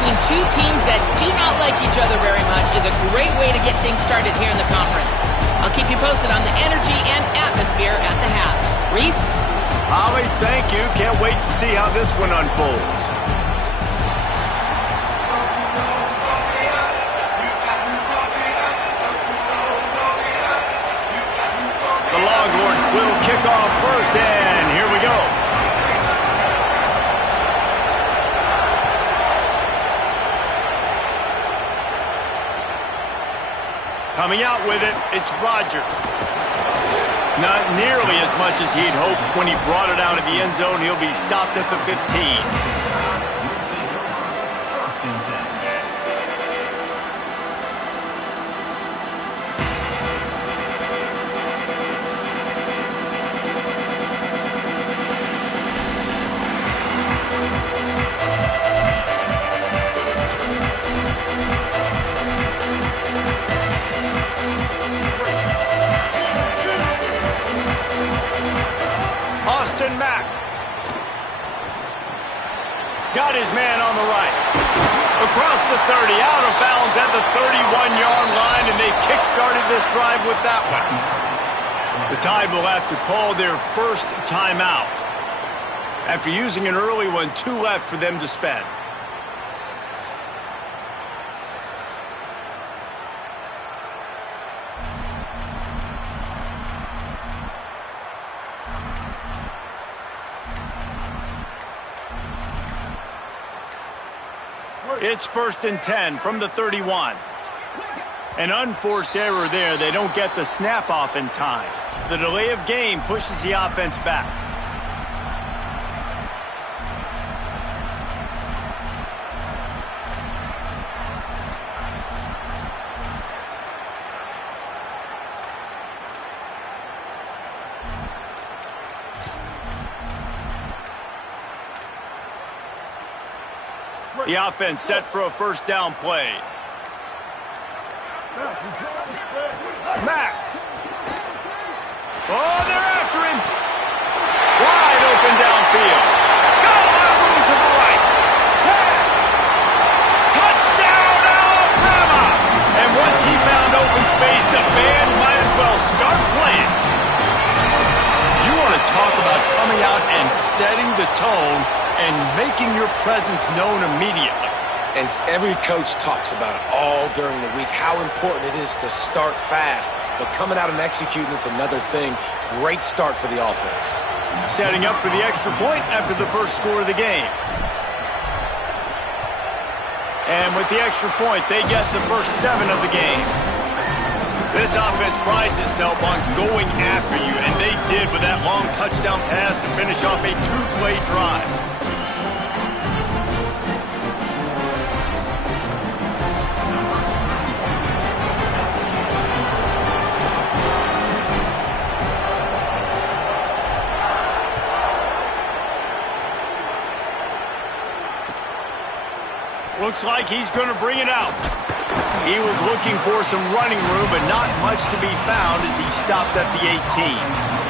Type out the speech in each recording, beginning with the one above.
between two teams that do not like each other very much is a great way to get things started here in the conference. I'll keep you posted on the energy and atmosphere at the half. Reese? Ollie, thank you. Can't wait to see how this one unfolds. The Longhorns will kick off first, and here we go. Coming out with it, it's Rodgers. Not nearly as much as he'd hoped when he brought it out of the end zone. He'll be stopped at the 15. Mack got his man on the right. Across the 30, out of bounds at the 31-yard line, and they kick-started this drive with that one. The Tide will have to call their first timeout. After using an early one, 2 left for them to spend. It's 1st and 10 from the 31. An unforced error there. They don't get the snap off in time. The delay of game pushes the offense back. The offense set for a first down play. Mack. Oh, they're after him. Wide open downfield. Got a lot of room to the right. Touchdown, Alabama! And once he found open space, the band might as well start playing. You want to talk about coming out and setting the tone and making your presence known immediately. And every coach talks about it all during the week, how important it is to start fast. But coming out and executing is another thing. Great start for the offense. Setting up for the extra point after the first score of the game. And with the extra point, they get the first 7 of the game. This offense prides itself on going after you, and they did with that long touchdown pass to finish off a 2-play drive. Looks like he's going to bring it out. He was looking for some running room, but not much to be found as he stopped at the 18.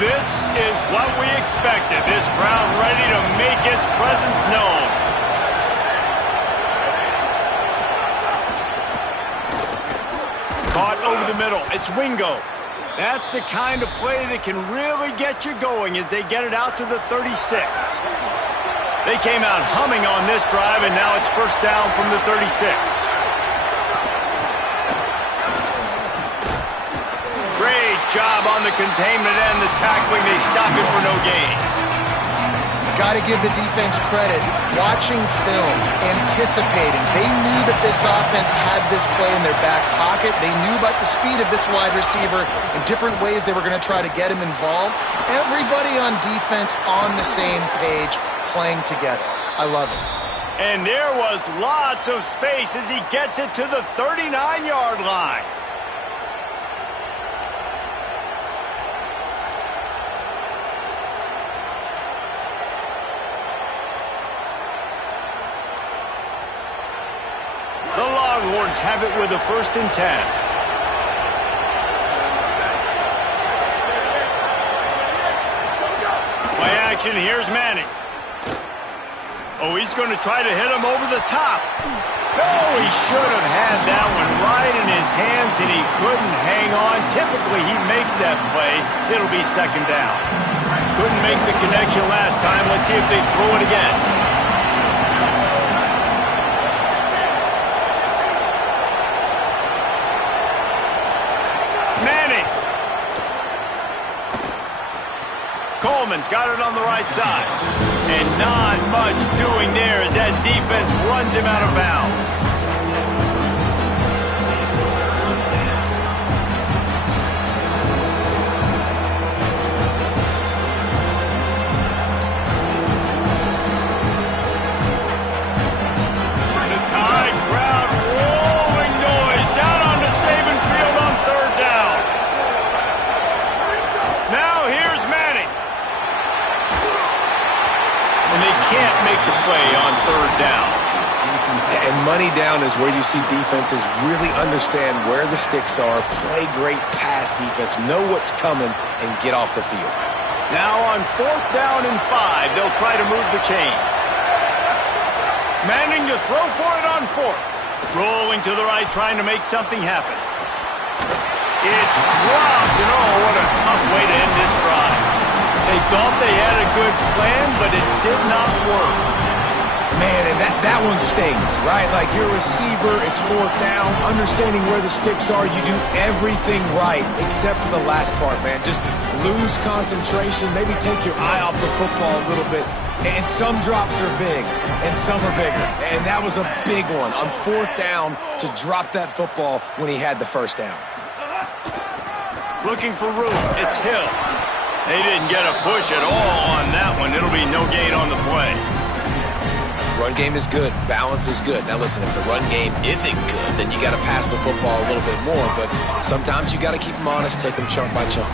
This is what we expected. This crowd ready to make its presence known. Caught over the middle. It's Wingo. That's the kind of play that can really get you going as they get it out to the 36. They came out humming on this drive, and now it's first down from the 36. Great job on the containment and the tackling. They stop him for no gain. Got to give the defense credit. Watching film, anticipating. They knew that this offense had this play in their back pocket. They knew about the speed of this wide receiver and different ways they were going to try to get him involved. Everybody on defense on the same page, playing together. I love it. And there was lots of space as he gets it to the 39-yard line. The Longhorns have it with a 1st and 10. Play action, here's Manning. Oh, he's going to try to hit him over the top. Oh, he should have had that one right in his hands, and he couldn't hang on. Typically, he makes that play. It'll be 2nd down. Couldn't make the connection last time. Let's see if they throw it again. Manning. Coleman's got it on the right side. And not much doing there as that defense runs him out of bounds. The Tide crowd rolling noise down onto Saban Field on 3rd down. Now here's Manning. And they can't make the play on 3rd down. And money down is where you see defenses really understand where the sticks are, play great pass defense, know what's coming, and get off the field. Now on 4th down and 5, they'll try to move the chains. Manning to throw for it on 4th. Rolling to the right, trying to make something happen. It's dropped, and oh, what a tough way to end this drive. They thought they had a good plan, but it did not work. Man, and that one stings, right? Like, you're a receiver, it's 4th down, understanding where the sticks are, you do everything right, except for the last part, man. Just lose concentration, maybe take your eye off the football a little bit. And some drops are big, and some are bigger. And that was a big one on 4th down to drop that football when he had the 1st down. Looking for room, it's Hill. They didn't get a push at all on that one. It'll be no gain on the play. Run game is good. Balance is good. Now listen, if the run game isn't good, then you got to pass the football a little bit more. But sometimes you got to keep them honest, take them chunk by chunk.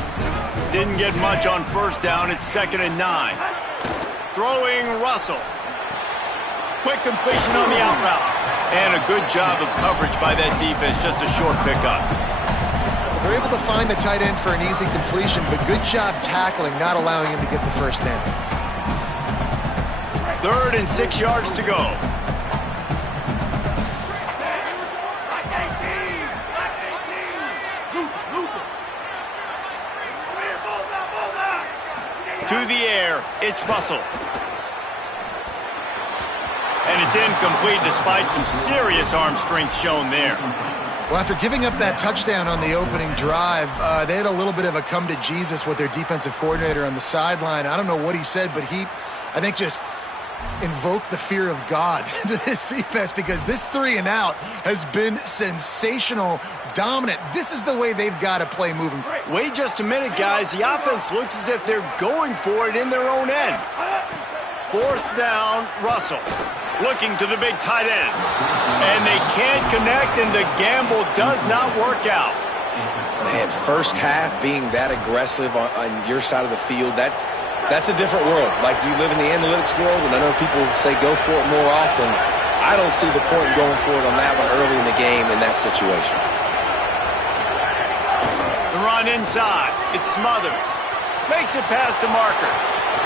Didn't get much on 1st down. It's 2nd and 9. Throwing Russell. Quick completion on the out route. And a good job of coverage by that defense. Just a short pickup. They're able to find the tight end for an easy completion, but good job tackling, not allowing him to get the 1st down. 3rd and 6 yards to go. To the air, it's Russell. And it's incomplete despite some serious arm strength shown there. Well, after giving up that touchdown on the opening drive, they had a little bit of a come to Jesus with their defensive coordinator on the sideline. I don't know what he said, but he, I think, just invoked the fear of God into this defense because this 3 and out has been sensational, dominant. This is the way they've got to play moving. Wait just a minute, guys. The offense looks as if they're going for it in their own end. 4th down, Russell. Looking to the big tight end. And they can't connect, and the gamble does not work out. Man, 1st half being that aggressive on your side of the field, that's a different world. Like, you live in the analytics world, and I know people say go for it more often. I don't see the point in going for it on that one early in the game in that situation. The run inside. It's Smothers. Makes it past the marker.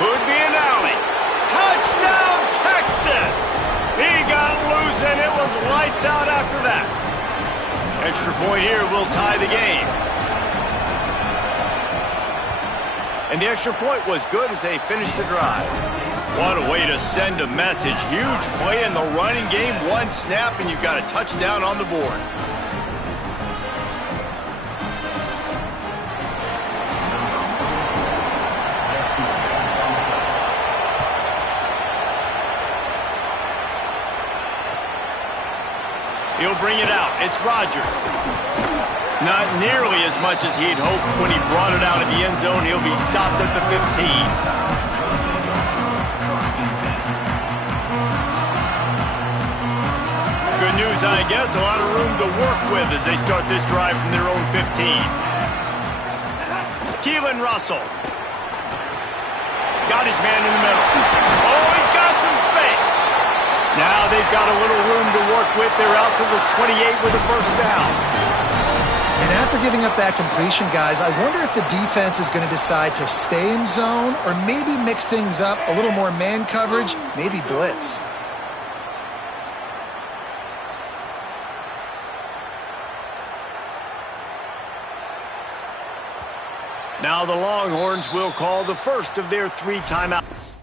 Could be an alley. Touchdown, Texas! He got loose, and it was lights out after that. Extra point here will tie the game. And the extra point was good as they finished the drive. What a way to send a message. Huge play in the running game. One snap, and you've got a touchdown on the board. He'll bring it out. It's Rodgers. Not nearly as much as he'd hoped when he brought it out of the end zone. He'll be stopped at the 15. Good news, I guess. A lot of room to work with as they start this drive from their own 15. Keelan Russell. Got his man in the middle. Oh, he's got some space. Now they've got a little room to work with. They're out to the 28 with a first down. And after giving up that completion, guys, I wonder if the defense is going to decide to stay in zone or maybe mix things up, a little more man coverage, maybe blitz. Now the Longhorns will call the first of their 3 timeouts.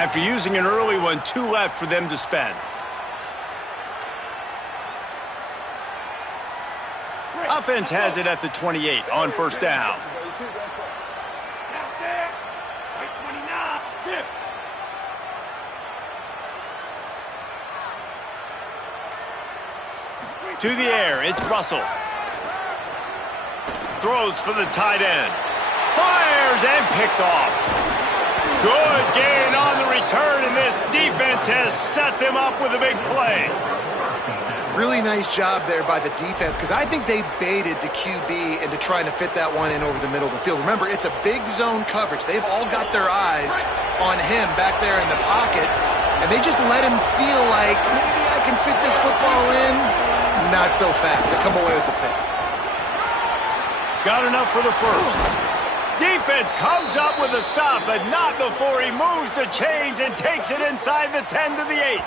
After using an early one, 2 left for them to spend. Offense has it at the 28 on first down. To the air, it's Russell. Throws for the tight end. Fires and picked off. Good gain on the return, and this defense has set them up with a big play. Really nice job there by the defense, because I think they baited the QB into trying to fit that one in over the middle of the field. Remember, it's a big zone coverage. They've all got their eyes on him back there in the pocket, and they just let him feel like, maybe I can fit this football in. Not so fast. They come away with the pick. Got enough for the first. Defense comes up with a stop, but not before he moves the chains and takes it inside the 10 to the 8.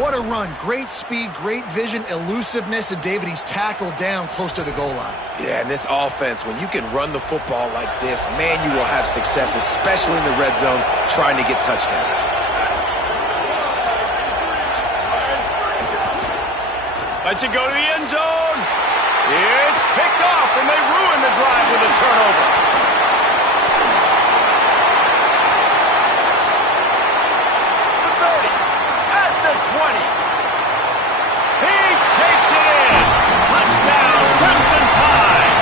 What a run. Great speed, great vision, elusiveness, and David, he's tackled down close to the goal line. Yeah, and this offense, when you can run the football like this, man, you will have success, especially in the red zone, trying to get touchdowns. Let's it go to the end zone. It's picked off, and they ruin the drive with a turnover. The 30, at the 20. He takes it in. Touchdown, Crimson Tide.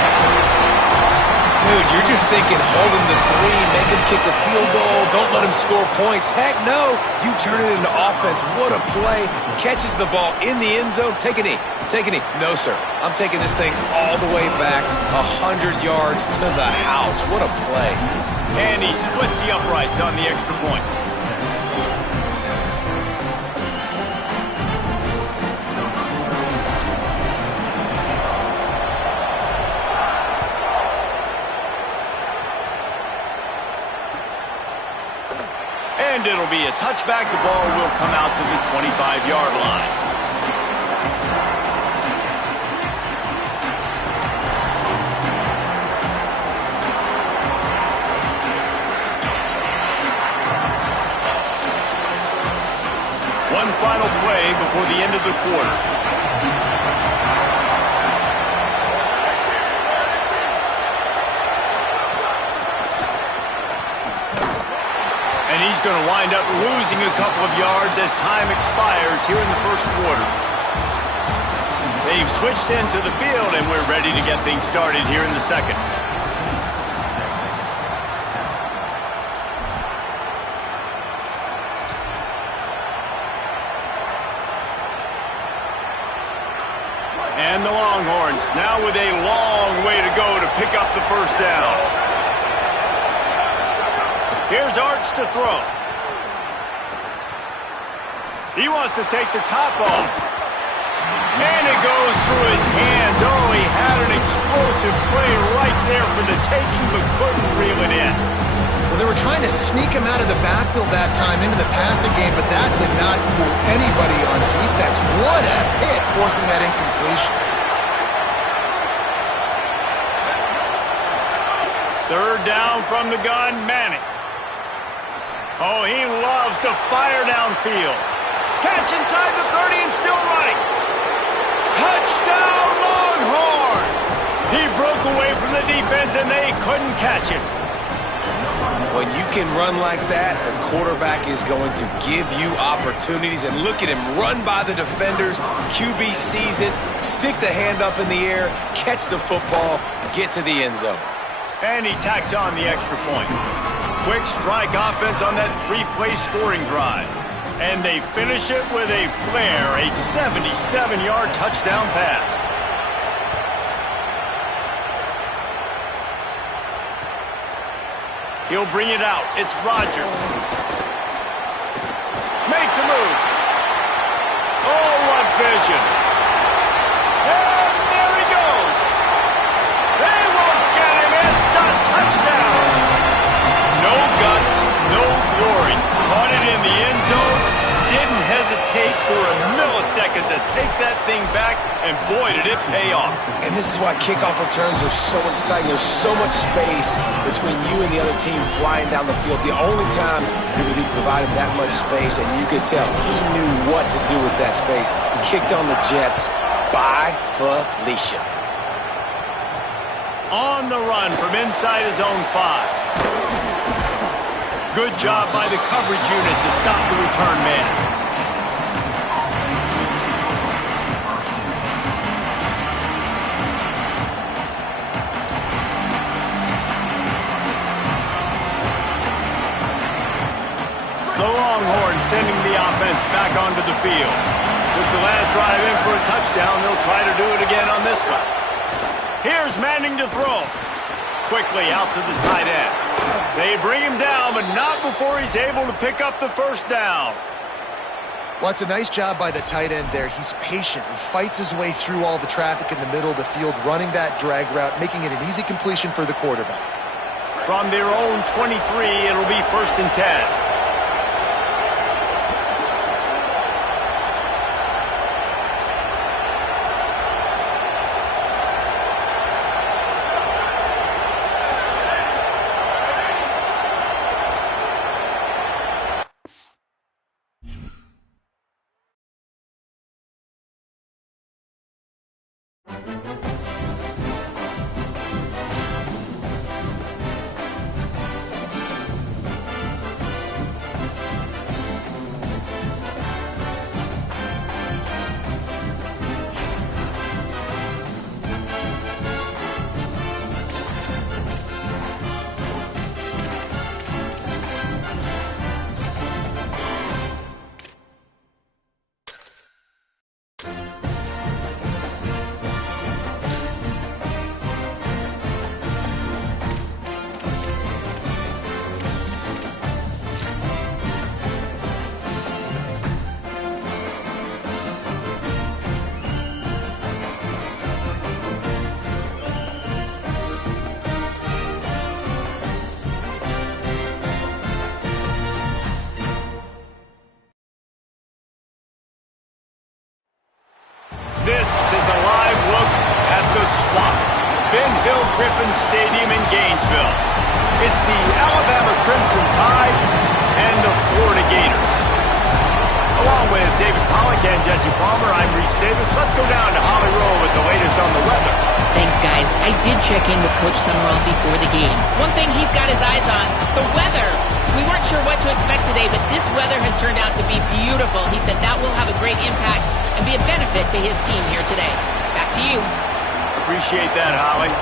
Dude, you're just thinking, hold him to 3, make him kick a field goal, don't let him score points. Heck no, you turn it into offense. What a play. Catches the ball in the end zone. Take a knee. Take a knee. No, sir. I'm taking this thing all the way back 100 yards to the house. What a play. And he splits the uprights on the extra point. And it'll be a touchback. The ball will come out to the 25-yard line. One final play before the end of the quarter. And he's going to wind up losing a couple of yards as time expires here in the first quarter. They've switched into the field, and we're ready to get things started here in the second. And the Longhorns now with a long way to go to pick up the first down. Here's Arch to throw. He wants to take the top off. And it goes through his hands. Oh, he had an explosive play right there for the taking, but couldn't reel it in. Well, they were trying to sneak him out of the backfield that time into the passing game, but that did not fool anybody on defense. What a hit, forcing that incompletion. Third down from the gun, Manning. Oh, he loves to fire downfield. Catch inside the 30 and still running. Touchdown, Longhorns! He broke away from the defense and they couldn't catch him. When you can run like that, the quarterback is going to give you opportunities. And look at him run by the defenders. QB sees it, stick the hand up in the air, catch the football, get to the end zone. And he tacks on the extra point. Quick strike offense on that three-play scoring drive. And they finish it with a flair, a 77-yard touchdown pass. He'll bring it out. It's Rodgers. Makes a move. Oh, what vision. And there he goes. They won't get him. It's a touchdown. No guts, no glory. Caught it in the end zone. Didn't hesitate for a millisecond to take that thing back, and boy, did it pay off. And this is why kickoff returns are so exciting. There's so much space between you and the other team flying down the field. The only time he would be provided that much space, and you could tell he knew what to do with that space. Kicked on the Jets by Felicia. On the run from inside his own 5. Good job by the coverage unit to stop the return man. The Longhorns sending the offense back onto the field. With the last drive in for a touchdown, they'll try to do it again on this one. Here's Manning to throw. Quickly out to the tight end. They bring him down, but not before he's able to pick up the first down. Well, it's a nice job by the tight end there. He's patient. He fights his way through all the traffic in the middle of the field, running that drag route, making it an easy completion for the quarterback. From their own 23, it'll be 1st and 10. This is a live look at the Swamp, Ben Hill Griffin Stadium in Gainesville. It's the Alabama Crimson Tide and the Florida Gators. Along with David Pollack and Jesse Palmer, I'm Reese Davis. Let's go down to Holly Rowe with the latest on the weather. Thanks, guys. I did check in with Coach Summerall before the game. One thing he's got his eyes on, the weather. We weren't sure what to expect today, but this weather has turned out to be beautiful. He said that will have a great impact and be a benefit to his team here today. Back to you. Appreciate that, Holly.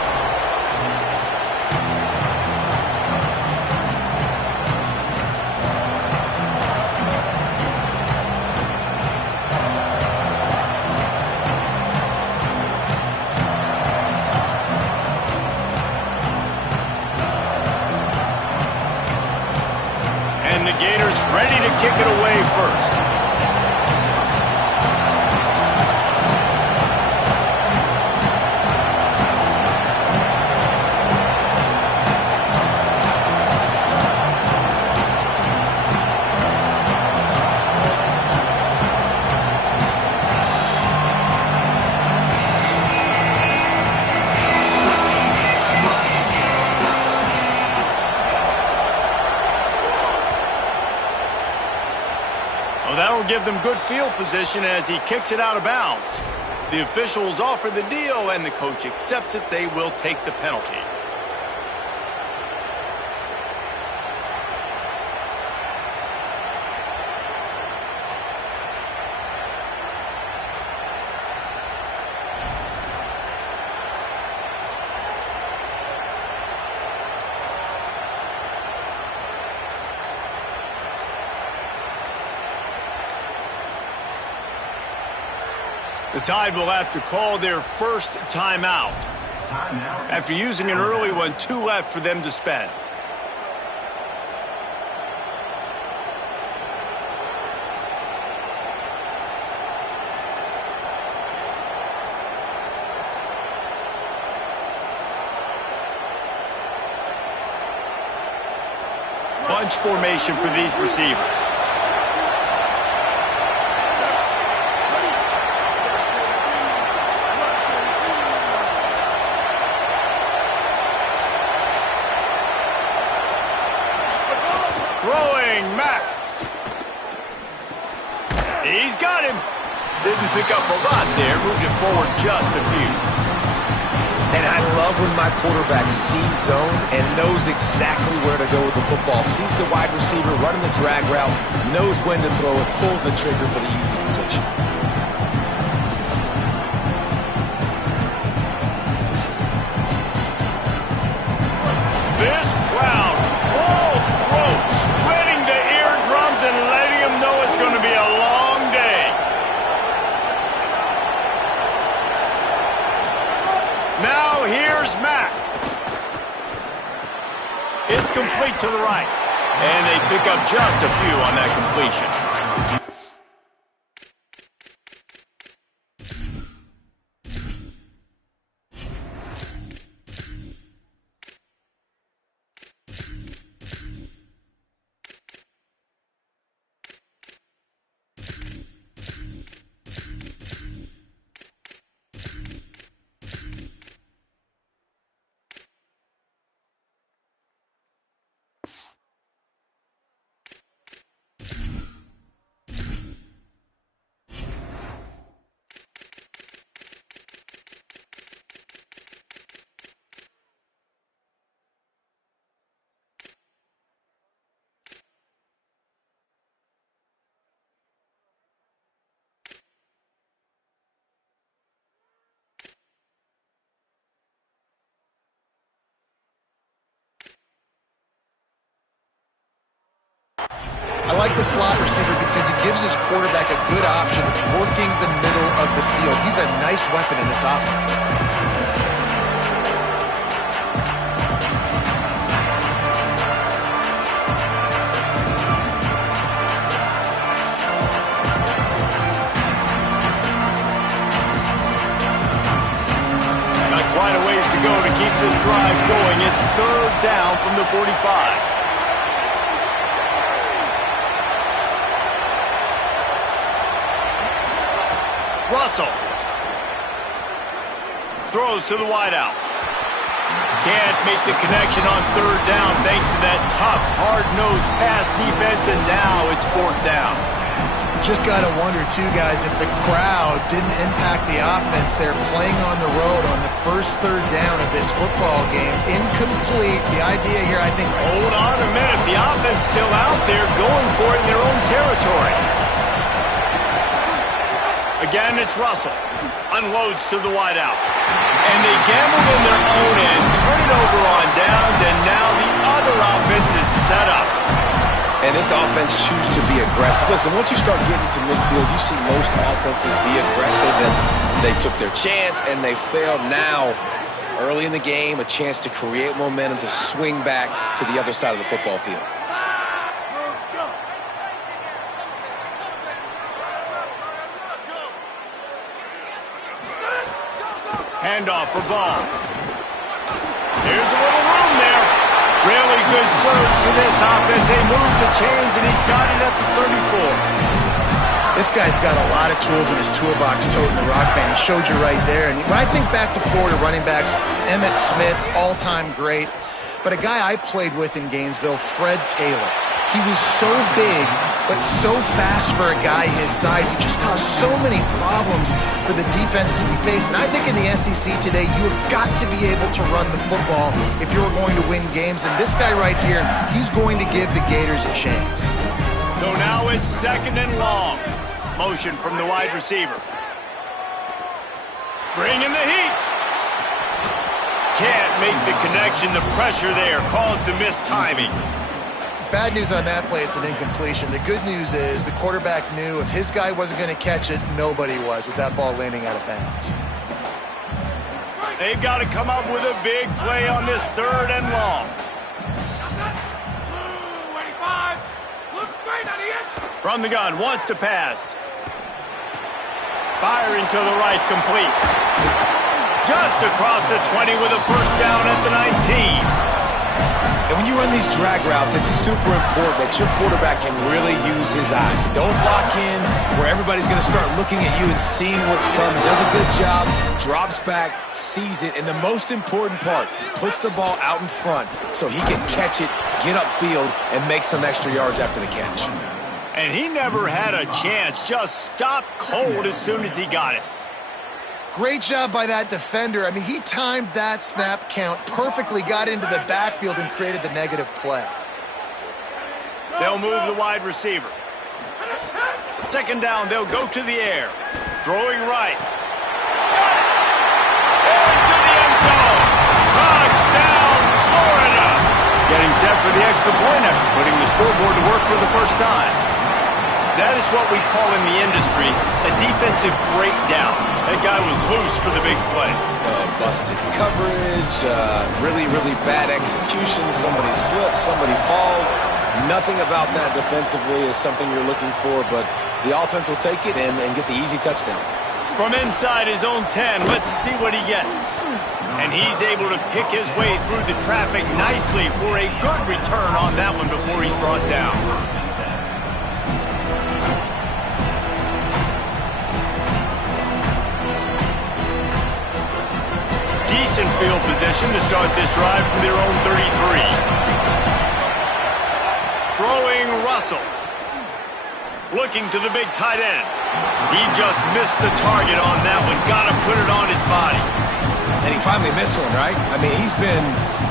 give them good field position as he kicks it out of bounds. The officials offer the deal, and the coach accepts it. They will take the penalty. The Tide will have to call their first timeout. After using an early one, 2 left for them to spend. Bunch formation for these receivers. Throwing, Mack. He's got him. Didn't pick up a lot there. Moved it forward just a few. And I love when my quarterback sees zone and knows exactly where to go with the football. Sees the wide receiver running the drag route, knows when to throw it, pulls the trigger for the easy completion. This crowd, full throat, spreading the eardrums and letting them know it's going to be a long day. Now here's Mack. It's complete to the right. And they pick up just a few on that completion. I like the slot receiver because he gives his quarterback a good option of working the middle of the field. He's a nice weapon in this offense. Not quite a ways to go to keep this drive going. It's third down from the 45. Russell throws to the wideout. Can't make the connection on third down thanks to that tough, hard-nosed pass defense, and now it's fourth down. Just got to wonder, too, guys, if the crowd didn't impact the offense. They're playing on the road on the first third down of this football game. Incomplete. The idea here, I think... Hold on a minute. The offense still out there going for it in their own territory. Again, it's Russell. Unloads to the wideout. And they gambled in their own end, turn it over on downs, and now the other offense is set up. And this offense chooses to be aggressive. Listen, once you start getting to midfield, you see most offenses be aggressive, and they took their chance, and they failed. Now, early in the game, a chance to create momentum, to swing back to the other side of the football field. Handoff for Ball. Here's a little room there. Really good surge for this offense. They move the chains, and he's got it at the 34. This guy's got a lot of tools in his toolbox toting the rock band. He showed you right there. And when I think back to Florida running backs, Emmitt Smith, all-time great. but a guy I played with in Gainesville, Fred Taylor. He was so big, but so fast for a guy his size. He just caused so many problems for the defenses we face. And I think in the SEC today, you have got to be able to run the football if you're going to win games. And this guy right here, he's going to give the Gators a chance. So now it's 2nd and long. Motion from the wide receiver. Bringing the heat. Can't make the connection. The pressure there caused the missed timing. Bad news on that play, it's an incompletion. The good news is the quarterback knew if his guy wasn't going to catch it, nobody was with that ball landing out of bounds. They've got to come up with a big play on this 3rd and long. From the gun, wants to pass. Firing to the right, complete. Just across the 20 with a first down at the 19. And when you run these drag routes, it's super important that your quarterback can really use his eyes. Don't lock in where everybody's going to start looking at you and seeing what's coming. Does a good job, drops back, sees it, and the most important part, puts the ball out in front so he can catch it, get upfield, and make some extra yards after the catch. And he never had a chance, just stopped cold as soon as he got it. Great job by that defender. I mean, he timed that snap count perfectly, got into the backfield and created the negative play. They'll move the wide receiver. 2nd down, they'll go to the air. Throwing right. Into the end zone. Touchdown, Florida. Getting set for the extra point after putting the scoreboard to work for the first time. That is what we call in the industry a defensive breakdown. That guy was loose for the big play. Busted coverage, really bad execution. Somebody slips, somebody falls. Nothing about that defensively is something you're looking for, but the offense will take it and get the easy touchdown. From inside his own 10, let's see what he gets. And he's able to pick his way through the traffic nicely for a good return on that one before he's brought down. Decent field position to start this drive from their own 33. Throwing Russell. Looking to the big tight end. He just missed the target on that one. Got to put it on his body. And he finally missed one, right? I mean, he's been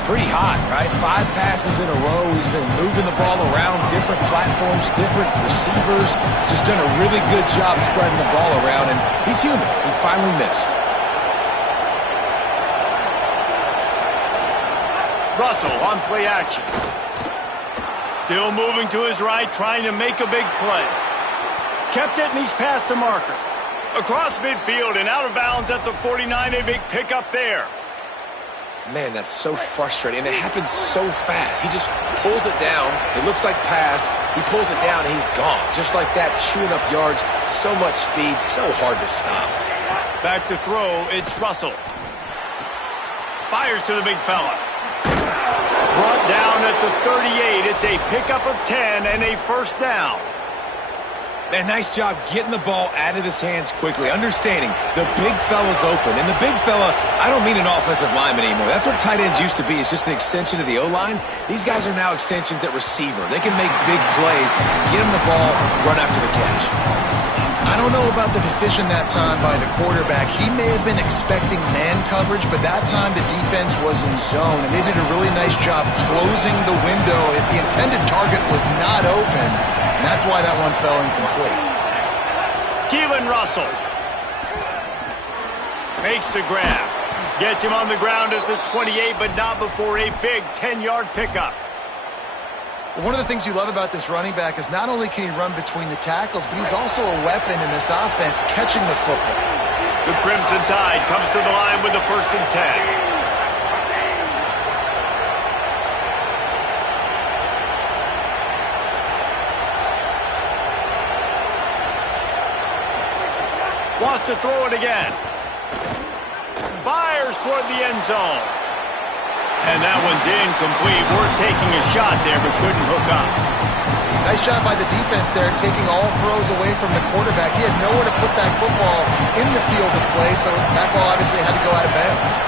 pretty hot, right? 5 passes in a row. He's been moving the ball around different platforms, different receivers. Just done a really good job spreading the ball around, and he's human. He finally missed. Russell on play action. Still moving to his right, trying to make a big play. Kept it, and he's past the marker. Across midfield and out of bounds at the 49, a big pickup there. Man, that's so frustrating, and it happens so fast. He just pulls it down. It looks like pass. He pulls it down, and he's gone. Just like that, chewing up yards. So much speed, so hard to stop. Back to throw, it's Russell. Fires to the big fella. Brought down at the 38. It's a pickup of 10 and a first down. Man, nice job getting the ball out of his hands quickly, understanding the big fella's open. And the big fella, I don't mean an offensive lineman anymore. That's what tight ends used to be. It's just an extension of the O-line. These guys are now extensions at receiver. They can make big plays, get him the ball, run after the catch. I don't know about the decision that time by the quarterback. He may have been expecting man coverage, but that time the defense was in zone, and they did a really nice job closing the window. The intended target was not open, and that's why that one fell incomplete. Keelan Russell makes the grab. Gets him on the ground at the 28, but not before a big 10-yard pickup. One of the things you love about this running back is not only can he run between the tackles, but he's also a weapon in this offense, catching the football. The Crimson Tide comes to the line with the 1st and 10. Wants to throw it again. Fires toward the end zone. And that one's incomplete. We're taking a shot there, but couldn't hook up. Nice job by the defense there, taking all throws away from the quarterback. He had nowhere to put that football in the field of play, so that ball obviously had to go out of bounds.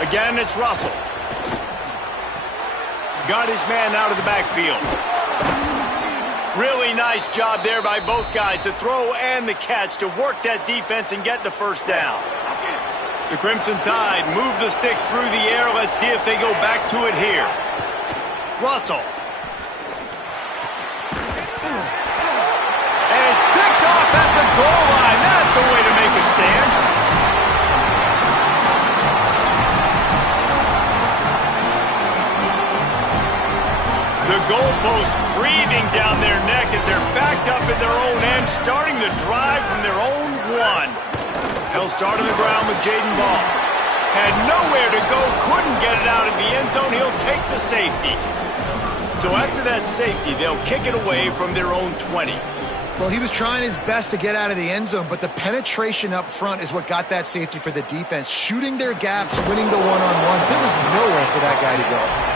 Again, it's Russell. Got his man out of the backfield. Really nice job there by both guys, the throw and the catch, to work that defense and get the first down. The Crimson Tide move the sticks through the air. Let's see if they go back to it here. Russell. And it's picked off at the goal line. That's a way to make a stand. The goalpost breathing down their neck as they're backed up in their own end, starting the drive from their own one. They'll start on the ground with Jaden Ball. Had nowhere to go, couldn't get it out of the end zone. He'll take the safety. So after that safety, they'll kick it away from their own 20. Well, he was trying his best to get out of the end zone, but the penetration up front is what got that safety for the defense. Shooting their gaps, winning the one-on-ones. There was nowhere for that guy to go.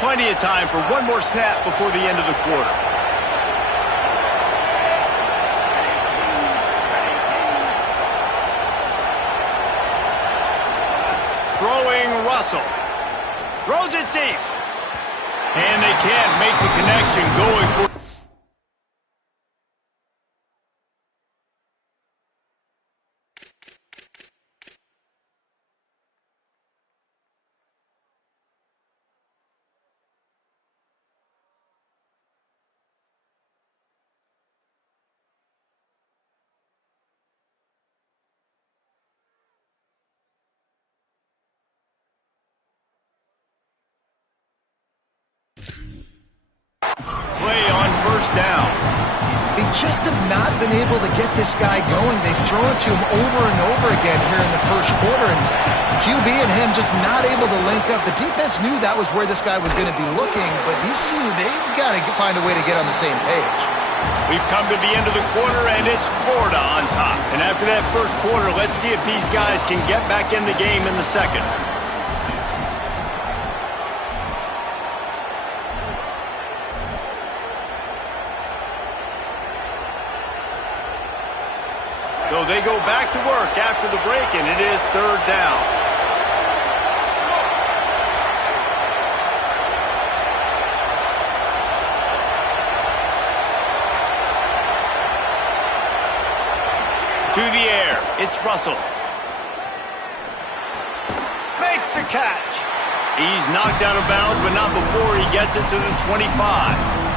Plenty of time for one more snap before the end of the quarter. Throwing Russell. Throws it deep. And they can't make the connection going for... Play on first down. They just have not been able to get this guy going. They've thrown it to him over and over again here in the first quarter, and QB and him just not able to link up. The defense knew that was where this guy was going to be looking, but these two, they've got to find a way to get on the same page. We've come to the end of the quarter, and it's Florida on top. And after that first quarter, let's see if these guys can get back in the game in the second. So they go back to work after the break, and it is third down. To the air, it's Russell. Makes the catch. He's knocked out of bounds, but not before he gets it to the 25.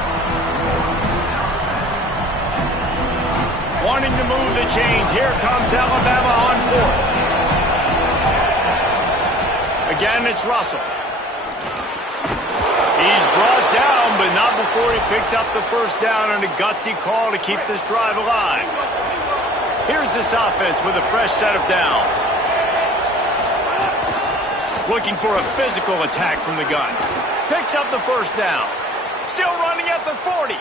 Wanting to move the chains. Here comes Alabama on fourth. Again, it's Russell. He's brought down, but not before he picks up the first down on a gutsy call to keep this drive alive. Here's this offense with a fresh set of downs. Looking for a physical attack from the gun. Picks up the first down. Still running at the 40.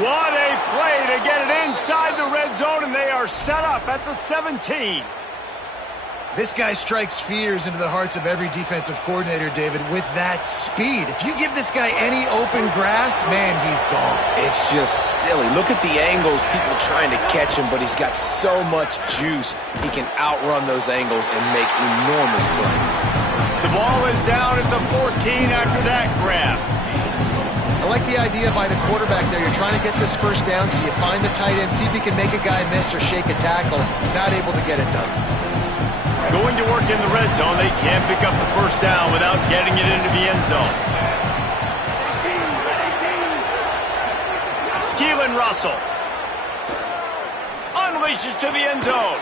What a play to get it inside the red zone, and they are set up at the 17. This guy strikes fears into the hearts of every defensive coordinator, David, with that speed. If you give this guy any open grass, man, he's gone. It's just silly. Look at the angles, people trying to catch him, but he's got so much juice. He can outrun those angles and make enormous plays. The ball is down at the 14 after that grab. I like the idea by the quarterback there. You're trying to get this first down, so you find the tight end, see if he can make a guy miss or shake a tackle. Not able to get it done. Going to work in the red zone, they can't pick up the first down without getting it into the end zone. Keelan Russell unleashes to the end zone.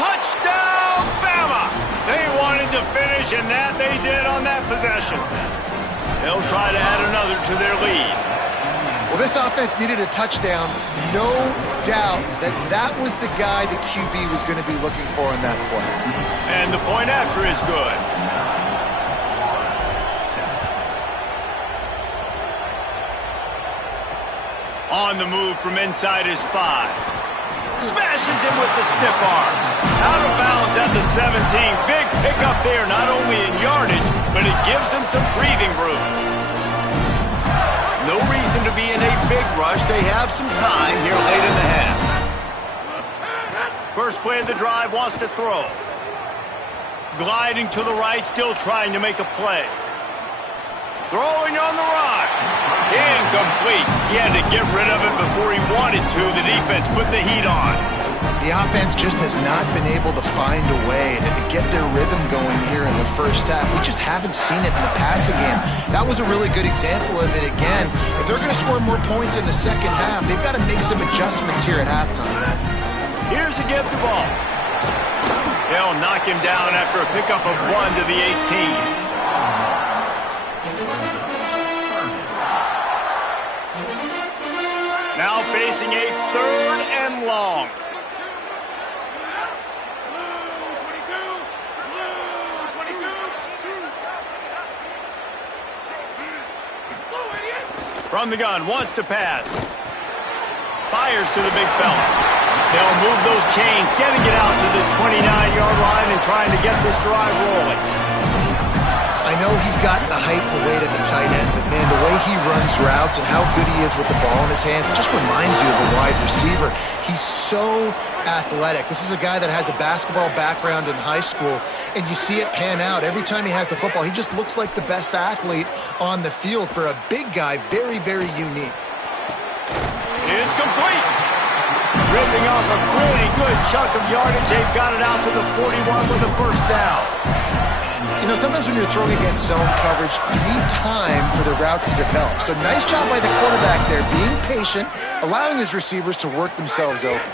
Touchdown, Bama! They wanted to finish, and that they did on that possession. They'll try to add another to their lead. Well, this offense needed a touchdown. No doubt that that was the guy the QB was going to be looking for on that play. And the point after is good. On the move from inside his 5. Smashes him with the stiff arm. Out of bounds at the 17. Big pickup there, not only in yardage, but it gives him rush. They have some time here late in the half. First play of the drive, wants to throw. Gliding to the right, still trying to make a play. Throwing on the run. Incomplete. He had to get rid of it before he wanted to. The defense put the heat on. The offense just has not been able to find a way to get their rhythm going here in the first half. We just haven't seen it in the passing game. That was a really good example of it again. If they're going to score more points in the second half, they've got to make some adjustments here at halftime. Here's a give the ball. They'll knock him down after a pickup of 1 to the 18. Now facing a 3rd and long. From the gun, wants to pass. Fires to the big fella. They'll move those chains, getting it out to the 29-yard line and trying to get this drive rolling. I know he's got the height and the weight of a tight end, but man, the way he runs routes and how good he is with the ball in his hands, it just reminds you of a wide receiver. He's so athletic. This is a guy that has a basketball background in high school, and you see it pan out. Every time he has the football, he just looks like the best athlete on the field. For a big guy, very, very unique. It's complete. Ripping off a pretty good chunk of yardage. They've got it out to the 41 with a first down. You know, sometimes when you're throwing against zone coverage, you need time for the routes to develop. So nice job by the quarterback there, being patient, allowing his receivers to work themselves open.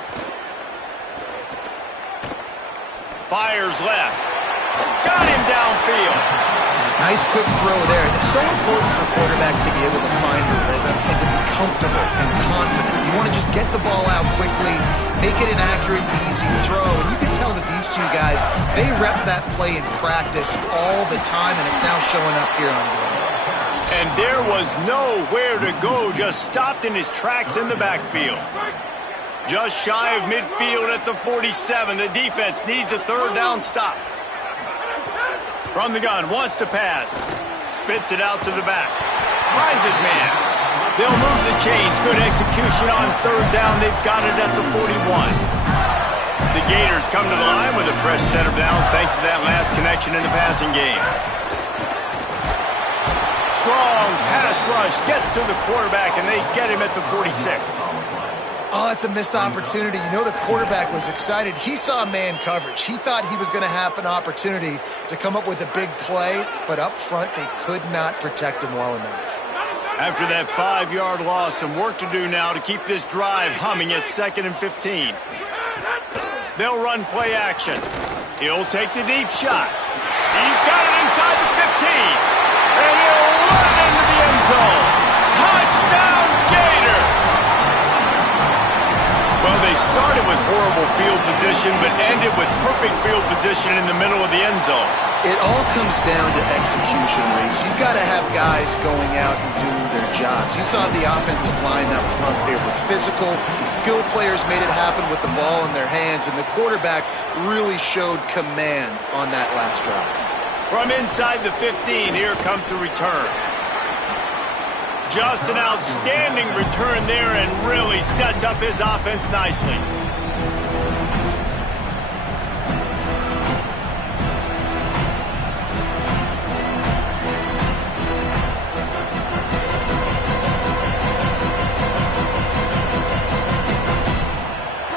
Fires left. Got him downfield. Nice quick throw there. It's so important for quarterbacks to be able to find a rhythm and to be comfortable and confident. You want to just get the ball out quickly, make it an accurate, easy throw. And you can tell that these two guys, they rep that play in practice all the time, and it's now showing up here on game. And there was nowhere to go, just stopped in his tracks in the backfield. Just shy of midfield at the 47. The defense needs a 3rd down stop. From the gun, wants to pass. Spits it out to the back. Finds his man. They'll move the chains. Good execution on 3rd down. They've got it at the 41. The Gators come to the line with a fresh set of downs thanks to that last connection in the passing game. Strong pass rush gets to the quarterback, and they get him at the 46. Oh, that's a missed opportunity. You know, the quarterback was excited. He saw man coverage. He thought he was going to have an opportunity to come up with a big play, but up front, they could not protect him well enough. After that 5-yard loss, some work to do now to keep this drive humming at 2nd and 15. They'll run play action. He'll take the deep shot. He's got it inside the 15. And he'll run it into the end zone. Touchdown, Gator! Well, they started with horrible field position, but ended with perfect field position in the middle of the end zone. It all comes down to execution, Reese. You've got to have guys going out and doing their jobs. You saw the offensive line up front. They were physical. Skilled players made it happen with the ball in their hands, and the quarterback really showed command on that last drive. From inside the 15, here comes the return. Just an outstanding return there and really sets up his offense nicely.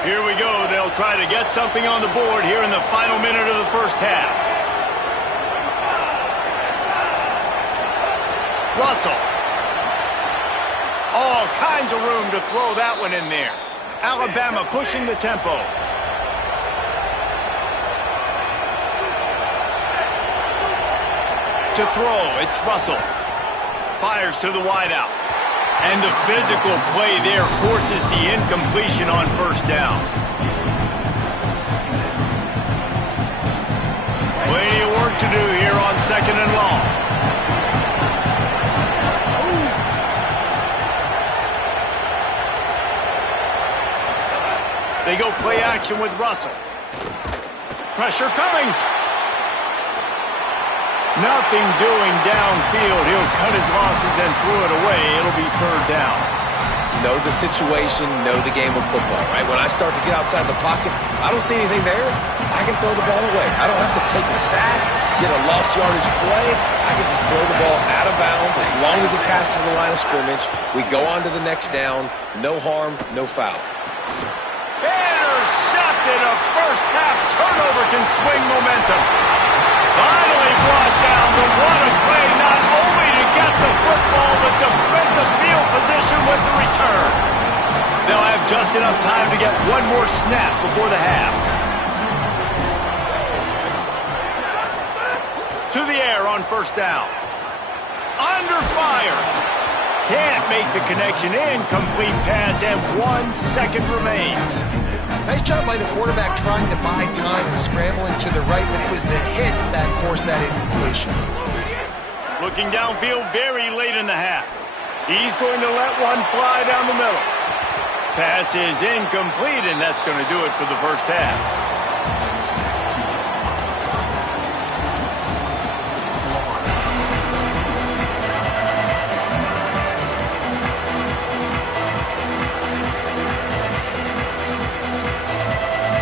Here we go. They'll try to get something on the board here in the final minute of the first half. Russell. All kinds of room to throw that one in there. Alabama pushing the tempo. To throw, it's Russell. Fires to the wideout. And the physical play there forces the incompletion on first down. Plenty of work to do here on 2nd and long. They go play action with Russell. Pressure coming. Nothing doing downfield. He'll cut his losses and throw it away. It'll be 3rd down. know the situation, know the game of football, right? When I start to get outside the pocket, I don't see anything there, I can throw the ball away. I don't have to take a sack, get a lost yardage play. I can just throw the ball out of bounds as long as it passes the line of scrimmage. We go on to the next down. No harm, no foul. Intercepted. A first-half turnover can swing momentum. Finally brought down, but what a play, not only to get the football, but to flip the field position with the return. They'll have just enough time to get one more snap before the half. To the air on first down. Under fire. Can't make the connection. Incomplete pass, and 1 second remains. Nice job by the quarterback trying to buy time and scrambling to the right, but it was the hit that forced that incompletion. Looking downfield very late in the half. He's going to let one fly down the middle. Pass is incomplete, and that's going to do it for the first half.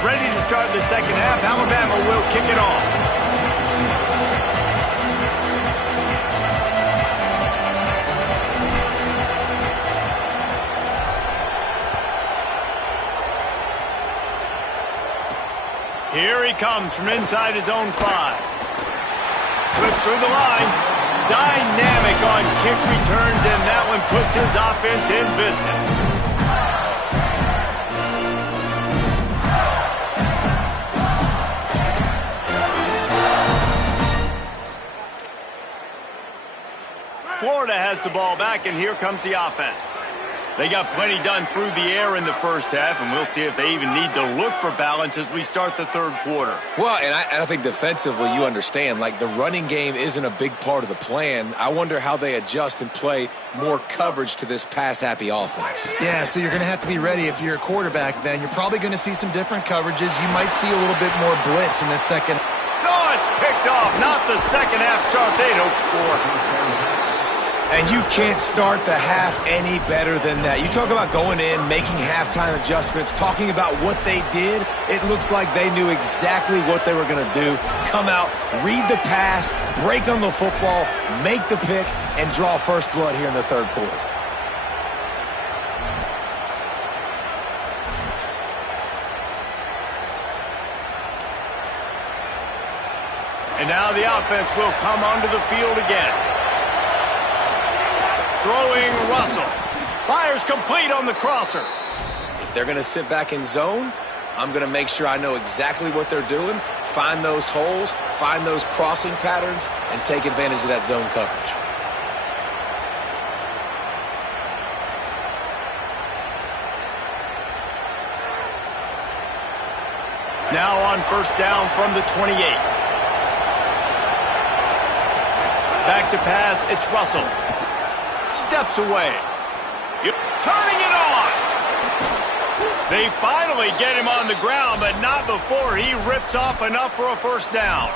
Ready to start the second half. Alabama will kick it off. Here he comes from inside his own 5. Slips through the line. Dynamic on kick returns, and that one puts his offense in business. Florida has the ball back, and here comes the offense. They got plenty done through the air in the first half, and we'll see if they even need to look for balance as we start the third quarter. Well, and I think defensively, you understand, like the running game isn't a big part of the plan. I wonder how they adjust and play more coverage to this pass-happy offense. Yeah, so you're going to have to be ready if you're a quarterback then. You're probably going to see some different coverages. You might see a little bit more blitz in this second. No, it's picked off. Not the second half start they'd hoped for. And you can't start the half any better than that. You talk about going in, making halftime adjustments, talking about what they did. It looks like they knew exactly what they were going to do. Come out, read the pass, break on the football, make the pick, and draw first blood here in the third quarter. And now the offense will come onto the field again. Throwing Russell. Fires complete on the crosser. If they're going to sit back in zone, I'm going to make sure I know exactly what they're doing, find those holes, find those crossing patterns, and take advantage of that zone coverage. Now on first down from the 28. Back to pass, it's Russell. Steps away. Turning it on. They finally get him on the ground, but not before he rips off enough for a first down.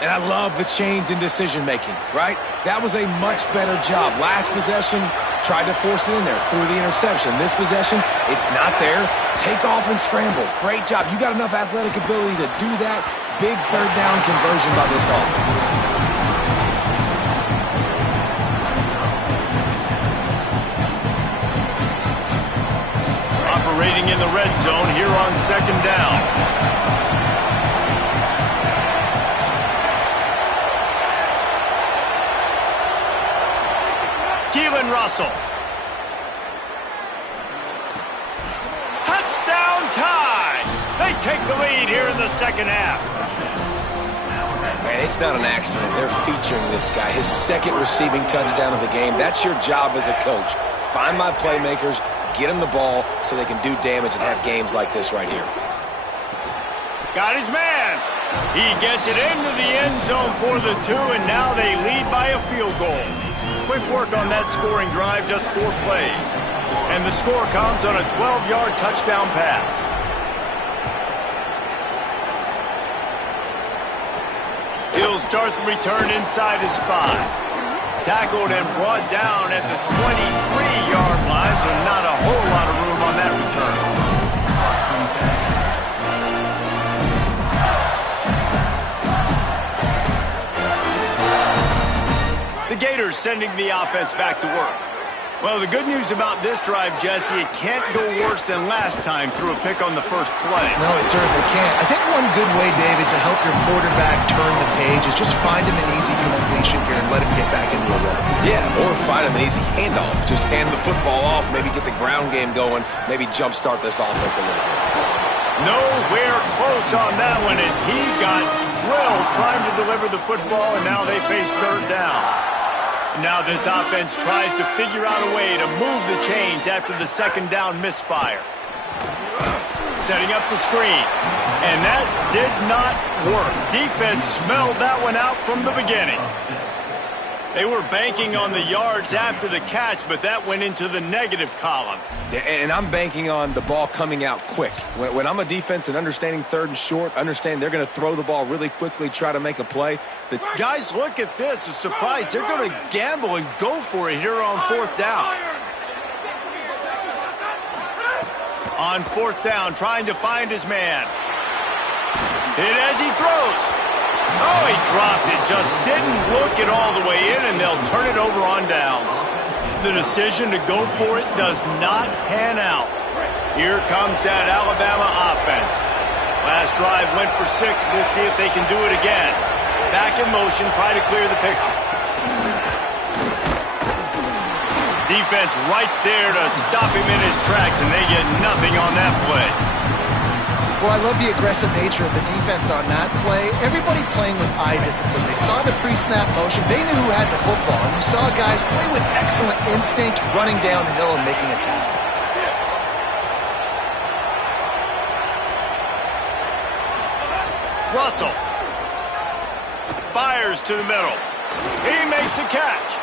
And I love the change in decision-making, right? That was a much better job. Last possession, tried to force it in there, threw the interception. This possession, it's not there. Take off and scramble. Great job. You got enough athletic ability to do that. Big third down conversion by this offense. Operating in the red zone here on second down. Keelan Russell. Touchdown tie. They take the lead here in the second half. Man, it's not an accident. They're featuring this guy. His second receiving touchdown of the game. That's your job as a coach. Find my playmakers, get them the ball so they can do damage and have games like this right here. Got his man. He gets it into the end zone for the 2, and now they lead by a field goal. Quick work on that scoring drive, just 4 plays. And the score comes on a 12-yard touchdown pass. He'll start the return inside his 5. tackled and brought down at the 23-yard line, so not a whole lot of room on that return. The Gators sending the offense back to work. Well, the good news about this drive, Jesse, it can't go worse than last time through a pick on the first play. No, it certainly can't. I think one good way, David, to help your quarterback turn the page is just find him an easy completion here and let him get back into a rhythm. Yeah, or find him an easy handoff. Just hand the football off, maybe get the ground game going, maybe jumpstart this offense a little bit. Nowhere close on that one as he got drilled trying to deliver the football, and now they face third down. Now this offense tries to figure out a way to move the chains after the second down misfire. Setting up the screen. And that did not work. Defense smelled that one out from the beginning. They were banking on the yards after the catch, but that went into the negative column. And I'm banking on the ball coming out quick. When I'm a defense and understanding third and short, understand they're going to throw the ball really quickly, try to make a play. The guys, look at this. I'm surprised. They're going to gamble and go for it here on fourth down. On fourth down, trying to find his man. Hit as he throws. Oh, he dropped it. Just didn't look it all the way in, and they'll turn it over on downs. The decision to go for it does not pan out. Here comes that Alabama offense. Last drive went for 6. We'll see if they can do it again. Back in motion, try to clear the picture. Defense right there to stop him in his tracks, and they get nothing on that play. Well, I love the aggressive nature of the defense on that play. Everybody playing with eye discipline. They saw the pre-snap motion. They knew who had the football. And you saw guys play with excellent instinct, running down the hill and making a tackle. Russell fires to the middle. He makes the catch.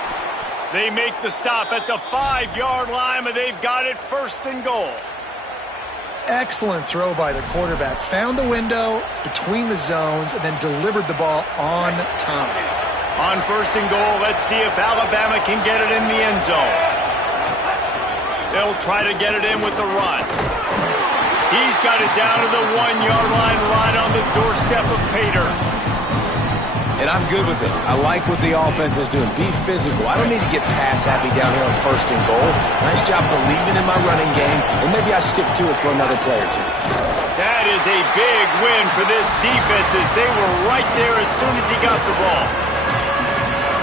They make the stop at the 5-yard line, but they've got it first and goal. Excellent throw by the quarterback. Found the window between the zones and then delivered the ball on time. On first and goal, let's see if Alabama can get it in the end zone. They'll try to get it in with the run. He's got it down to the 1-yard line right on the doorstep of Pater. And I'm good with it. I like what the offense is doing. Be physical. I don't need to get pass happy down here on first and goal. Nice job believing in my running game, and maybe I stick to it for another play or two. That is a big win for this defense as they were right there as soon as he got the ball.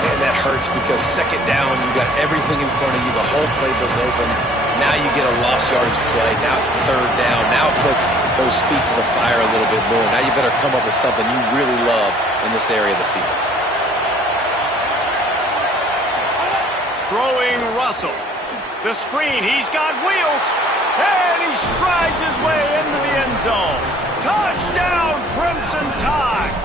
Man, that hurts because second down, you got everything in front of you. The whole playbook open. Now you get a lost yardage play. Now it's third down. Now it puts those feet to the fire a little bit more. Now you better come up with something you really love in this area of the field. Throwing Russell. The screen. He's got wheels. And he strides his way into the end zone. Touchdown, Crimson Tide.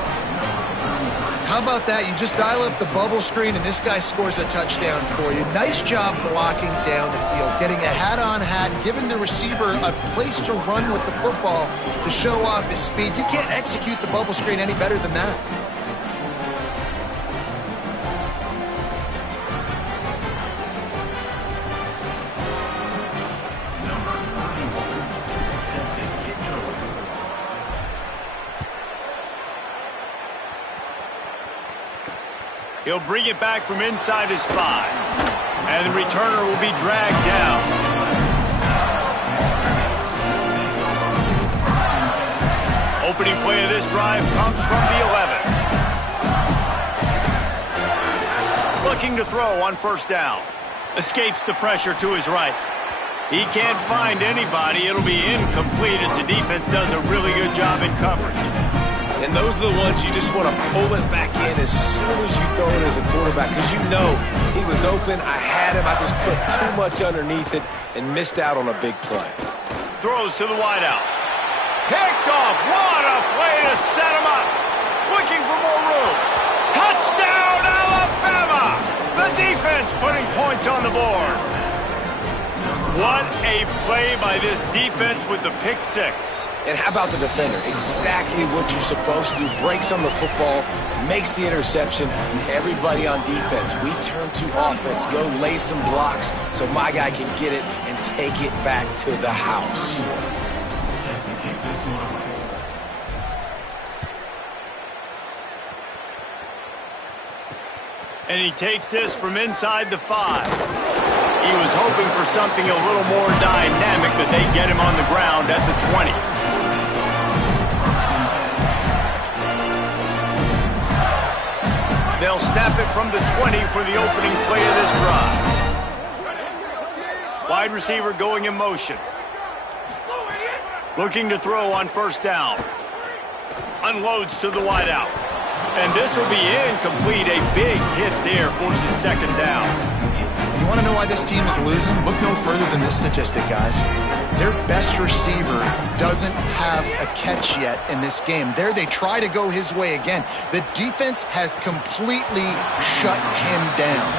How about that? You just dial up the bubble screen and this guy scores a touchdown for you. Nice job blocking down the field, getting a hat-on-hat, giving the receiver a place to run with the football to show off his speed. You can't execute the bubble screen any better than that. He'll bring it back from inside his 5. And the returner will be dragged down. Opening play of this drive comes from the 11. Looking to throw on first down. Escapes the pressure to his right. He can't find anybody. It'll be incomplete as the defense does a really good job in coverage. And those are the ones you just want to pull it back in as soon as you throw it as a quarterback because you know he was open, I had him, I just put too much underneath it and missed out on a big play. Throws to the wideout. Picked off. What a play to set him up. Looking for more room. Touchdown, Alabama! The defense putting points on the board. What a play by this defense with the pick six. And how about the defender? Exactly what you're supposed to do. Breaks on the football, makes the interception. Everybody on defense, we turn to offense. Go lay some blocks so my guy can get it and take it back to the house. And he takes this from inside the 5. He was hoping for something a little more dynamic, that they get him on the ground at the 20. They'll snap it from the 20 for the opening play of this drive. Wide receiver going in motion. Looking to throw on first down. Unloads to the wideout. And this will be incomplete. A big hit there forces second down. You want to know why this team is losing? Look no further than this statistic, guys. Their best receiver doesn't have a catch yet in this game. There they try to go his way again. The defense has completely shut him down.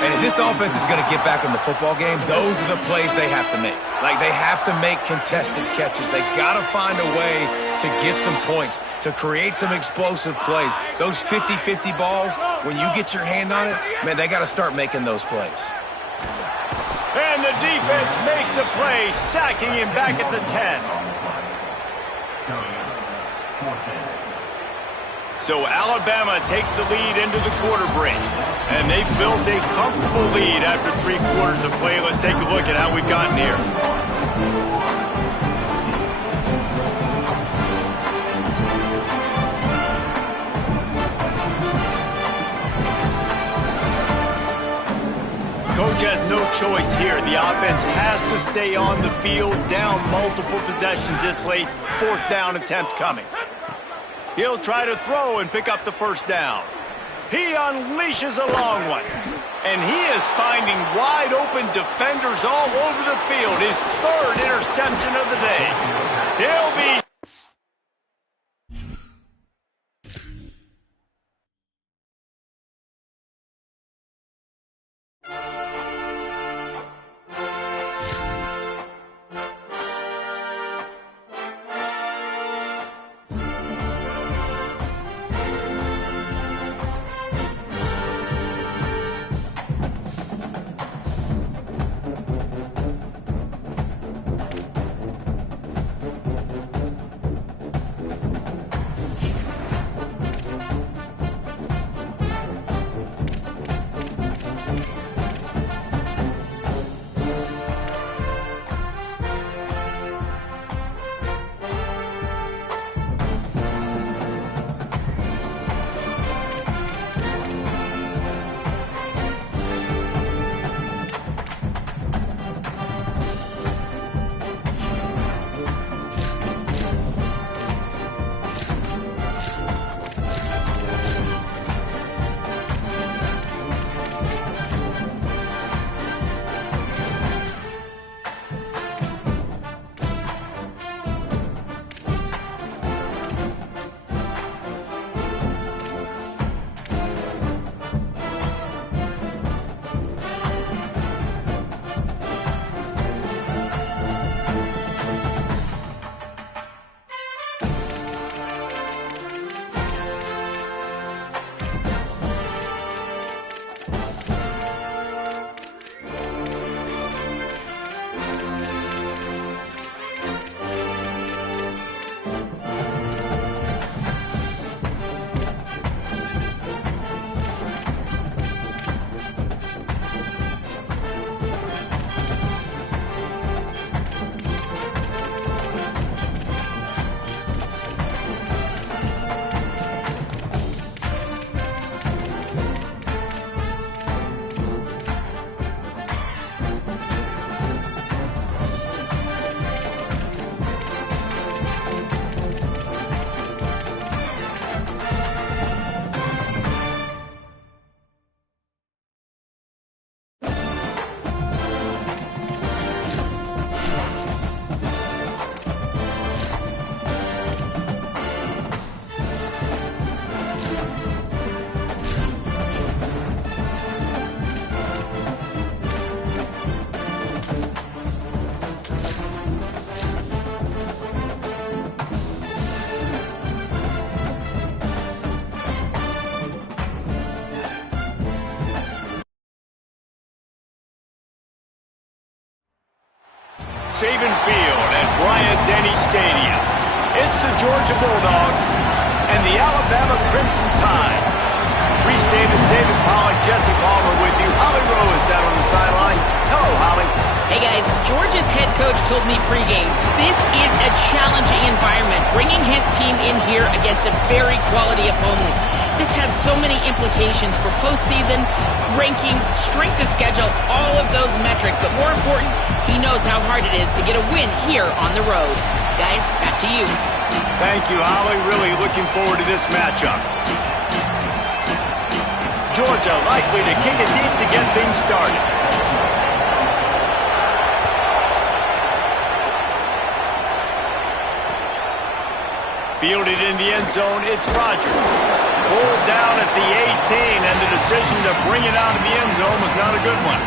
And if this offense is going to get back in the football game, those are the plays they have to make. Like, they have to make contested catches. They got to find a way to get some points, to create some explosive plays. Those 50-50 balls, when you get your hand on it, man, they got to start making those plays. And the defense makes a play, sacking him back at the 10. So Alabama takes the lead into the quarter break. And they've built a comfortable lead after 3 quarters of play. Let's take a look at how we've gotten here. Coach has no choice here. The offense has to stay on the field, down multiple possessions this late. 4th down attempt coming. He'll try to throw and pick up the first down. He unleashes a long one. And he is finding wide open defenders all over the field. His 3rd interception of the day. He'll be... Saban Field at Bryant-Denny Stadium. It's the Georgia Bulldogs and the Alabama Crimson Tide. Reese Davis, David Pollack, Jesse Palmer with you. Holly Rowe is down on the sideline. Hello, Holly. Hey guys, Georgia's head coach told me pregame, this is a challenging environment, bringing his team in here against a very quality opponent. This has so many implications for postseason, rankings, strength of schedule, all of those metrics. But more important, he knows how hard it is to get a win here on the road. Guys, back to you. Thank you, Holly. Really looking forward to this matchup. Georgia likely to kick it deep to get things started. Fielded in the end zone, it's Rodgers. Pulled down at the 18, and the decision to bring it out of the end zone was not a good one.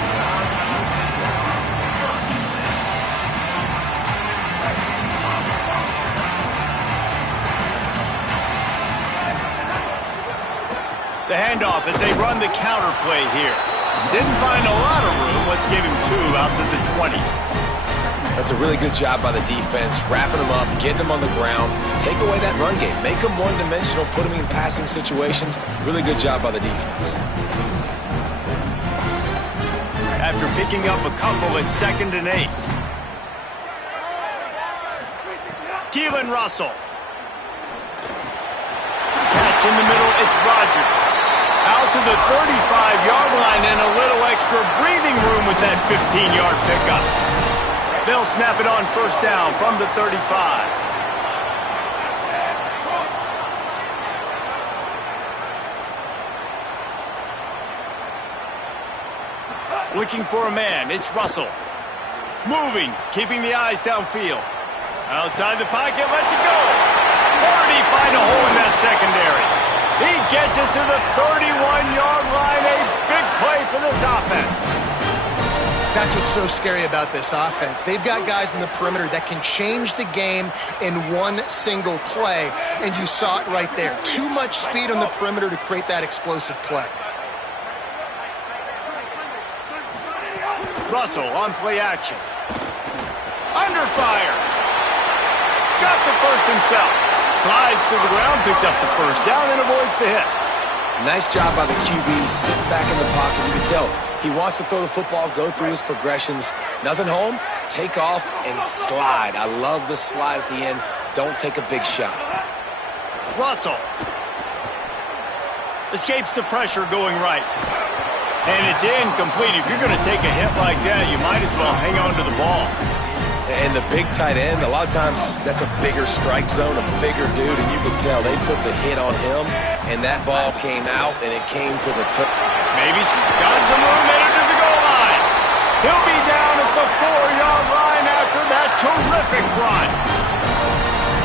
The handoff as they run the counter play here. Didn't find a lot of room. Let's give him 2 out to the 20. That's a really good job by the defense, wrapping them up, getting them on the ground, take away that run game, make them one-dimensional, put them in passing situations. Really good job by the defense. After picking up a couple at 2nd and 8. Keelan Russell. Catch in the middle, it's Rodgers. Out to the 35-yard line and a little extra breathing room with that 15-yard pickup. They'll snap it on 1st down from the 35. Looking for a man, it's Russell. Moving, keeping the eyes downfield. Outside the pocket, lets it go. Already find a hole in that secondary. He gets it to the 31-yard line. A big play for this offense. That's what's so scary about this offense. They've got guys in the perimeter that can change the game in one single play, and you saw it right there. Too much speed on the perimeter to create that explosive play. Russell on play action. Under fire. Got the first himself. Slides to the ground, picks up the first down, and avoids the hit. Nice job by the QB, sitting back in the pocket. You can tell he wants to throw the football, go through his progressions. Nothing home, take off, and slide. I love the slide at the end. Don't take a big shot. Russell escapes the pressure going right. And it's incomplete. If you're going to take a hit like that, you might as well hang on to the ball. And the big tight end, a lot of times that's a bigger strike zone, a bigger dude, and you can tell they put the hit on him, and that ball came out, and it came to the Maybe got some room headed to the goal line. He'll be down at the 4-yard line after that terrific run.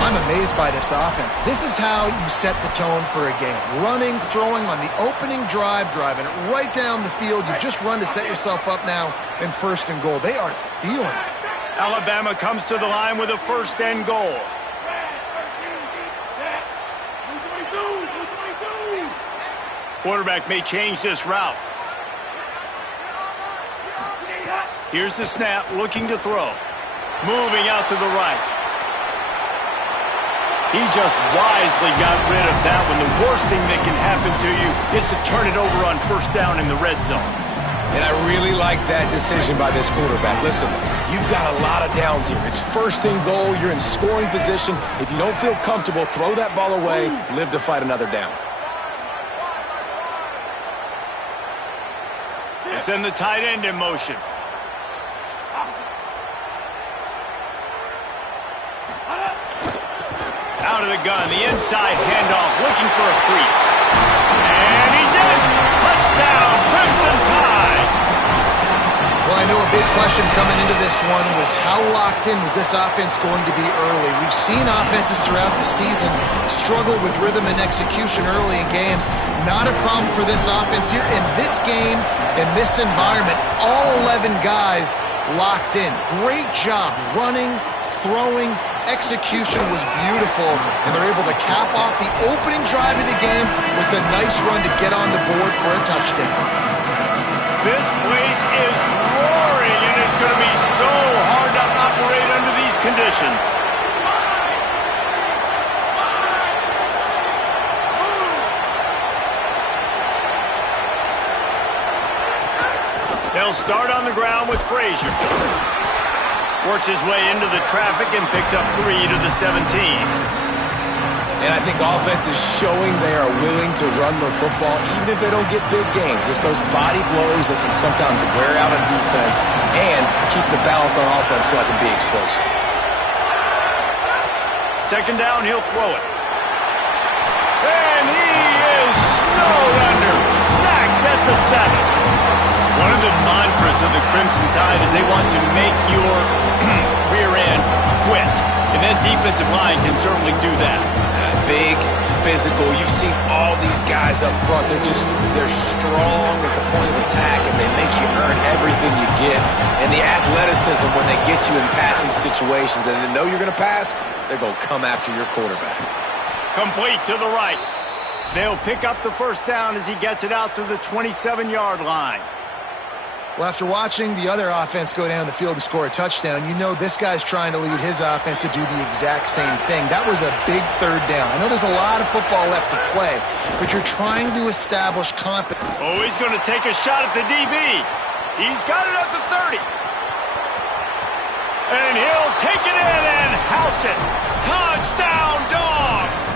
I'm amazed by this offense. This is how you set the tone for a game. Running, throwing on the opening drive, driving it right down the field. You just run to set yourself up now in 1st and goal. They are feeling it. Alabama comes to the line with a 1st and goal. Quarterback may change this route. Here's the snap, looking to throw. Moving out to the right. He just wisely got rid of that one. The worst thing that can happen to you is to turn it over on 1st down in the red zone. And I really like that decision by this quarterback. Listen, you've got a lot of downs here. It's 1st and goal. You're in scoring position. If you don't feel comfortable, throw that ball away. Live to fight another down. They send the tight end in motion. Out of the gun, the inside handoff, looking for a crease. And he's in! Touchdown, Crimson Tide! Well, I know a big question coming into this one was how locked in was this offense going to be early? We've seen offenses throughout the season struggle with rhythm and execution early in games. Not a problem for this offense here. In this game, in this environment, all 11 guys locked in. Great job running, throwing. Execution was beautiful, and they're able to cap off the opening drive of the game with a nice run to get on the board for a touchdown. This place is roaring, and it's going to be so hard to operate conditions. They'll start on the ground with Frazier. Works his way into the traffic and picks up 3 to the 17. And I think offense is showing they are willing to run the football even if they don't get big gains. Just those body blows that can sometimes wear out on defense and keep the balance on offense so I can be explosive. Second down, he'll throw it. And he is snowed under. Sacked at the 7. One of the mantras of the Crimson Tide is they want to make your rear end quit. And that defensive line can certainly do that. Big, physical. You've seen all these guys up front. They're strong at the point of attack, and they make you earn everything you get. And the athleticism when they get you in passing situations and they know you're going to pass, they're going to come after your quarterback. Complete to the right. They'll pick up the first down as he gets it out to the 27-yard line. Well, after watching the other offense go down the field and score a touchdown, you know this guy's trying to lead his offense to do the exact same thing. That was a big third down. I know there's a lot of football left to play, but you're trying to establish confidence. Oh, he's going to take a shot at the DB. He's got it at the 30. And he'll take it in and house it. Touchdown, Dogs!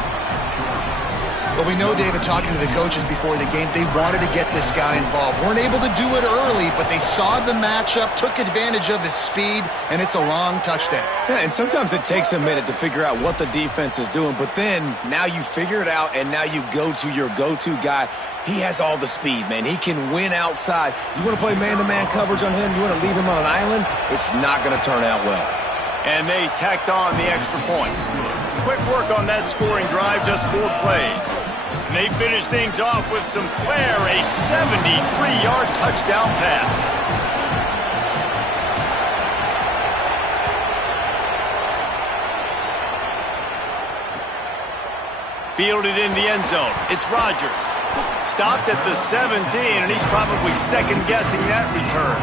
But we know, David, talking to the coaches before the game, they wanted to get this guy involved. Weren't able to do it early, but they saw the matchup, took advantage of his speed, and it's a long touchdown. Yeah, and sometimes it takes a minute to figure out what the defense is doing, but then now you figure it out, and now you go to your go-to guy. He has all the speed, man. He can win outside. You want to play man-to-man coverage on him? You want to leave him on an island? It's not going to turn out well. And they tacked on the extra point. Quick work on that scoring drive, just 4 plays. And they finish things off with some flair, a 73-yard touchdown pass. Fielded in the end zone. It's Rodgers. Stopped at the 17, and he's probably second-guessing that return.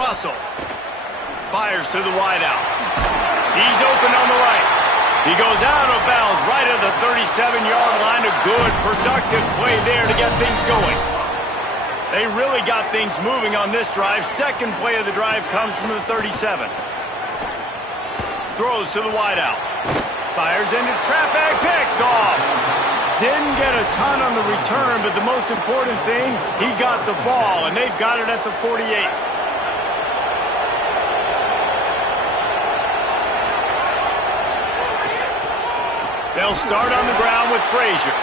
Russell fires to the wideout. He's open on the right. He goes out of bounds right at the 37-yard line. A good, productive play there to get things going. They really got things moving on this drive. Second play of the drive comes from the 37. Throws to the wideout. Fires into traffic. Picked off. Didn't get a ton on the return, but the most important thing, he got the ball, and they've got it at the 48. They'll start on the ground with Frazier.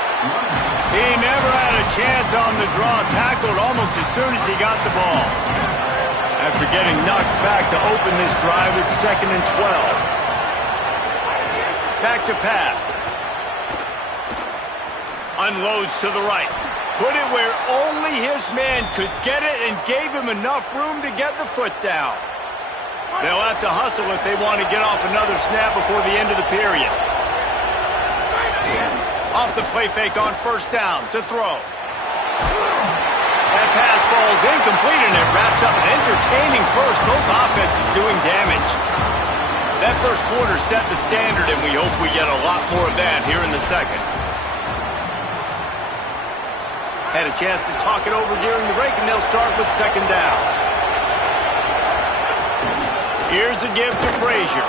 He never had a chance on the draw, tackled almost as soon as he got the ball. After getting knocked back to open this drive, it's 2nd and 12. Back to pass. Unloads to the right. Put it where only his man could get it and gave him enough room to get the foot down. They'll have to hustle if they want to get off another snap before the end of the period. Off the play fake on first down to throw. That pass falls incomplete, and it wraps up an entertaining first. Both offenses doing damage. That first quarter set the standard, and we hope we get a lot more of that here in the second. Had a chance to talk it over during the break, and they'll start with second down. Here's a give to Frazier.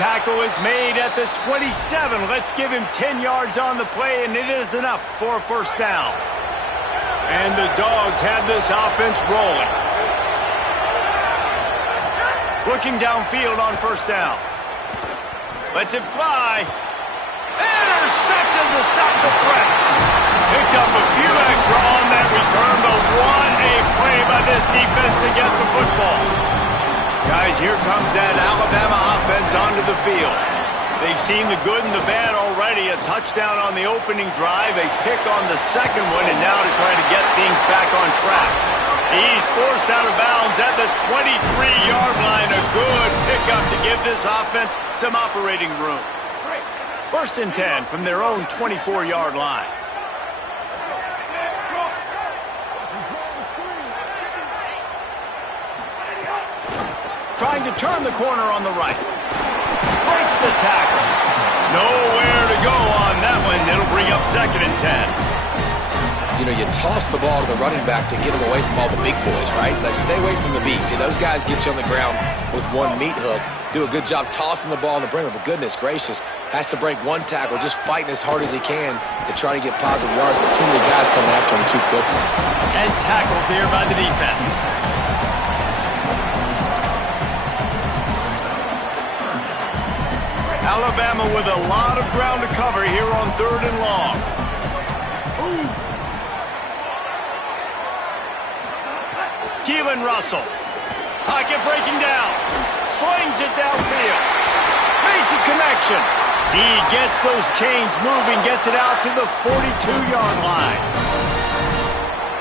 Tackle is made at the 27. Let's give him 10 yards on the play, and it is enough for a first down. And the Dogs have this offense rolling. Looking downfield on first down. Lets it fly. Intercepted to stop the threat. Picked up a few extra on that return, but what a play by this defense to get the football. Guys, here comes that Alabama offense onto the field. They've seen the good and the bad already. A touchdown on the opening drive, a pick on the second one, and now to try to get things back on track. He's forced out of bounds at the 23-yard line. A good pickup to give this offense some operating room. 1st and 10 from their own 24-yard line. trying to turn the corner on the right. Breaks the tackle. Nowhere to go on that one. It'll bring up 2nd and 10. You know, you toss the ball to the running back to get him away from all the big boys, right? Let's stay away from the beef. Those guys get you on the ground with one meat hook. Do a good job tossing the ball in the perimeter, but goodness gracious, has to break one tackle, just fighting as hard as he can to try to get positive yards, but too many guys coming after him too quickly. And tackled there by the defense. Alabama with a lot of ground to cover here on 3rd and long. Keelan Russell. Pocket breaking down. Slings it downfield. Makes a connection. He gets those chains moving, gets it out to the 42-yard line.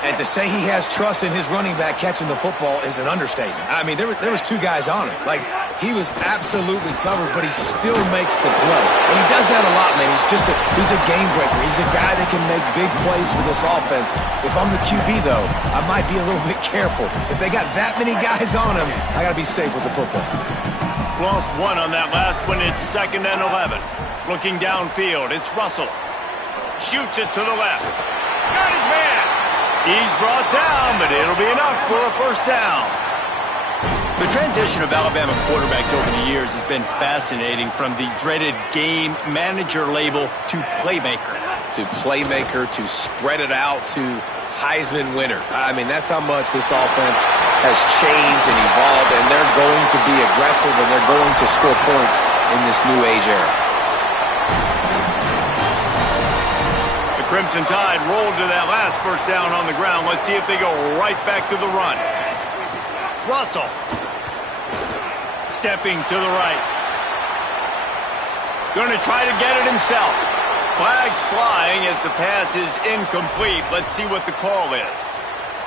And to say he has trust in his running back catching the football is an understatement. I mean, there was 2 guys on him. Like, he was absolutely covered, but he still makes the play. And he does that a lot, man. He's a game breaker. He's a guy that can make big plays for this offense. If I'm the QB, though, I might be a little bit careful. If they got that many guys on him, I got to be safe with the football. Lost 1 on that last one. It's 2nd and 11. Looking downfield, it's Russell. Shoots it to the left. Got his man. He's brought down, but it'll be enough for a 1st down. The transition of Alabama quarterbacks over the years has been fascinating, from the dreaded game manager label to playmaker. To playmaker, to spread it out, to Heisman winner. I mean, that's how much this offense has changed and evolved, and they're going to be aggressive, and they're going to score points in this new age era. Crimson Tide rolled to that last 1st down on the ground. Let's see if they go right back to the run. Russell. Stepping to the right. Going to try to get it himself. Flags flying as the pass is incomplete. Let's see what the call is.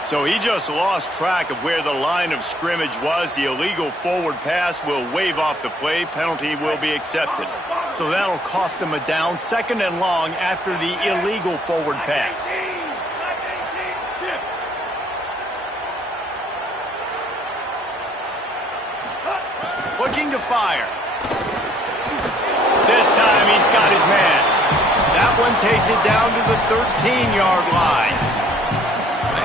So he just lost track of where the line of scrimmage was. The illegal forward pass will wave off the play. Penalty will be accepted. So that'll cost them a down, 2nd and long after the illegal forward pass. Looking to fire. This time he's got his man. That one takes it down to the 13-yard line.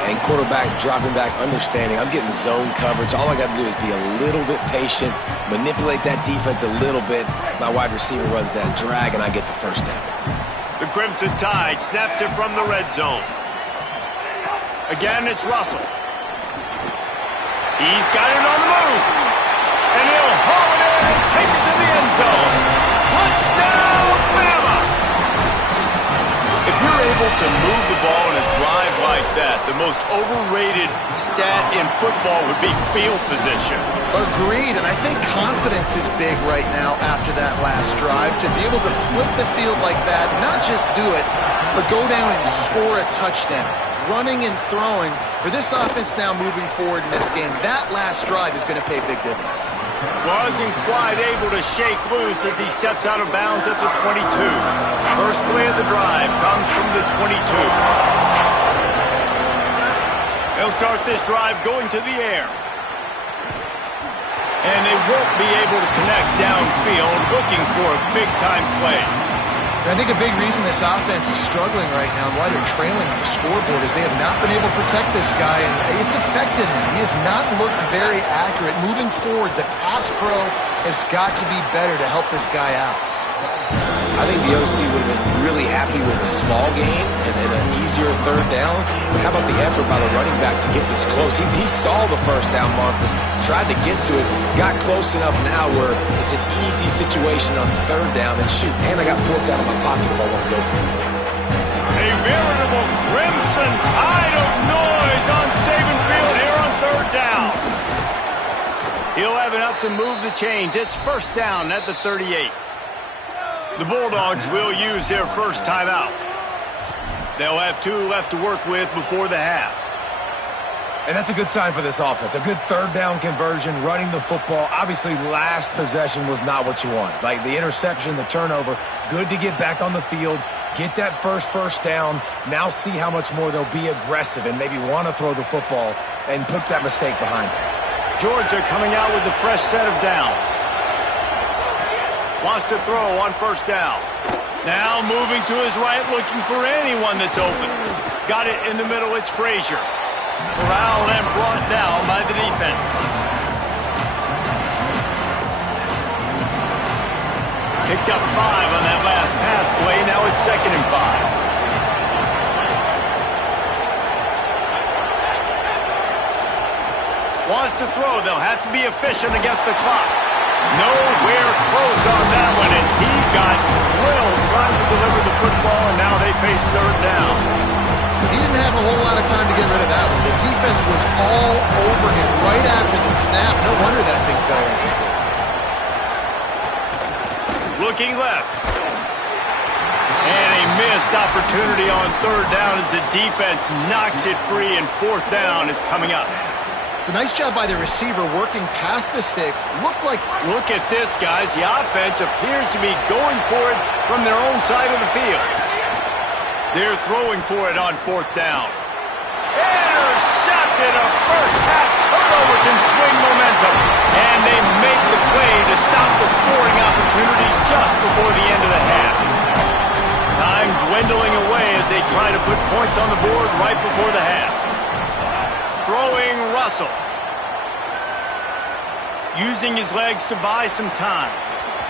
And quarterback dropping back, understanding I'm getting zone coverage. All I got to do is be a little bit patient, manipulate that defense a little bit. My wide receiver runs that drag, and I get the 1st down. The Crimson Tide snaps it from the red zone. Again, it's Russell. He's got it on the move. And he'll haul it in and take it to the end zone. Touchdown, Bama! If you're able to move the ball in a drive like that, the most overrated stat in football would be field position. Agreed, and I think confidence is big right now after that last drive. To be able to flip the field like that, not just do it, but go down and score a touchdown. Running and throwing, for this offense now moving forward in this game, that last drive is going to pay big dividends. Wasn't quite able to shake loose as he steps out of bounds at the 22. First play of the drive comes from the 22. They'll start this drive going to the air. And they won't be able to connect downfield, looking for a big-time play. And I think a big reason this offense is struggling right now and why they're trailing on the scoreboard is they have not been able to protect this guy, and it's affected him. He has not looked very accurate. Moving forward, the pass pro has got to be better to help this guy out. I think the OC would have been really happy with a small gain and an easier 3rd down. But how about the effort by the running back to get this close? He saw the 1st down mark, tried to get to it, got close enough now where it's an easy situation on 3rd down. And shoot, and I got 4th down in my pocket if I want to go for it. A veritable Crimson Tide of noise on Saban Field here on 3rd down. He'll have enough to move the chains. It's 1st down at the 38. The Bulldogs will use their 1st timeout. They'll have 2 left to work with before the half. And that's a good sign for this offense. A good 3rd down conversion, running the football. Obviously, last possession was not what you wanted. Like the interception, the turnover, good to get back on the field, get that first down. Now see how much more they'll be aggressive and maybe want to throw the football and put that mistake behind them. Georgia coming out with a fresh set of downs. Wants to throw on first down. Now moving to his right, looking for anyone that's open. Got it in the middle, it's Frazier. Corralled and brought down by the defense. Picked up 5 on that last pass play. Now it's 2nd and 5. Wants to throw. They'll have to be efficient against the clock. Nowhere close on that one as he got drilled trying to deliver the football, and now they face 3rd down. He didn't have a whole lot of time to get rid of that one. The defense was all over him right after the snap. No wonder that thing fell incomplete. Looking left. And a missed opportunity on 3rd down as the defense knocks it free, and 4th down is coming up. It's a nice job by the receiver working past the sticks. Look at this, guys. The offense appears to be going for it from their own side of the field. They're throwing for it on 4th down. Intercepted. A first-half turnover can swing momentum. And they make the play to stop the scoring opportunity just before the end of the half. Time dwindling away as they try to put points on the board right before the half. Throwing Russell. Using his legs to buy some time.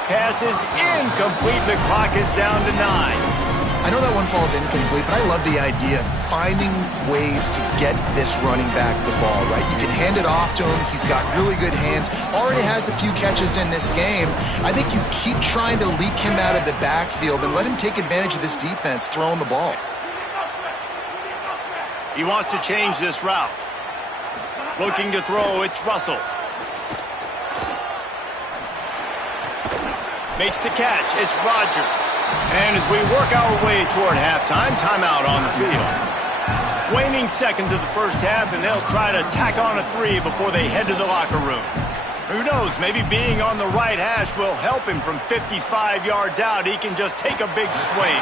Pass is incomplete. The clock is down to 9. I know that one falls incomplete, but I love the idea of finding ways to get this running back the ball, right? You can hand it off to him. He's got really good hands. Already has a few catches in this game. I think you keep trying to leak him out of the backfield and let him take advantage of this defense throwing the ball. He wants to change this route. Looking to throw, it's Russell. Makes the catch, it's Rodgers. And as we work our way toward halftime, timeout on the field. Waning seconds of the first half, and they'll try to tack on a 3 before they head to the locker room. Who knows, maybe being on the right hash will help him from 55 yards out. He can just take a big swing.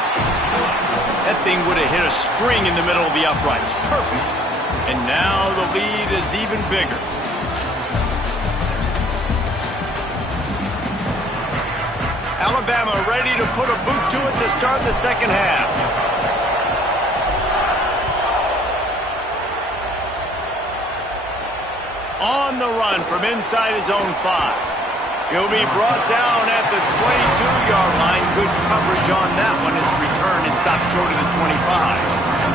That thing would have hit a string in the middle of the uprights. Perfect. And now the lead is even bigger. Alabama ready to put a boot to it to start the second half. On the run from inside his own 5. He'll be brought down at the 22-yard line. Good coverage on that one. His return is stopped short of the 25.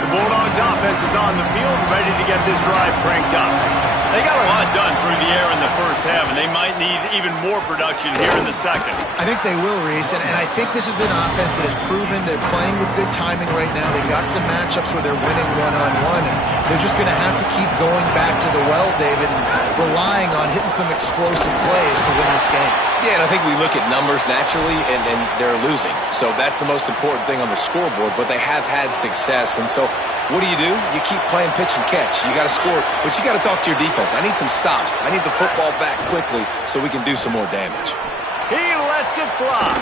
The Bulldogs offense is on the field, ready to get this drive cranked up. They got a lot done through the air in the first half, and they might need even more production here in the second. I think they will, Reese, and I think this is an offense that has proven they're playing with good timing right now. They've got some matchups where they're winning one-on-one, and they're just going to have to keep going back to the well, David, and relying on hitting some explosive plays to win this game. Yeah, and I think we look at numbers naturally, and they're losing. So that's the most important thing on the scoreboard, but they have had success. And so what do? You keep playing pitch and catch. You got to score, but you got to talk to your defense. I need some stops. I need the football back quickly so we can do some more damage. He lets it fly.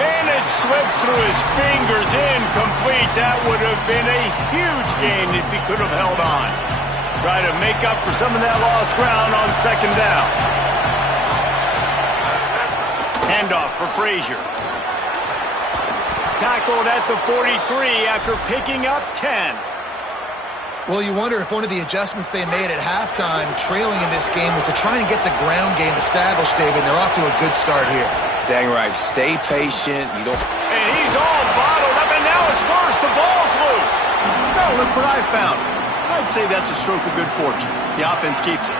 And it slips through his fingers, incomplete. That would have been a huge gain if he could have held on. Try to make up for some of that lost ground on second down. Handoff for Frazier. Tackled at the 43 after picking up 10. Well, you wonder if one of the adjustments they made at halftime, trailing in this game, was to try and get the ground game established, David. They're off to a good start here. Dang right. Stay patient. You don't... And he's all bottled up, and now it's worse. The ball's loose. Now look what I found. I'd say that's a stroke of good fortune. The offense keeps it.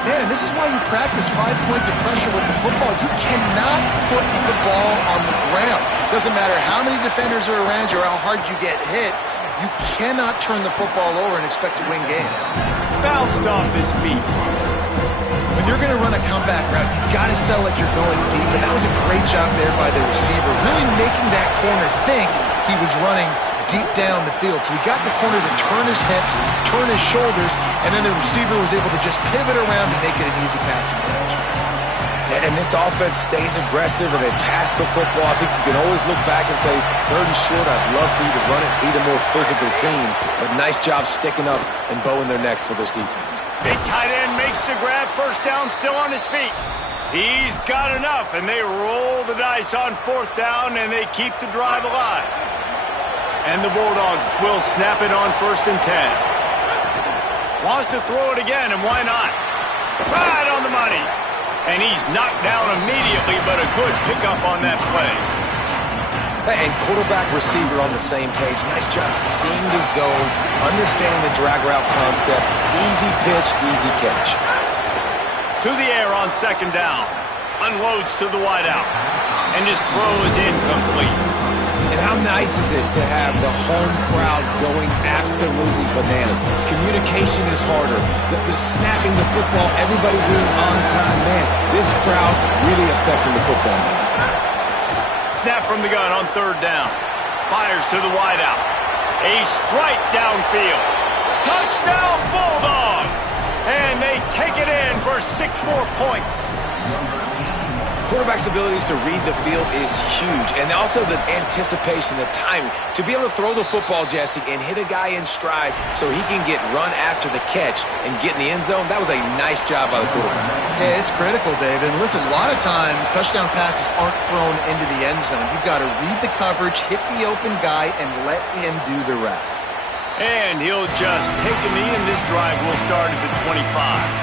Man, and this is why you practice 5 points of pressure with the football. You cannot put the ball on the ground. Doesn't matter how many defenders are around you or how hard you get hit. You cannot turn the football over and expect to win games. Bounced off his feet. When you're going to run a comeback route, you've got to sell like you're going deep. And that was a great job there by the receiver, really making that corner think he was running deep down the field. So he got the corner to turn his hips, turn his shoulders, and then the receiver was able to just pivot around and make it an easy passing catch. And this offense stays aggressive and they pass the football. I think you can always look back and say, 3rd and short, I'd love for you to run it, be the more physical team. But nice job sticking up and bowing their necks for this defense. Big tight end makes the grab. First down, still on his feet. He's got enough, and they roll the dice on 4th down, and they keep the drive alive. And the Bulldogs will snap it on 1st and 10. Wants to throw it again, and why not? Right on the money. And he's knocked down immediately, but a good pickup on that play. And quarterback, receiver on the same page. Nice job seeing the zone, understanding the drag route concept. Easy pitch, easy catch. To the air on 2nd down. Unloads to the wideout. And his throw is incomplete. And how nice is it to have the home crowd going absolutely bananas? Communication is harder. The snapping the football, everybody being on time. Man, this crowd really affecting the football game. Snap from the gun on 3rd down. Fires to the wideout. A strike downfield. Touchdown Bulldogs! And they take it in for 6 more points. Quarterback's abilities to read the field is huge. And also the anticipation, the timing. To be able to throw the football, Jesse, and hit a guy in stride so he can get run after the catch and get in the end zone, that was a nice job by the quarterback. Yeah, it's critical, Dave. And listen, a lot of times touchdown passes aren't thrown into the end zone. You've got to read the coverage, hit the open guy, and let him do the rest. And he'll just take a knee, and this drive will start at the 25.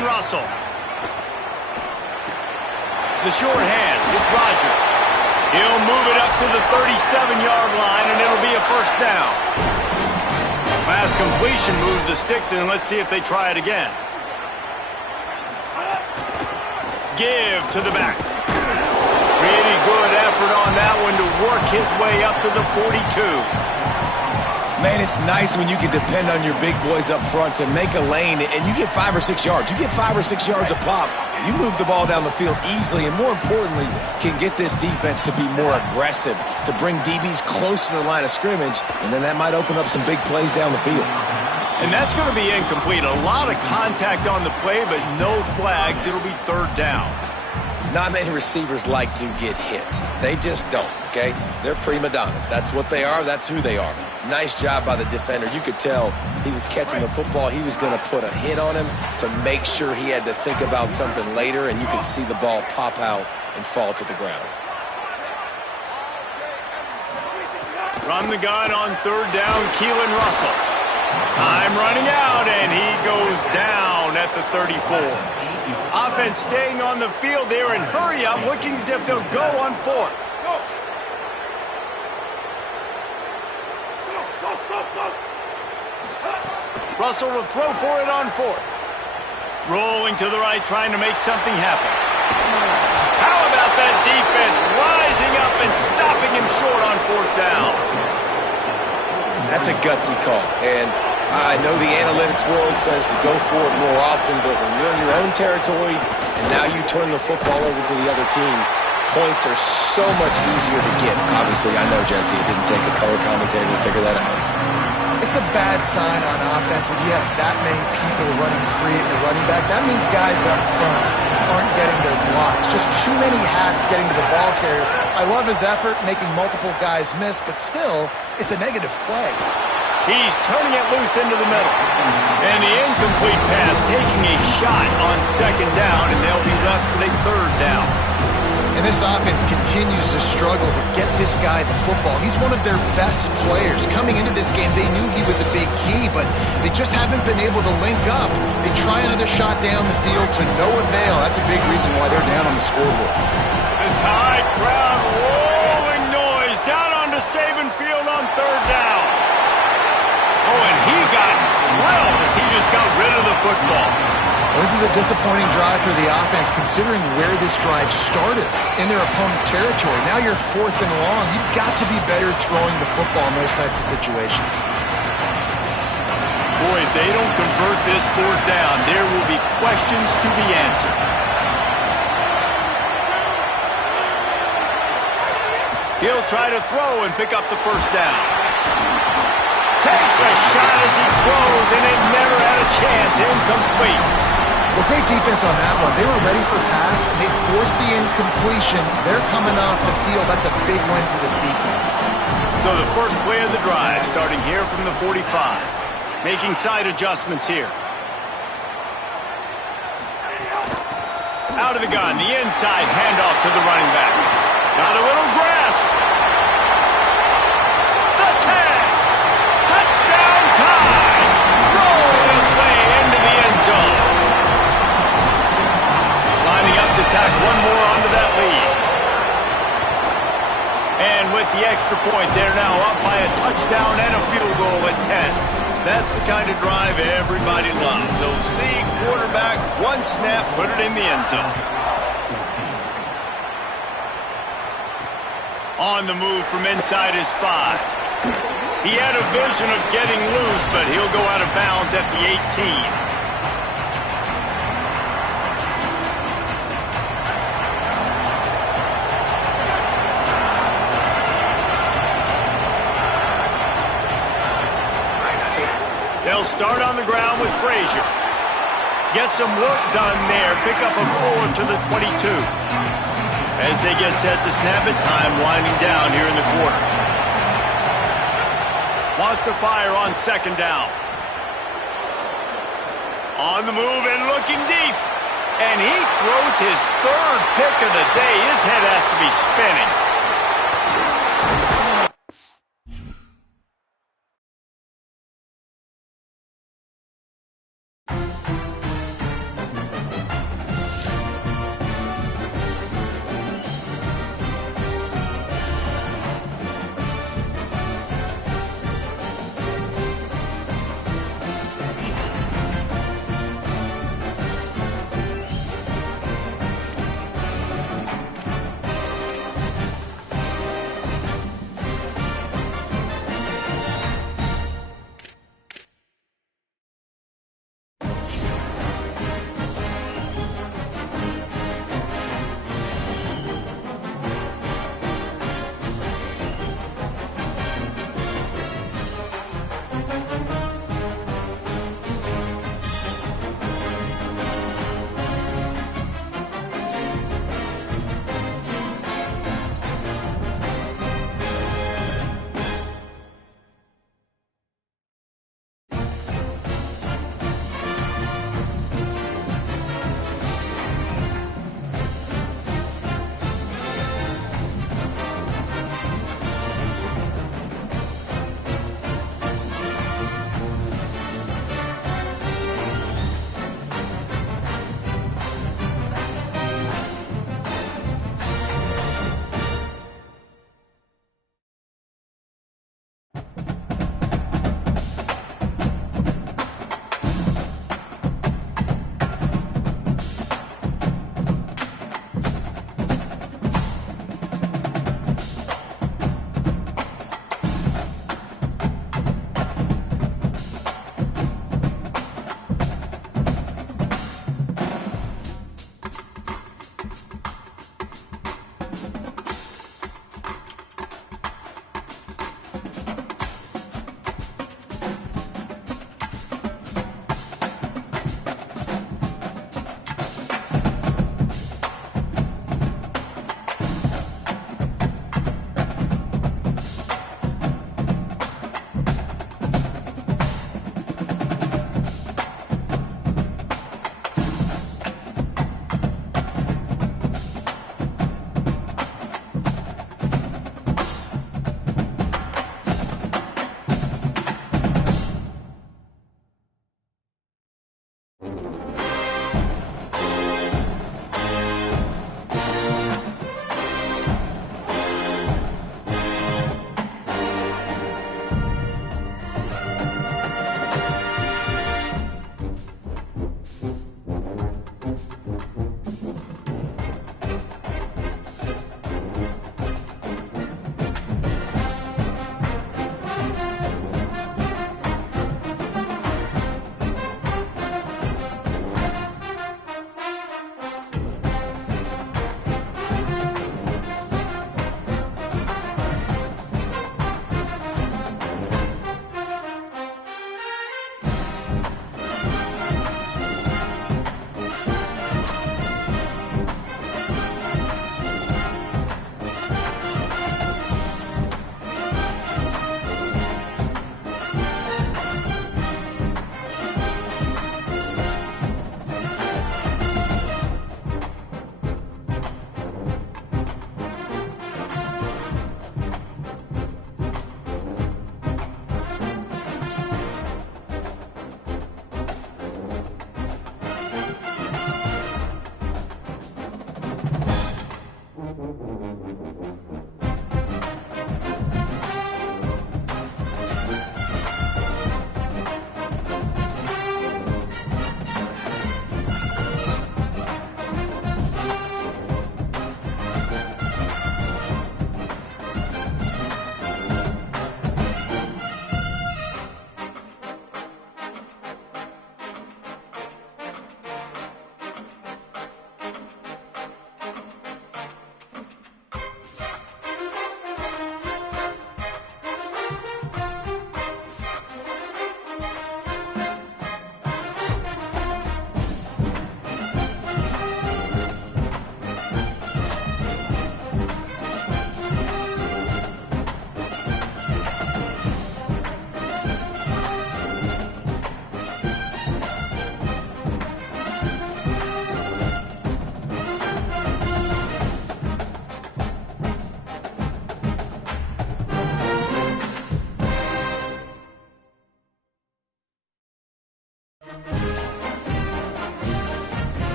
Russell. The short hand, it's Rodgers. He'll move it up to the 37-yard line, and it'll be a 1st down. Pass completion moves the sticks, and let's see if they try it again. Give to the back. Pretty good effort on that one to work his way up to the 42. Man, it's nice when you can depend on your big boys up front to make a lane, and you get 5 or 6 yards. You get 5 or 6 yards a pop. You move the ball down the field easily, and more importantly, can get this defense to be more aggressive, to bring DBs close to the line of scrimmage, and then that might open up some big plays down the field. And that's going to be incomplete. A lot of contact on the play, but no flags. It'll be 3rd down. Not many receivers like to get hit. They just don't, okay? They're prima donnas. That's what they are. That's who they are. Nice job by the defender. You could tell he was catching the football. He was going to put a hit on him to make sure he had to think about something later, and you could see the ball pop out and fall to the ground. From the gun on 3rd down, Keelan Russell. Time running out, and he goes down at the 34. Offense staying on the field there and hurry up, looking as if they'll go on 4th. Russell will throw for it on 4th. Rolling to the right, trying to make something happen. How about that defense rising up and stopping him short on 4th down? That's a gutsy call, and I know the analytics world says to go for it more often, but when you're in your own territory and now you turn the football over to the other team, points are so much easier to get. Obviously, I know, Jesse, it didn't take a color commentator to figure that out. It's a bad sign on offense when you have that many people running free at your running back. That means guys up front aren't getting their blocks. Just too many hats getting to the ball carrier. I love his effort, making multiple guys miss, but still, it's a negative play. He's turning it loose into the middle. And the incomplete pass taking a shot on 2nd down, and they'll be left with a 3rd down. And this offense continues to struggle to get this guy the football. He's one of their best players. Coming into this game, they knew he was a big key, but they just haven't been able to link up. They try another shot down the field to no avail. That's a big reason why they're down on the scoreboard. The Tide crowd rolling noise down onto Saban Field on 3rd down. Oh, and he got drilled as he just got rid of the football. Well, this is a disappointing drive for the offense considering where this drive started in their opponent territory. Now you're 4th and long. You've got to be better throwing the football in those types of situations. Boy, if they don't convert this 4th down, there will be questions to be answered. He'll try to throw and pick up the 1st down. Takes a shot as he throws, and it never had a chance. Incomplete. Well, great defense on that one. They were ready for pass, and they forced the incompletion. They're coming off the field. That's a big win for this defense. So the first play of the drive, starting here from the 45. Making side adjustments here. Out of the gun, the inside handoff to the running back. Got a little grass. The tag. Touchdown time. Rolling his way into the end zone. Lining up to tack one more onto that lead. And with the extra point, they're now up by a touchdown and a field goal at 10. That's the kind of drive everybody loves. So see quarterback, one snap, put it in the end zone. On the move from inside his 5. He had a vision of getting loose, but he'll go out of bounds at the 18. They'll start on the ground with Frazier. Get some work done there. Pick up a 4 to the 22. As they get set to snap it, time winding down here in the quarter. Wants to fire on 2nd down. On the move and looking deep. And he throws his 3rd pick of the day. His head has to be spinning.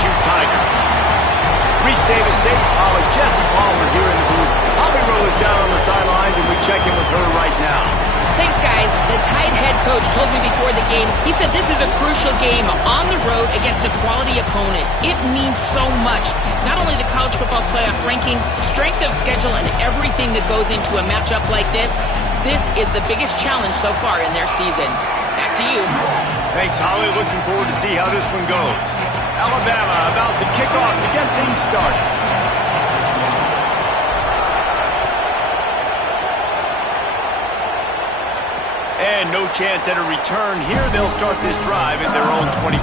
LSU Tigers. Reese Davis, Dave Pollard, Jesse Palmer here in the booth. Holly Rowe is down on the sidelines, and we check in with her right now. Thanks, guys. The Tide head coach told me before the game, he said this is a crucial game on the road against a quality opponent. It means so much. Not only the college football playoff rankings, strength of schedule, and everything that goes into a matchup like this. This is the biggest challenge so far in their season. Back to you. Thanks, Holly. Looking forward to see how this one goes. Alabama about to kick off to get things started. And no chance at a return here. They'll start this drive at their own 25.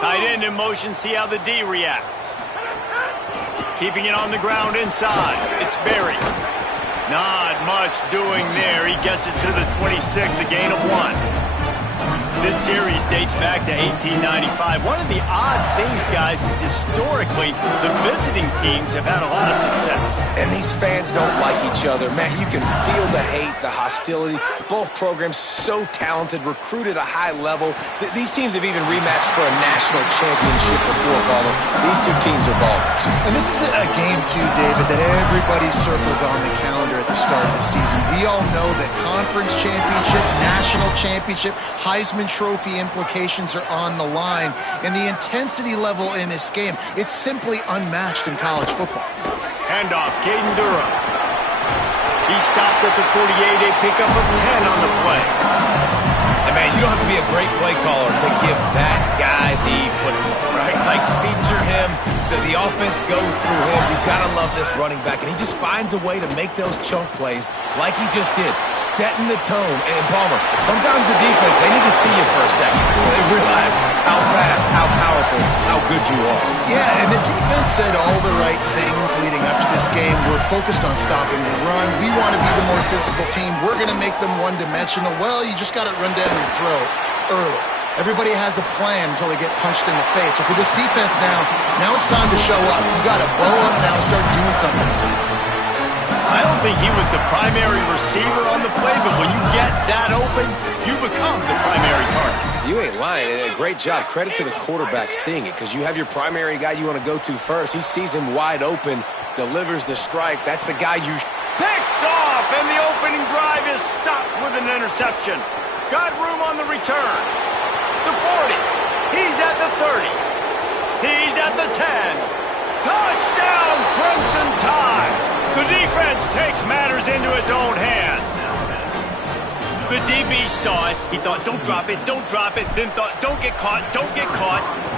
Tight end in motion, see how the D reacts. Keeping it on the ground inside. It's Berry. Not much doing there. He gets it to the 26, a gain of 1. This series dates back to 1895. One of the odd things, guys, is historically the visiting teams have had a lot of success. And these fans don't like each other. Man, you can feel the hate, the hostility. Both programs so talented, recruited at a high level. These teams have even rematched for a national championship before, Palmer. These two teams are ballers. And this is a game, too, David, that everybody circles on the calendar at the start of the season. We all know that conference championship, national championship, Heisman Trophy implications are on the line. And the intensity level in this game, it's simply unmatched in college football. Handoff, Caden Durham. He stopped at the 48, a pickup of 10 on the play. And man, you don't have to be a great play caller to give that guy the football, right? Like, feature him. The offense goes through him. You've got to love this running back. And he just finds a way to make those chunk plays like he just did, setting the tone. And Palmer, sometimes the defense, they need to see you for a second so they realize how fast, how powerful, how good you are. Yeah, and the defense said all the right things leading up to this game. We're focused on stopping the run. We want to be the more physical team. We're going to make them one-dimensional. Well, you just got to run down your throat early. Everybody has a plan until they get punched in the face. So for this defense now it's time to show up. You got to blow up now and start doing something. I don't think he was the primary receiver on the play, but when you get that open, you become the primary target. You ain't lying, and a great job. Credit to the quarterback seeing it, because you have your primary guy you want to go to first. He sees him wide open, delivers the strike. That's the guy you... Picked off, and the opening drive is stopped with an interception. Got room on the return. The 40. He's at the 30. He's at the 10. Touchdown, Crimson Tide. The defense takes matters into its own hands. The DB saw it. He thought, don't drop it, don't drop it. Then thought, don't get caught,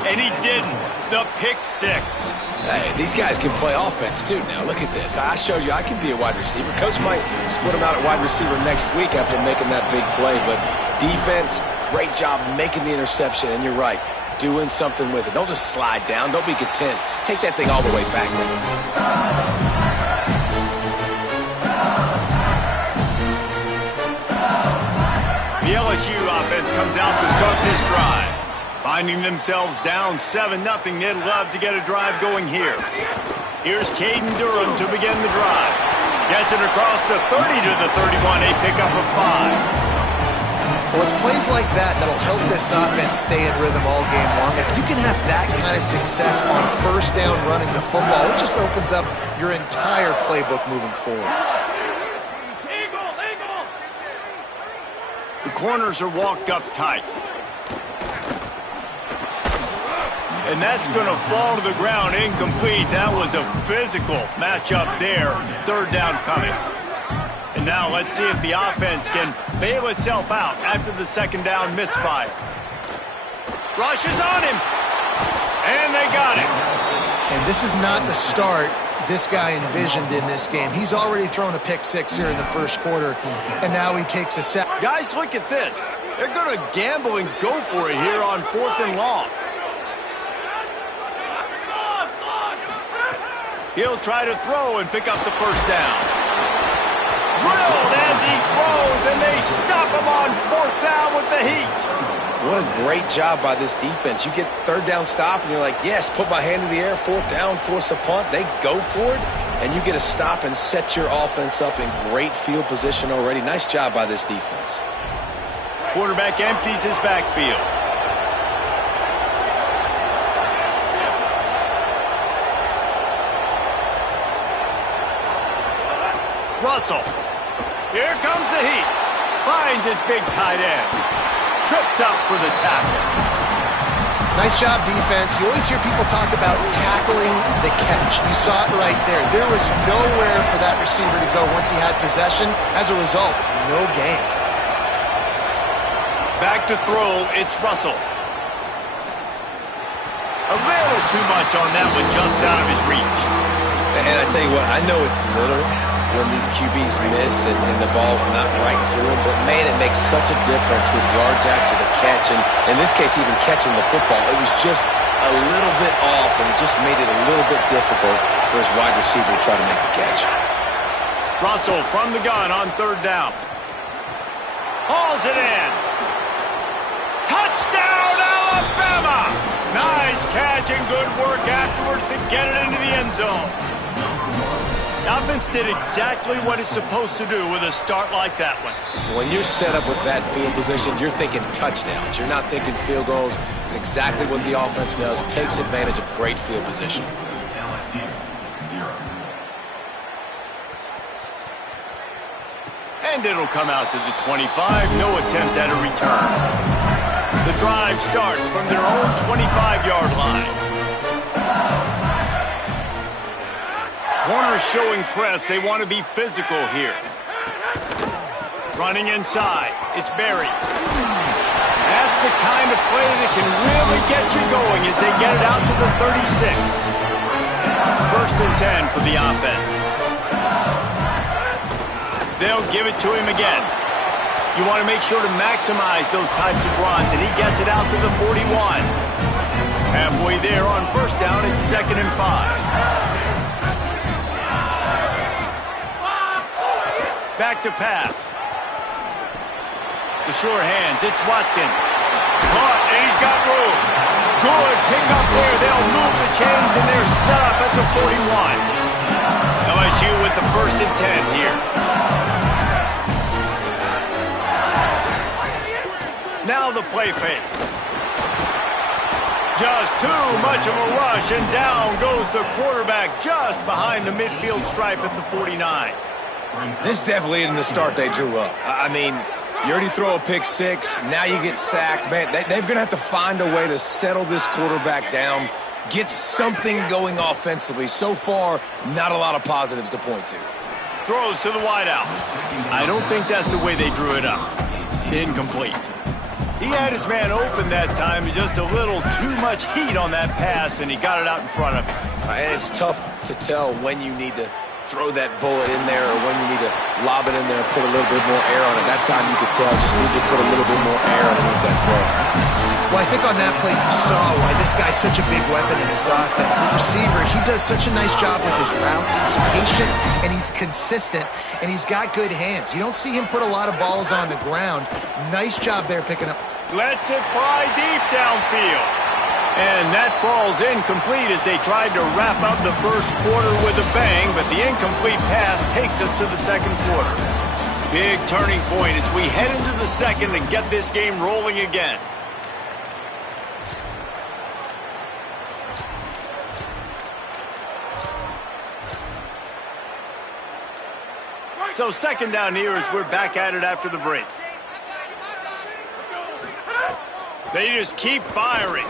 and he didn't. The pick six. Hey, these guys can play offense, too. Now, look at this. I showed you I can be a wide receiver. Coach might split him out at wide receiver next week after making that big play. But defense, great job making the interception. And you're right, doing something with it. Don't just slide down. Don't be content. Take that thing all the way back. The LSU offense comes out to start this drive. Finding themselves down 7-0, they'd love to get a drive going here. Here's Caden Durham to begin the drive. Gets it across the 30 to the 31, a pickup of 5. Well, it's plays like that that'll help this offense stay in rhythm all game long. If you can have that kind of success on first down running the football, it just opens up your entire playbook moving forward. The corners are walked up tight. And that's going to fall to the ground incomplete. That was a physical matchup there. Third down coming. And now let's see if the offense can bail itself out after the second down misfire. Rush is on him. And they got him. And this is not the start this guy envisioned in this game. He's already thrown a pick six here in the first quarter, and now he takes a sack. Guys, look at this. They're going to gamble and go for it here on 4th and long. He'll try to throw and pick up the first down. Drilled as he throws, and they stop him on 4th down with the heat. What a great job by this defense. You get third down stop, and you're like, yes, put my hand in the air, fourth down, force a punt. They go for it, and you get a stop and set your offense up in great field position already. Nice job by this defense. Quarterback empties his backfield. Russell. Here comes the heat. Finds his big tight end. Tripped up for the tackle. Nice job, defense. You always hear people talk about tackling the catch. You saw it right there. There was nowhere for that receiver to go once he had possession. As a result, no gain. Back to throw, it's Russell. A little too much on that one, just out of his reach. And I tell you what, I know it's little when these QBs miss and the ball's not right to them, but man, it makes such a difference with yards after the catch, and in this case, even catching the football. It was just a little bit off, and it just made it a little bit difficult for his wide receiver to try to make the catch. Russell from the gun on third down. Hauls it in. Touchdown, Alabama! Nice catch and good work afterwards to get it into the end zone. The offense did exactly what it's supposed to do with a start like that one. When you're set up with that field position, you're thinking touchdowns. You're not thinking field goals. It's exactly what the offense does. Takes advantage of great field position. And it'll come out to the 25. No attempt at a return. The drive starts from their own 25-yard line. Corners showing press. They want to be physical here. Running inside. It's Berry. That's the kind of play that can really get you going as they get it out to the 36. First and 10 for the offense. They'll give it to him again. You want to make sure to maximize those types of runs, and he gets it out to the 41. Halfway there on first down, it's 2nd and 5. Back to pass. The sure hands, it's Watkins. Caught, and he's got room. Good pick up there. They'll move the chains, and they're set up at the 41. LSU with the 1st and 10 here. Now the play fake. Just too much of a rush, and down goes the quarterback just behind the midfield stripe at the 49. This definitely isn't the start they drew up. I mean, you already throw a pick six, now you get sacked. Man, they're going to have to find a way to settle this quarterback down, get something going offensively. So far, not a lot of positives to point to. Throws to the wideout. I don't think that's the way they drew it up. Incomplete. He had his man open that time, just a little too much heat on that pass, and he got it out in front of him. And it's tough to tell when you need to throw that bullet in there or when you need to lob it in there and put a little bit more air on it. That time you could tell just need to put a little bit more air underneath that throw. Well, I think on that play you saw why this guy's such a big weapon in this offense. At receiver, he does such a nice job with his routes. He's patient, and he's consistent, and he's got good hands. You don't see him put a lot of balls on the ground. Nice job there picking up. Lets it fly deep downfield. And that falls incomplete as they tried to wrap up the first quarter with a bang, but the incomplete pass takes us to the second quarter. Big turning point as we head into the second and get this game rolling again. So second down here as we're back at it after the break. They just keep firing.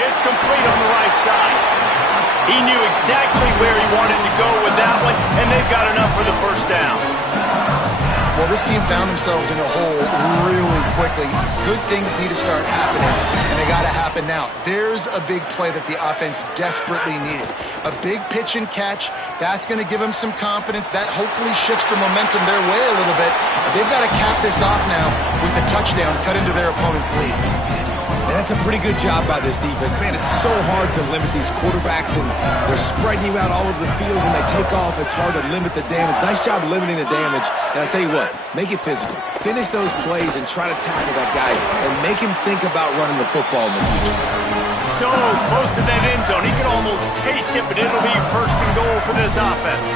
It's complete on the right side. He knew exactly where he wanted to go with that one, and they've got enough for the first down. Well, this team found themselves in a hole really quickly. Good things need to start happening, and they got to happen now. There's a big play that the offense desperately needed. A big pitch and catch. That's going to give them some confidence. That hopefully shifts the momentum their way a little bit. But they've got to cap this off now with a touchdown, cut into their opponent's lead. And that's a pretty good job by this defense. Man, it's so hard to limit these quarterbacks, and they're spreading you out all over the field. When they take off, it's hard to limit the damage. Nice job limiting the damage. And I tell you what, make it physical. Finish those plays and try to tackle that guy and make him think about running the football in the future. So close to that end zone. He can almost taste it, but it'll be first and goal for this offense.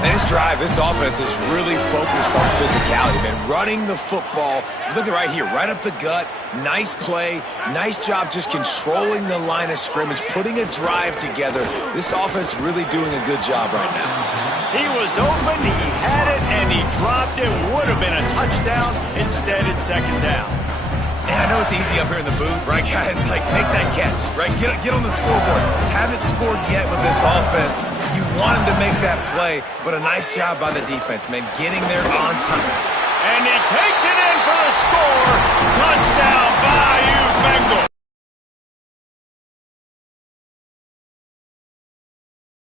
And this offense is really focused on physicality, man. Running the football. Look at right here, right up the gut. Nice play. Nice job just controlling the line of scrimmage, putting a drive together. This offense really doing a good job right now. He was open, he had it, and he dropped it. Would have been a touchdown. Instead, it's second down. And I know it's easy up here in the booth, right, guys? Like, make that catch, right? Get on the scoreboard. Haven't scored yet with this offense. You want him to make that play, but a nice job by the defense, man, getting there on time. And he takes it in for the score. Touchdown, Bayou Bengals.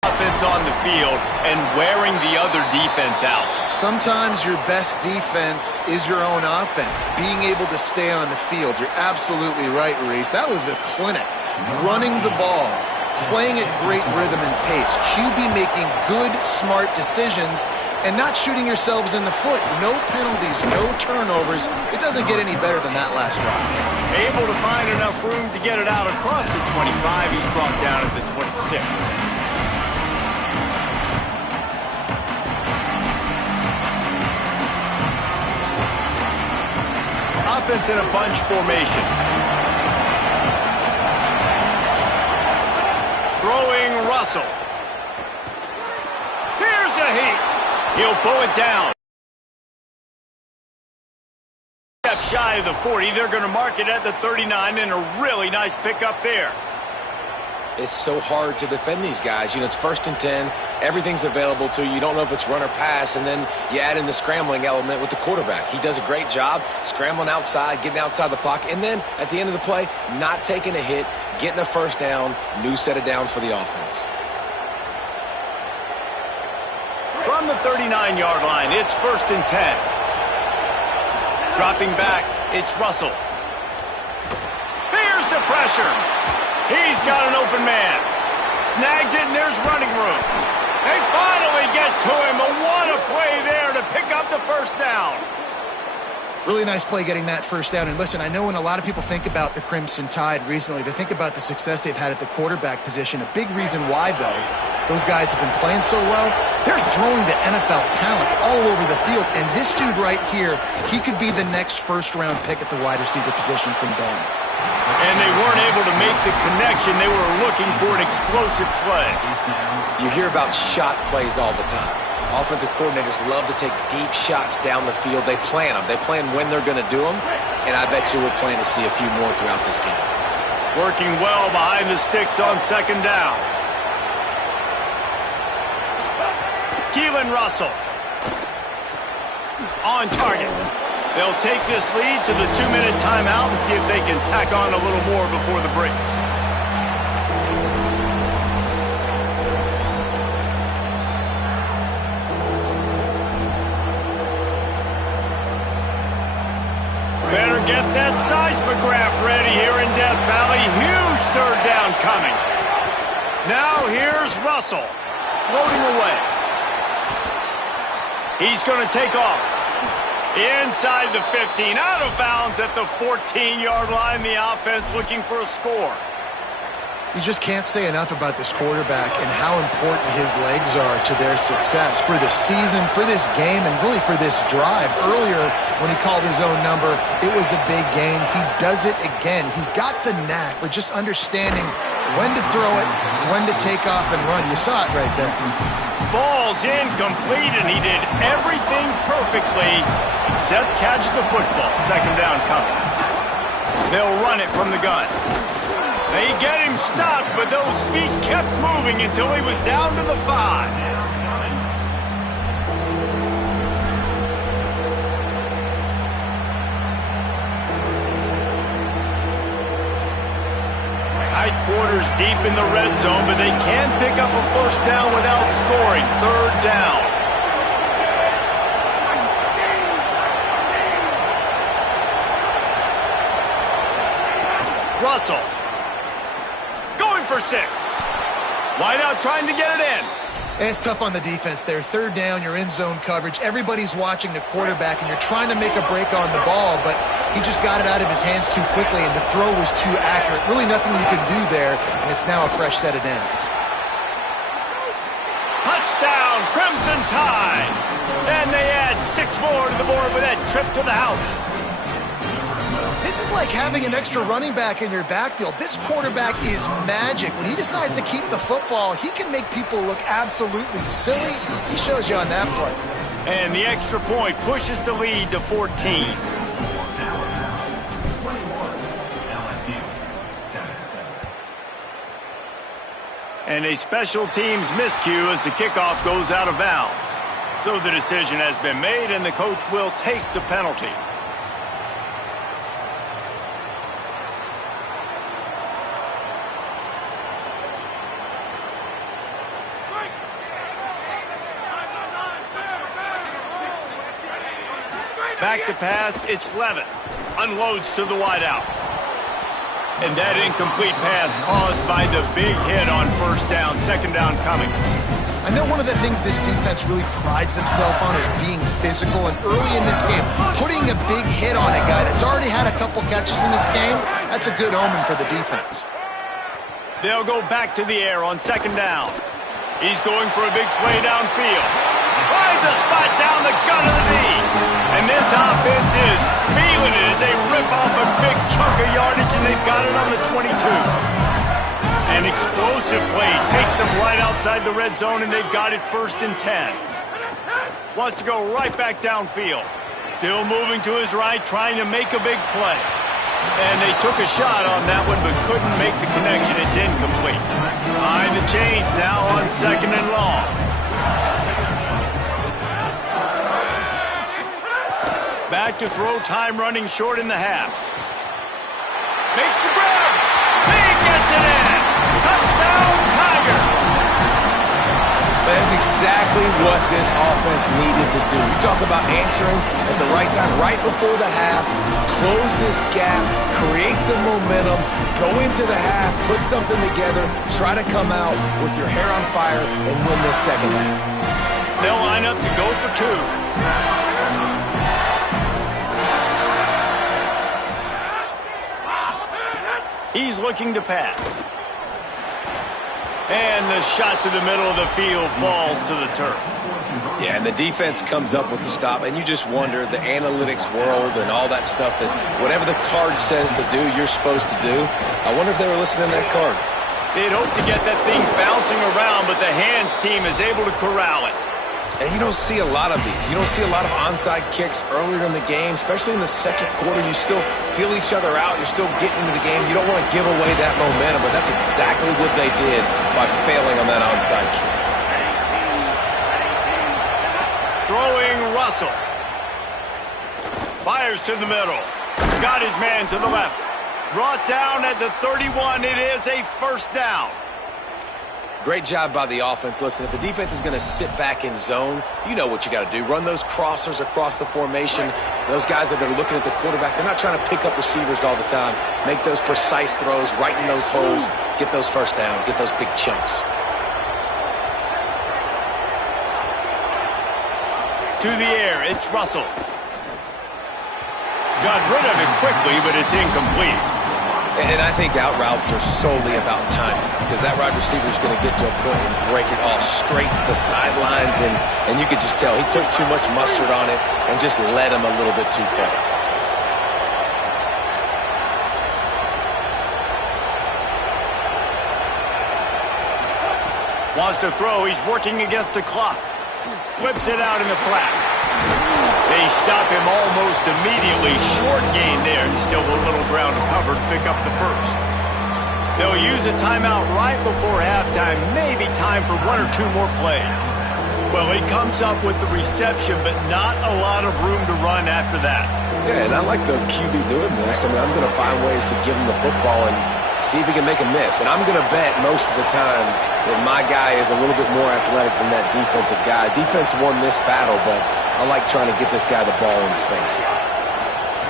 Offense on the field and wearing the other defense out. Sometimes your best defense is your own offense, being able to stay on the field. You're absolutely right, Reese. That was a clinic. Running the ball, playing at great rhythm and pace. QB making good, smart decisions and not shooting yourselves in the foot. No penalties, no turnovers. It doesn't get any better than that last drive. Able to find enough room to get it out across the 25. He's brought down at the 26. Offense in a bunch formation. Throwing Russell. Here's a heat. He'll pull it down. Step shy of the 40. They're going to mark it at the 39, and a really nice pickup there. It's so hard to defend these guys. You know, it's 1st and 10. Everything's available to you. You don't know if it's run or pass, and then you add in the scrambling element with the quarterback. He does a great job scrambling outside, getting outside the pocket, and then at the end of the play, not taking a hit, getting a first down, new set of downs for the offense. From the 39-yard line, it's 1st and 10. Dropping back, it's Russell. Here's the pressure. He's got an open man. Snags it, and there's running room. They finally get to him. What a play there to pick up the first down. Really nice play getting that first down. And listen, I know when a lot of people think about the Crimson Tide recently, they think about the success they've had at the quarterback position. A big reason why, though, those guys have been playing so well, they're throwing the NFL talent all over the field. And this dude right here, he could be the next first-round pick at the wide receiver position from Bama. And they weren't able to make the connection. They were looking for an explosive play. You hear about shot plays all the time. Offensive coordinators love to take deep shots down the field. They plan them. They plan when they're going to do them. And I bet you we'll plan to see a few more throughout this game. Working well behind the sticks on second down. Keelan Russell. On target. They'll take this lead to the 2-minute timeout and see if they can tack on a little more before the break. Better get that seismograph ready here in Death Valley. Huge third down coming. Now here's Russell, floating away. He's going to take off. Inside the 15, out of bounds at the 14-yard line. The offense looking for a score. You just can't say enough about this quarterback and how important his legs are to their success for the season, for this game, and really for this drive. Earlier, when he called his own number, it was a big gain. He does it again. He's got the knack for just understanding when to throw it, when to take off and run. You saw it right there. Falls incomplete, and he did everything perfectly except catch the football. Second down coming. They'll run it from the gun. They get him stopped, but those feet kept moving until he was down to the 5. Tight quarters deep in the red zone, but they can pick up a first down without scoring. Third down. Russell. Going for 6. Wide out trying to get it in. It's tough on the defense there. Third down, you're in zone coverage. Everybody's watching the quarterback, and you're trying to make a break on the ball, but he just got it out of his hands too quickly, and the throw was too accurate. Really nothing you can do there, and it's now a fresh set of downs. Touchdown, Crimson Tide. And they add 6 more to the board with that trip to the house. This is like having an extra running back in your backfield. This quarterback is magic. When he decides to keep the football, he can make people look absolutely silly. He shows you on that play. And the extra point pushes the lead to 14. And a special teams miscue as the kickoff goes out of bounds. So the decision has been made, and the coach will take the penalty. Back to pass, it's Levitt. Unloads to the wideout. And that incomplete pass caused by the big hit on first down, second down coming. I know one of the things this defense really prides themselves on is being physical, and early in this game, putting a big hit on a guy that's already had a couple catches in this game, that's a good omen for the defense. They'll go back to the air on second down. He's going for a big play downfield. Finds a spot down the gut of the knee. And this offense is feeling it as they rip off a big chunk of yardage, and they've got it on the 22. An explosive play takes them right outside the red zone, and they've got it 1st and 10. Wants to go right back downfield. Still moving to his right, trying to make a big play. And they took a shot on that one, but couldn't make the connection. It's incomplete. Behind the chains now on 2nd and long. Back to throw, time running short in the half. Makes the grab. He gets it in. Touchdown, Tigers. That's exactly what this offense needed to do. You talk about answering at the right time, right before the half, close this gap, create some momentum, go into the half, put something together, try to come out with your hair on fire and win this second half. They'll line up to go for 2. He's looking to pass. And the shot to the middle of the field falls to the turf. Yeah, and the defense comes up with the stop, and you just wonder, the analytics world and all that stuff, that whatever the card says to do, you're supposed to do. I wonder if they were listening to that card. They'd hope to get that thing bouncing around, but the hands team is able to corral it. And you don't see a lot of these. You don't see a lot of onside kicks earlier in the game, especially in the second quarter. You still feel each other out. You're still getting into the game. You don't want to give away that momentum, but that's exactly what they did by failing on that onside kick. Throwing Russell. Fires to the middle. Got his man to the left. Brought down at the 31. It is a 1st down. Great job by the offense. Listen, if the defense is going to sit back in zone, you know what you got to do. Run those crossers across the formation. Those guys that are looking at the quarterback, they're not trying to pick up receivers all the time. Make those precise throws, right in those holes, get those first downs, get those big chunks. To the air, it's Russell. Got rid of it quickly, but it's incomplete. And I think out routes are solely about timing, because that wide receiver is going to get to a point and break it off straight to the sidelines, and you could just tell he took too much mustard on it and just led him a little bit too far. Wants to throw. He's working against the clock. Flips it out in the flat. They stop him almost immediately. Short gain there, and still a little ground to cover to pick up the 1st. They'll use a timeout right before halftime. Maybe time for 1 or 2 more plays. Well, he comes up with the reception, but not a lot of room to run after that. Yeah, and I like the QB doing this. I mean, I'm going to find ways to give him the football and see if he can make a miss. And I'm going to bet most of the time that my guy is a little bit more athletic than that defensive guy. Defense won this battle, but I like trying to get this guy the ball in space.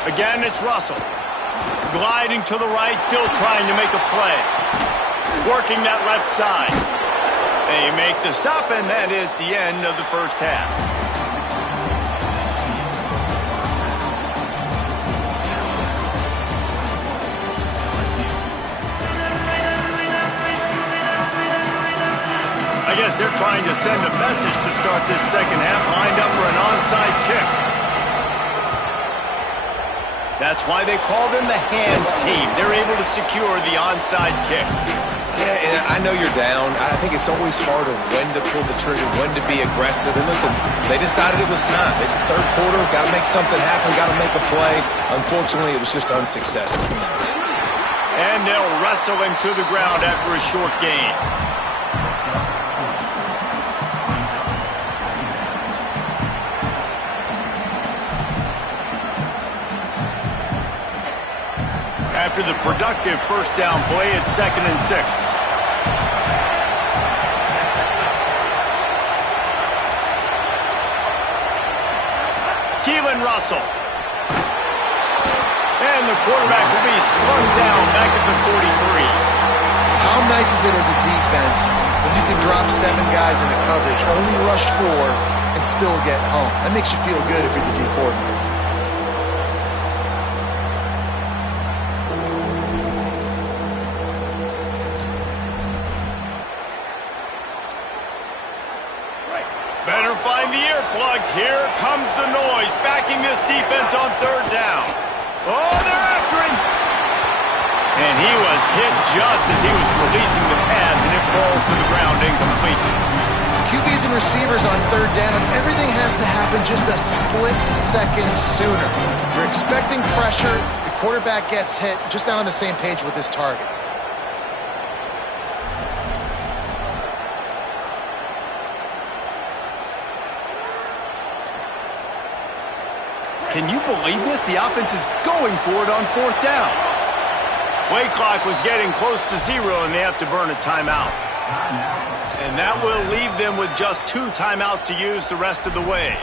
Again, it's Russell. Gliding to the right, still trying to make a play. Working that left side. They make the stop, and that is the end of the first half. I guess they're trying to send a message to start this second half, lined up for an onside kick. That's why they call them the hands team. They're able to secure the onside kick. Yeah, and I know you're down. I think it's always hard of when to pull the trigger, when to be aggressive. And listen, they decided it was time. It's the third quarter. Got to make something happen. Got to make a play. Unfortunately, it was just unsuccessful. And they'll wrestle him to the ground after a short gain. After the productive first down play, it's 2nd and 6. Keelan Russell. And the quarterback will be slung down back at the 43. How nice is it as a defense when you can drop 7 guys into coverage, only rush 4, and still get home? That makes you feel good if you're the D coordinator. Better find the earplugs. Here comes the noise, backing this defense on 3rd down. Oh, they're after him. And he was hit just as he was releasing the pass, and it falls to the ground incomplete. QBs and receivers on 3rd down, everything has to happen just a split second sooner. You're expecting pressure, the quarterback gets hit, just not on the same page with his target. Can you believe this? The offense is going for it on 4th down. Play clock was getting close to 0, and they have to burn a timeout. And that will leave them with just 2 timeouts to use the rest of the way.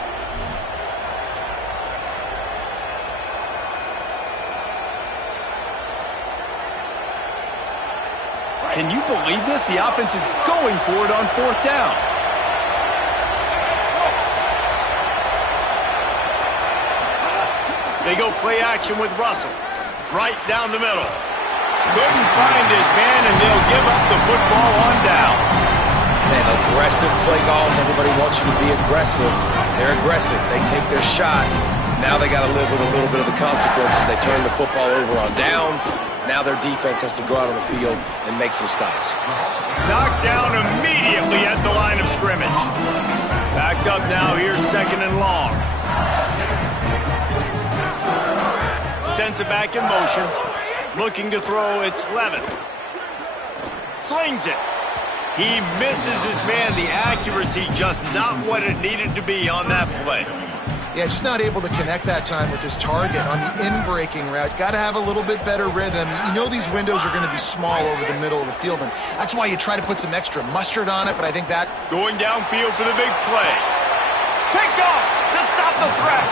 Can you believe this? The offense is going for it on 4th down. They go play action with Russell. Right down the middle. Couldn't find his man, and they'll give up the football on downs. Man, aggressive play calls. Everybody wants you to be aggressive. They're aggressive. They take their shot. Now they got to live with a little bit of the consequences. They turn the football over on downs. Now their defense has to go out on the field and make some stops. Knocked down immediately at the line of scrimmage. Backed up now. Here's 2nd and long. Sends it back in motion. Looking to throw. It's Levin. Slings it. He misses his man. The accuracy just not what it needed to be on that play. Yeah, just not able to connect that time with his target on the in-breaking route. Got to have a little bit better rhythm. You know these windows are going to be small over the middle of the field, and that's why you try to put some extra mustard on it, but I think that... Going downfield for the big play. Picked off to stop the threat.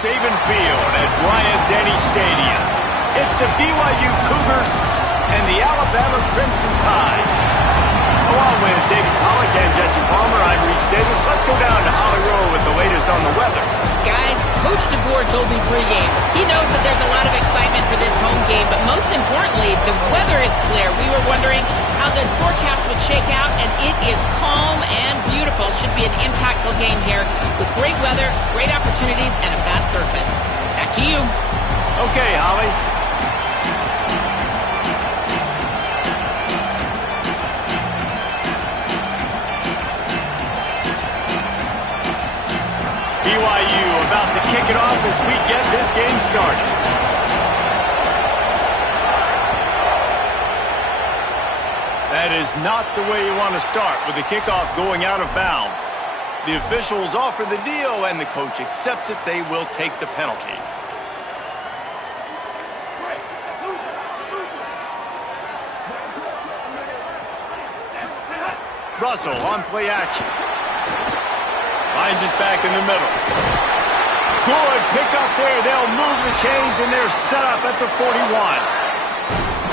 Saban Field at Bryant-Denny Stadium. It's the BYU Cougars and the Alabama Crimson Tide. Along with David Pollack and Jesse Palmer, I'm Reese Davis. Let's go down to Holly Rowe with the latest on the weather. Guys, Coach DeBoer told me pregame. He knows that there's a lot of excitement for this home game, but most importantly, the weather is clear. We were wondering how the forecast would shake out, and it is calm and beautiful. Should be an impactful game here with great weather, great opportunities, and a fast surface. Back to you. Okay, Holly. BYU about to kick it off as we get this game started. That is not the way you want to start with the kickoff going out of bounds. The officials offer the deal and the coach accepts it. They will take the penalty. Russell on play action. Finds his back in the middle. Good pick up there. They'll move the chains, and they're set up at the 41.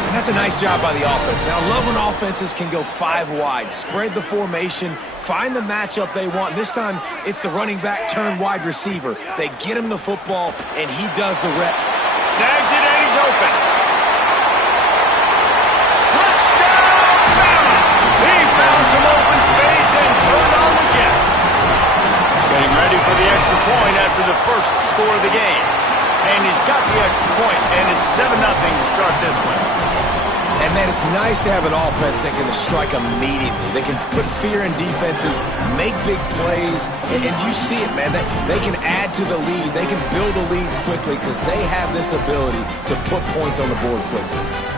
And that's a nice job by the offense. Now, I love when offenses can go 5 wide, spread the formation, find the matchup they want. This time, it's the running back turned wide receiver. They get him the football, and he does the rep. Snags it, and he's open. Touchdown, Bama! He found some open space and turned on the Jets. Getting ready for the extra point after the first score of the game. And he's got the extra point, and it's 7-0 to start this one. And man, it's nice to have an offense that can strike immediately. They can put fear in defenses, make big plays, and you see it, man. They can add to the lead. They can build a lead quickly because they have this ability to put points on the board quickly.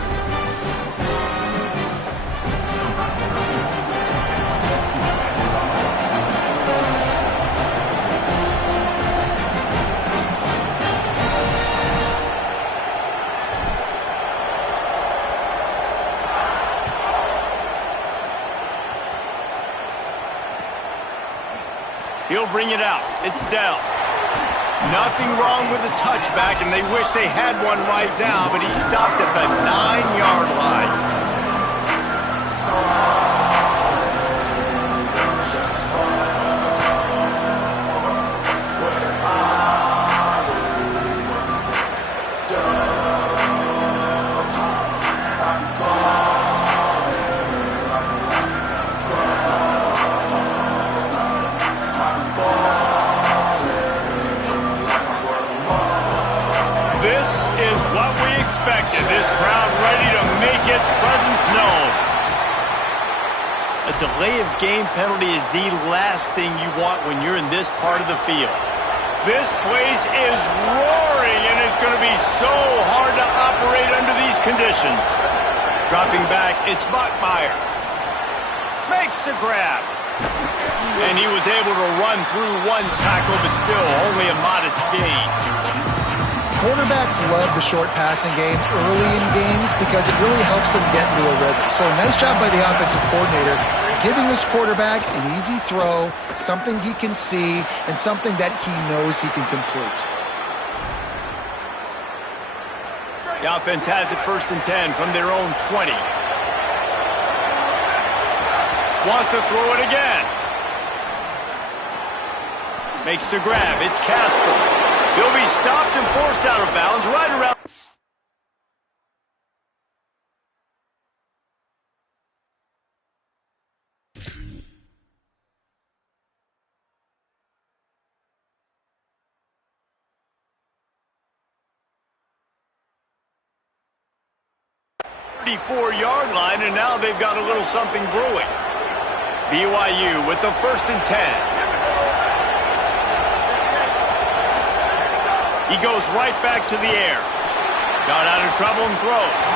He'll bring it out. It's Dell. Nothing wrong with the touchback, and they wish they had one right now, but he stopped at the 9-yard line. This crowd ready to make its presence known. A delay of game penalty is the last thing you want when you're in this part of the field. This place is roaring, and it's going to be so hard to operate under these conditions. Dropping back, it's Bachmeier. Makes the grab. And he was able to run through one tackle, but still only a modest gain. Quarterbacks love the short passing game early in games because it really helps them get into a rhythm. So nice job by the offensive coordinator, giving his quarterback an easy throw, something he can see, and something that he knows he can complete. The offense has it 1st and 10 from their own 20. Wants to throw it again. Makes the grab. It's Casper. He'll be stopped and forced out of bounds right around. The 34-yard line, and now they've got a little something brewing. BYU with the 1st and 10. He goes right back to the air. Got out of trouble and throws.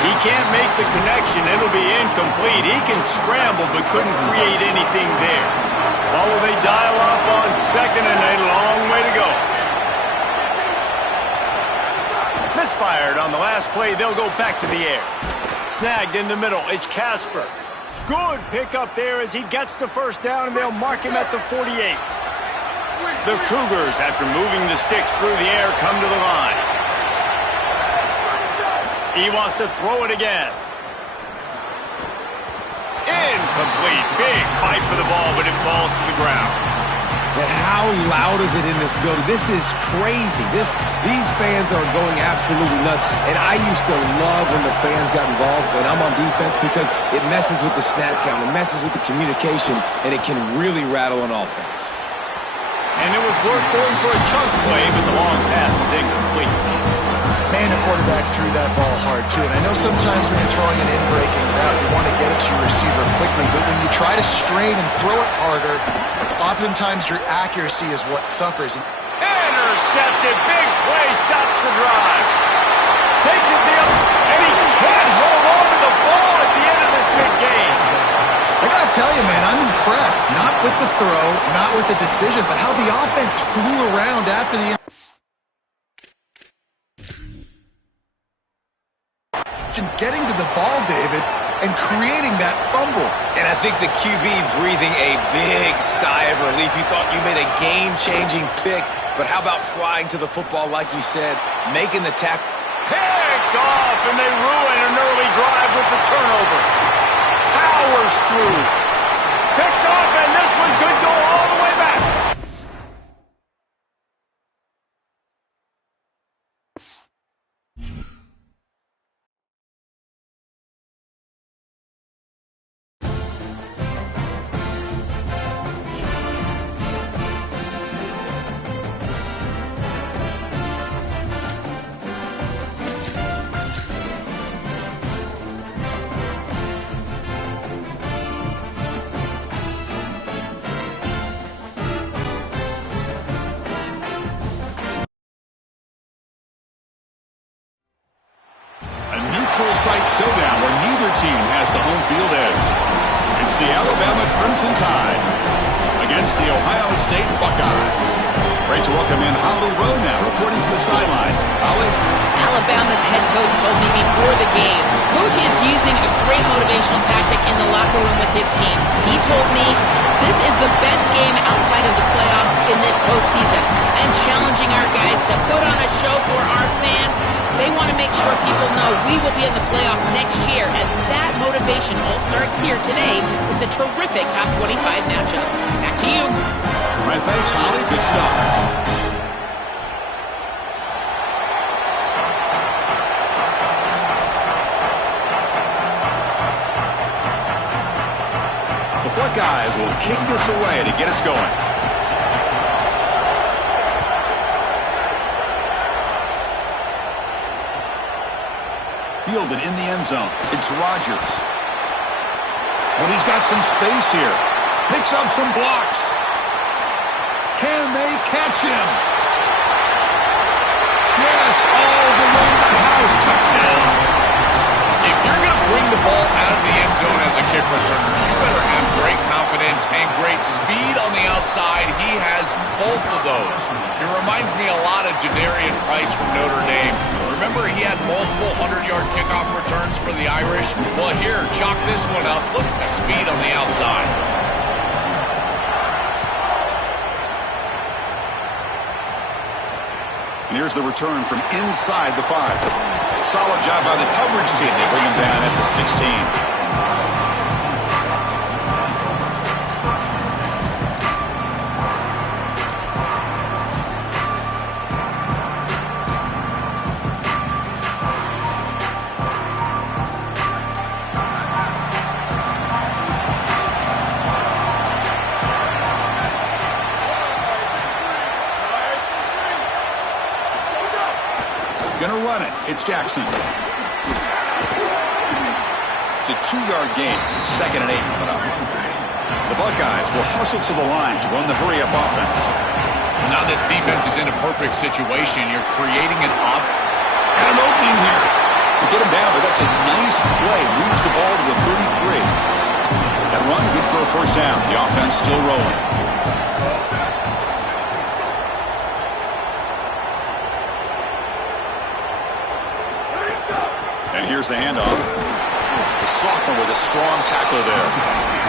He can't make the connection. It'll be incomplete. He can scramble but couldn't create anything there. Follow, they dial up on 2nd and a long way to go. Misfired on the last play. They'll go back to the air. Snagged in the middle. It's Casper. Good pick up there as he gets the 1st down, and they'll mark him at the 48. The Cougars, after moving the sticks through the air, come to the line. He wants to throw it again. Incomplete. Big fight for the ball, but it falls to the ground. And how loud is it in this building? This is crazy. These fans are going absolutely nuts. And I used to love when the fans got involved, and I'm on defense, because it messes with the snap count, it messes with the communication, and it can really rattle an offense. And it was worth going for a chunk play, but the long pass is incomplete. Man, the quarterback threw that ball hard, too. And I know sometimes when you're throwing an in-breaking route, you want to get it to your receiver quickly. But when you try to strain and throw it harder, oftentimes your accuracy is what suffers. Intercepted. Big play. Stops the drive. Takes it the other. And he can't hold on to the ball at the end of this big game. I got to tell you, man, I'm impressed. Not with the throw, not with the decision, but how the offense flew around after the getting to the ball, David, and creating that fumble. And I think the QB breathing a big sigh of relief. He thought you made a game-changing pick, but how about flying to the football, like you said, making the tackle? Picked off, and they ruin an early drive with the turnover. Powers through. Picked off, and this one could go all the way back. Site showdown where neither team has the home field edge. It's the Alabama Crimson Tide against the Ohio State Buckeyes. Great to welcome in Holly Rowe now, reporting from the sidelines. Holly? Alabama's head coach told me before the game, Coach is using a great motivational tactic in the locker room with his team. He told me this is the best game outside of the playoffs in this postseason, and challenging our guys to put on a show for our fans. They want to make sure people know we will be in the playoff next year, and that motivation all starts here today with a terrific top 25 matchup. Back to you. All right, thanks, Holly. Good stuff. The Buckeyes will kick this away to get us going. Fielded in the end zone. It's Rodgers. But he's got some space here. Picks up some blocks. Can they catch him? Yes, all the way to the house. Touchdown. If you're going to bring the ball out of the end zone as a kick returner, you better have great confidence and great speed on the outside. He has both of those. It reminds me a lot of Jadarian Price from Notre Dame. Remember, he had multiple 100-yard kickoff returns for the Irish? Well, here, chalk this one up. Look at the speed on the outside. And here's the return from inside the 5. Solid job by the coverage team. They bring him down at the 16. Gonna run it. It's Jackson. It's a 2-yard gain. 2nd and 8 coming up. The Buckeyes will hustle to the line to run the hurry-up offense. Now this defense is in a perfect situation. You're creating an and an opening here. To get him down, but that's a nice play. Moves the ball to the 33. That run good for a first down. The offense still rolling. And here's the handoff. The sophomore with a strong tackle there.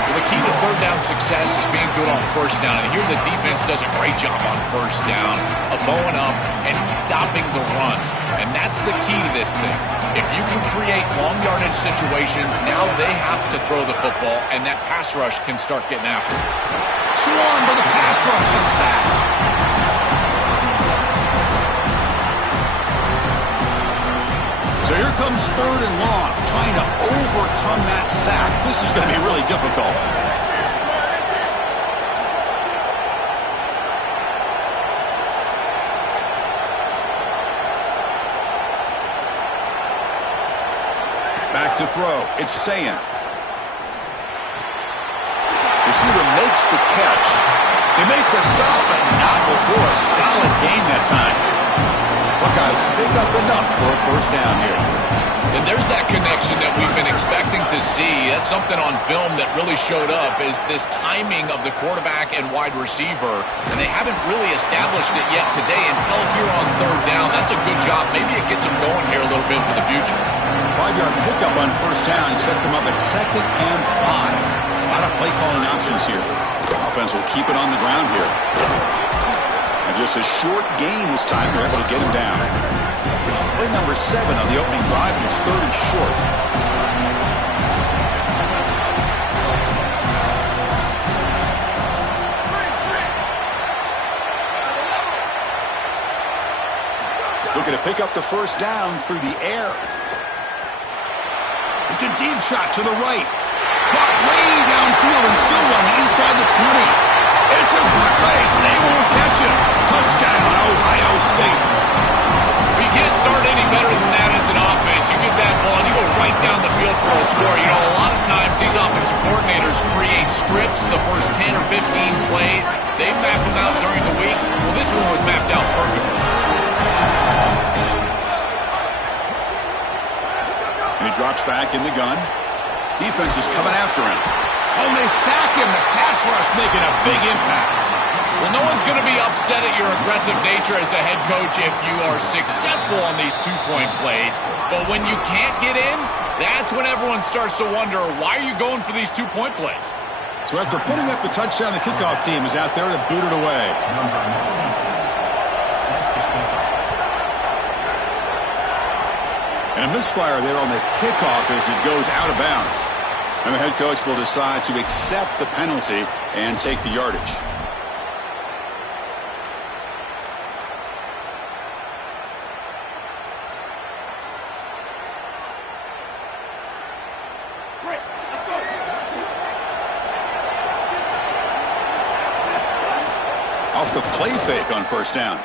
Well, the key to third down success is being good on first down. And here the defense does a great job on first down of bowing up and stopping the run. And that's the key to this thing. If you can create long yardage situations, now they have to throw the football, and that pass rush can start getting after it. Swarmed by the pass rush, a sack. So here comes 3rd and long, trying to overcome that sack. This is going to be really difficult. Back to throw. It's Sayan. Receiver makes the catch. They make the stop, but not before a solid gain that time. Buckeyes pick up enough for a first down here. And there's that connection that we've been expecting to see. That's something on film that really showed up, is this timing of the quarterback and wide receiver. And they haven't really established it yet today until here on 3rd down. That's a good job. Maybe it gets them going here a little bit for the future. 5-yard pickup on first down sets them up at 2nd and 5. A lot of play calling options here. Offense will keep it on the ground here. And just a short gain this time. They're able to get him down. Play number 7 on the opening drive, and it's 3rd and short. Looking to pick up the first down through the air. It's a deep shot to the right. Caught way downfield and still running inside the 20. It's a foot race. They won't catch him. Touchdown, Ohio State. You can't start any better than that as an offense. You get that ball, and you go right down the field for a score. You know, a lot of times these offensive coordinators create scripts the first 10 or 15 plays. They map them out during the week. Well, this one was mapped out perfectly. And he drops back in the gun. Defense is coming after him. Oh, they sack him. The pass rush making a big impact. Well, no one's going to be upset at your aggressive nature as a head coach if you are successful on these two-point plays. But when you can't get in, that's when everyone starts to wonder, why are you going for these two-point plays? So after putting up the touchdown, the kickoff team is out there to boot it away. And a misfire there on the kickoff as it goes out of bounds. And the head coach will decide to accept the penalty and take the yardage. Off the play fake on first down.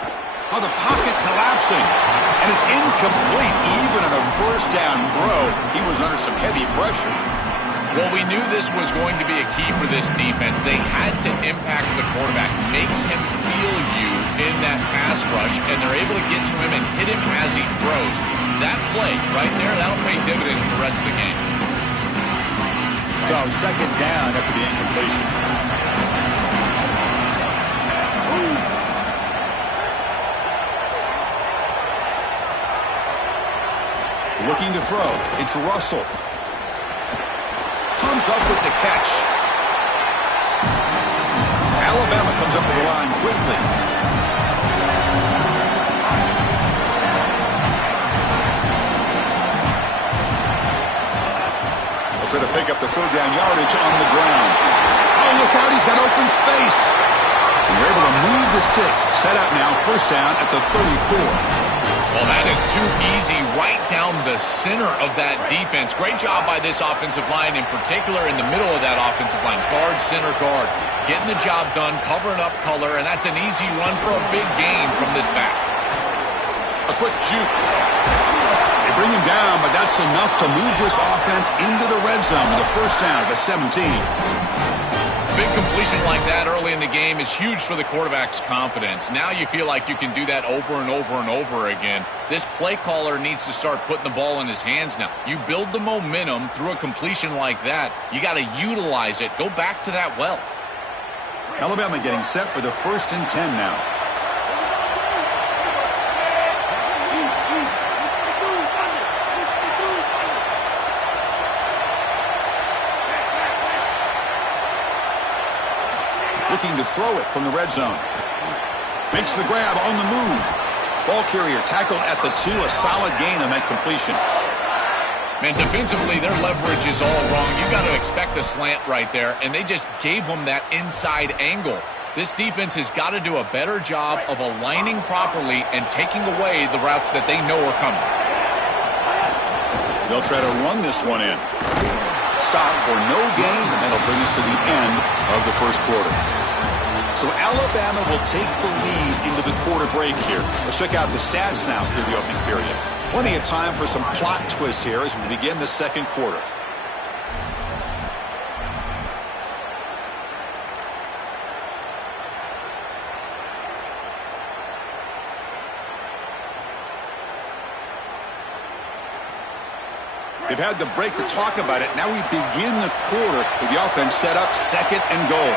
Oh, the pocket collapsing. And it's incomplete. Even on a first down throw, he was under some heavy pressure. Well, we knew this was going to be a key for this defense. They had to impact the quarterback, make him feel you in that pass rush, and they're able to get to him and hit him as he throws. That play right there, that'll pay dividends the rest of the game. So second down after the incompletion. Looking to throw. It's Russell. Comes up with the catch. Alabama comes up to the line quickly. They'll try to pick up the third down yardage on the ground. Oh, look out, he's got open space. And they're able to move the sticks. Set up now, first down at the 34. Well, that is too easy right down the center of that defense. Great job by this offensive line, in particular in the middle of that offensive line. Guard, center, guard. Getting the job done, covering up color, and that's an easy run for a big gain from this back. A quick juke. They bring him down, but that's enough to move this offense into the red zone with a first down at the 17. Big completion like that early in the game is huge for the quarterback's confidence. Now you feel like you can do that over and over and over again. This play caller needs to start putting the ball in his hands now. You build the momentum through a completion like that. You got to utilize it. Go back to that well. Alabama getting set for the 1st and 10 now. Looking to throw it from the red zone. Makes the grab on the move. Ball carrier tackled at the 2, a solid gain on that completion. Man, defensively, their leverage is all wrong. You got to expect a slant right there, and they just gave them that inside angle. This defense has got to do a better job of aligning properly and taking away the routes that they know are coming. They'll try to run this one in. Stop for no gain, and that'll bring us to the end of the first quarter. So Alabama will take the lead into the quarter break here. Let's check out the stats now through the opening period. Plenty of time for some plot twists here as we begin the second quarter. They've had the break to talk about it. Now we begin the quarter with the offense set up, second and goal.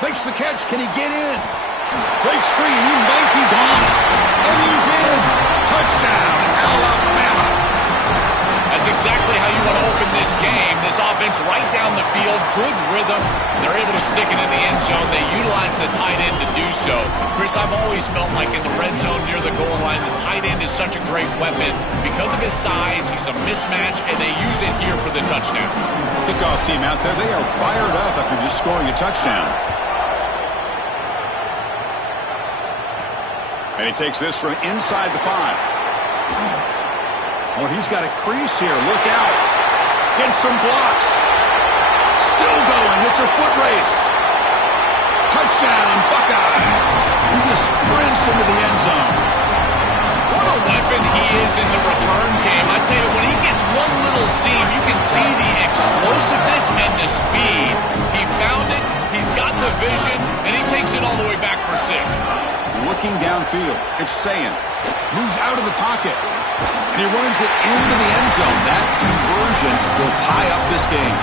Makes the catch. Can he get in? Breaks free, and he might be gone. And he's in. Touchdown, Alabama. That's exactly how you want to open this game. This offense right down the field, good rhythm. They're able to stick it in the end zone. They utilize the tight end to do so. Chris, I've always felt like in the red zone near the goal line, the tight end is such a great weapon. Because of his size, he's a mismatch, and they use it here for the touchdown. Kickoff team out there, they are fired up after just scoring a touchdown. And he takes this from inside the 5. Oh, he's got a crease here. Look out. Gets some blocks. Still going. It's a foot race. Touchdown, Buckeyes. He just sprints into the end zone. What a weapon he is in the return game. I tell you, when he gets one little seam, you can see the explosiveness and the speed. He found it. He's got the vision, and he takes it all the way back for 6. Looking downfield, it's Sayin. Moves out of the pocket, and he runs it into the end zone. That conversion will tie up this game.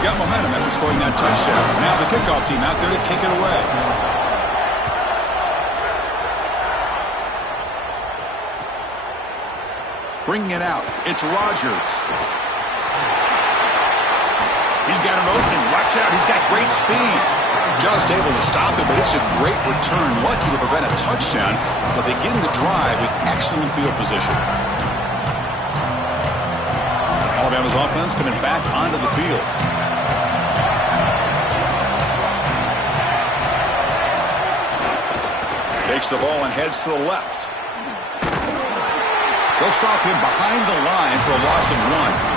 Got momentum after scoring that touchdown. Now the kickoff team out there to kick it away. Bringing it out, it's Rodgers. He's got an opening. Watch out. He's got great speed. Just able to stop it, but it's a great return. Lucky to prevent a touchdown. But begin the drive with excellent field position. Alabama's offense coming back onto the field. Takes the ball and heads to the left. They'll stop him behind the line for a loss of 1.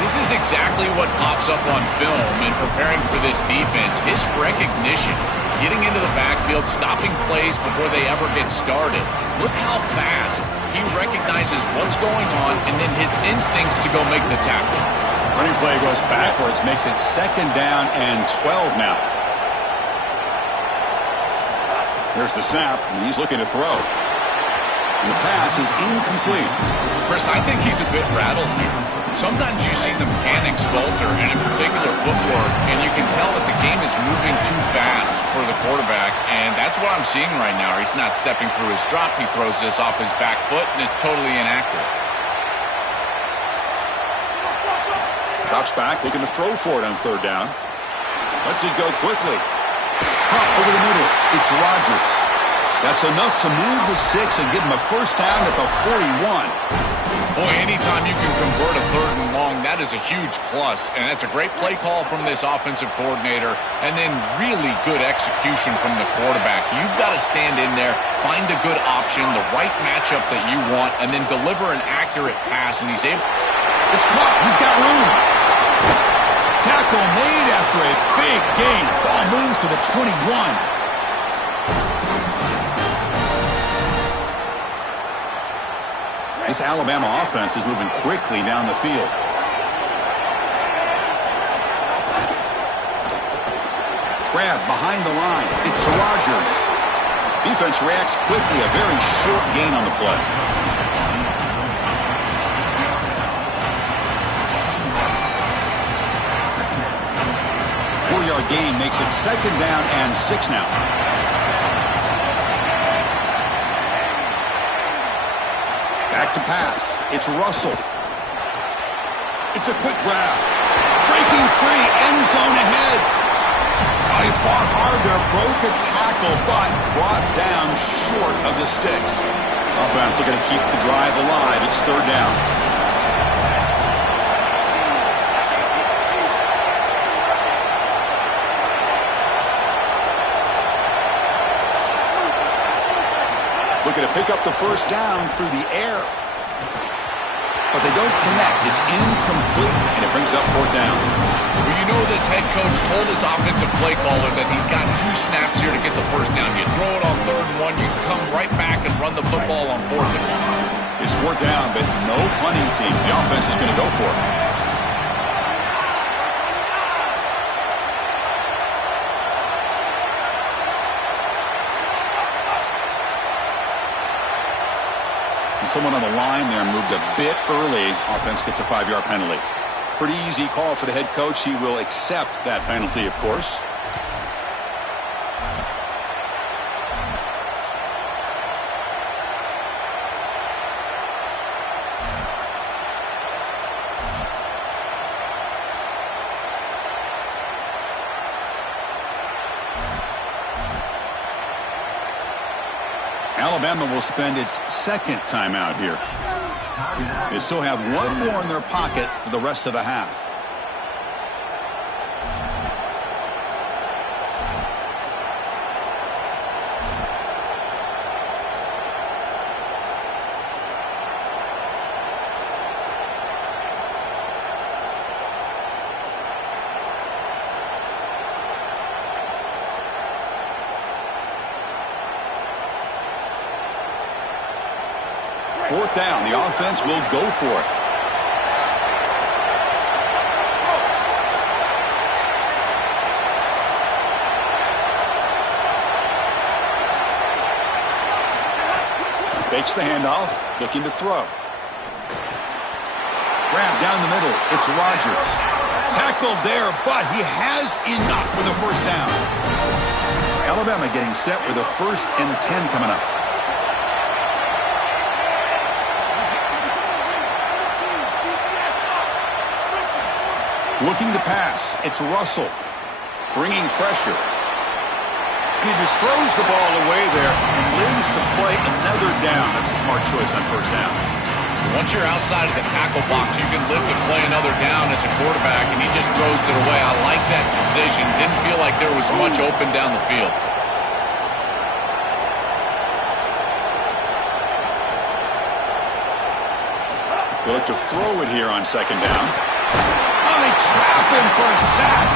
This is exactly what pops up on film in preparing for this defense. His recognition, getting into the backfield, stopping plays before they ever get started. Look how fast he recognizes what's going on and then his instincts to go make the tackle. Running play goes backwards, makes it 2nd down and 12 now. There's the snap, and he's looking to throw. And the pass is incomplete. Chris, I think he's a bit rattled here. Sometimes you see the mechanics falter, and in particular footwork, and you can tell that the game is moving too fast for the quarterback, and that's what I'm seeing right now. He's not stepping through his drop. He throws this off his back foot, and it's totally inaccurate. Drops back, looking to throw for it on 3rd down. Lets it go quickly. Pop over the middle. It's Rodgers. That's enough to move the sticks and give him a first down at the 41. Boy, anytime you can convert a 3rd and long, that is a huge plus. And that's a great play call from this offensive coordinator. And then really good execution from the quarterback. You've got to stand in there, find a good option, the right matchup that you want, and then deliver an accurate pass. And he's able... It's caught. He's got room. Tackle made after a big gain. Ball moves to the 21. This Alabama offense is moving quickly down the field. Grab behind the line. It's Rodgers. Defense reacts quickly. A very short gain on the play. Four-yard gain makes it 2nd down and 6 now. Back to pass. It's Russell. It's a quick grab. Breaking free. End zone. zone ahead. Oh, he fought hard there, broke a tackle, but brought down short of the sticks. Offense looking to keep the drive alive. It's third down. Looking to pick up the first down through the air. But they don't connect. It's incomplete, and it brings up fourth down. Well, you know this head coach told his offensive play caller that he's got 2 snaps here to get the first down. You throw it on 3rd and 1, you can come right back and run the football on 4th and 1. It's fourth down, but no punting team. The offense is going to go for it. Someone on the line there moved a bit early. Offense gets a 5-yard penalty. Pretty easy call for the head coach. He will accept that penalty, of course. Alabama will spend its 2nd timeout here. They still have 1 more in their pocket for the rest of the half. Fourth down, the offense will go for it. Fakes the handoff, looking to throw. Grab down the middle, it's Rodgers. Tackled there, but he has enough for the first down. Alabama getting set with a 1st and 10 coming up. Looking to pass. It's Russell. Bringing pressure. And he just throws the ball away there and lives to play another down. That's a smart choice on first down. Once you're outside of the tackle box, you can live to play another down as a quarterback, and he just throws it away. I like that decision. Didn't feel like there was much open down the field. They look to throw it here on 2nd down. Oh, they trap him for a sack.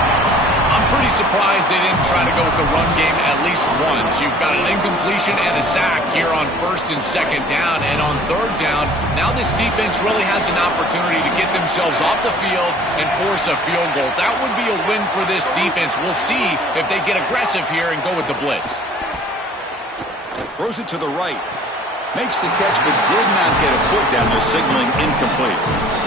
I'm pretty surprised they didn't try to go with the run game at least once. You've got an incompletion and a sack here on 1st and 2nd down. And on 3rd down, now this defense really has an opportunity to get themselves off the field and force a field goal. That would be a win for this defense. We'll see if they get aggressive here and go with the blitz. Throws it to the right. Makes the catch, but did not get a foot down there, signaling incomplete.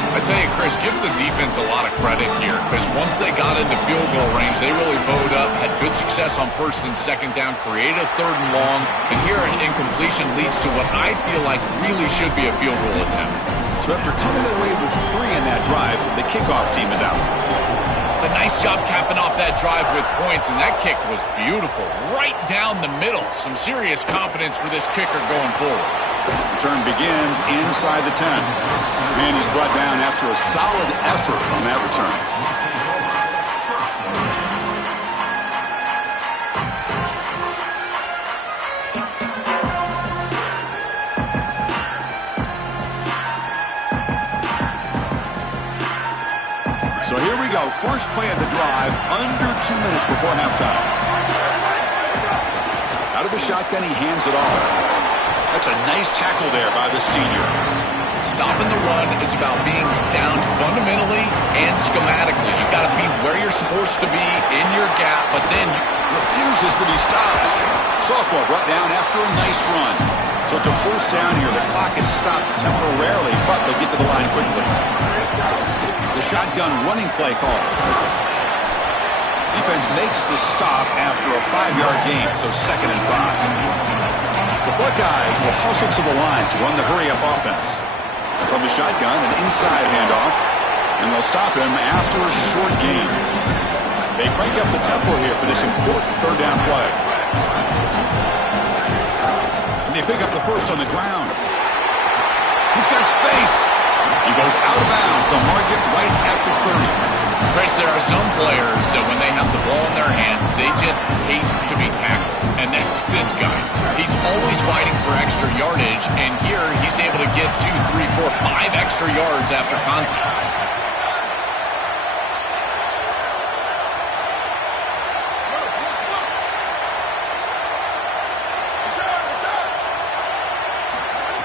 I tell you, Chris, give the defense a lot of credit here, because once they got into field goal range, they really bowed up, had good success on 1st and 2nd down, created a 3rd and long, and here an incompletion leads to what I feel like really should be a field goal attempt. So after coming away with 3 in that drive, the kickoff team is out. It's a nice job capping off that drive with points, and that kick was beautiful. Right down the middle. Some serious confidence for this kicker going forward. Return begins inside the 10. And he's brought down after a solid effort on that return. So here we go. First play of the drive, under 2 minutes before halftime. Out of the shotgun, he hands it off. That's a nice tackle there by the senior. Stopping the run is about being sound fundamentally and schematically. You've got to be where you're supposed to be in your gap, but then refuses to be stopped. Softball brought down after a nice run. So it's a first down here. The clock is stopped temporarily, but they'll get to the line quickly. The shotgun running play call. Defense makes the stop after a 5-yard gain, so 2nd and 5. The Buckeyes will hustle to the line to run the hurry-up offense. And from the shotgun, an inside handoff, and they'll stop him after a short gain. Cooper here for this important third down play. And they pick up the first on the ground. He's got space. He goes out of bounds. They'll mark it right at the 30. Chris, there are some players that when they have the ball in their hands, they just hate to be tackled. And that's this guy. He's always fighting for extra yardage, and here he's able to get 2, 3, 4, 5 extra yards after contact.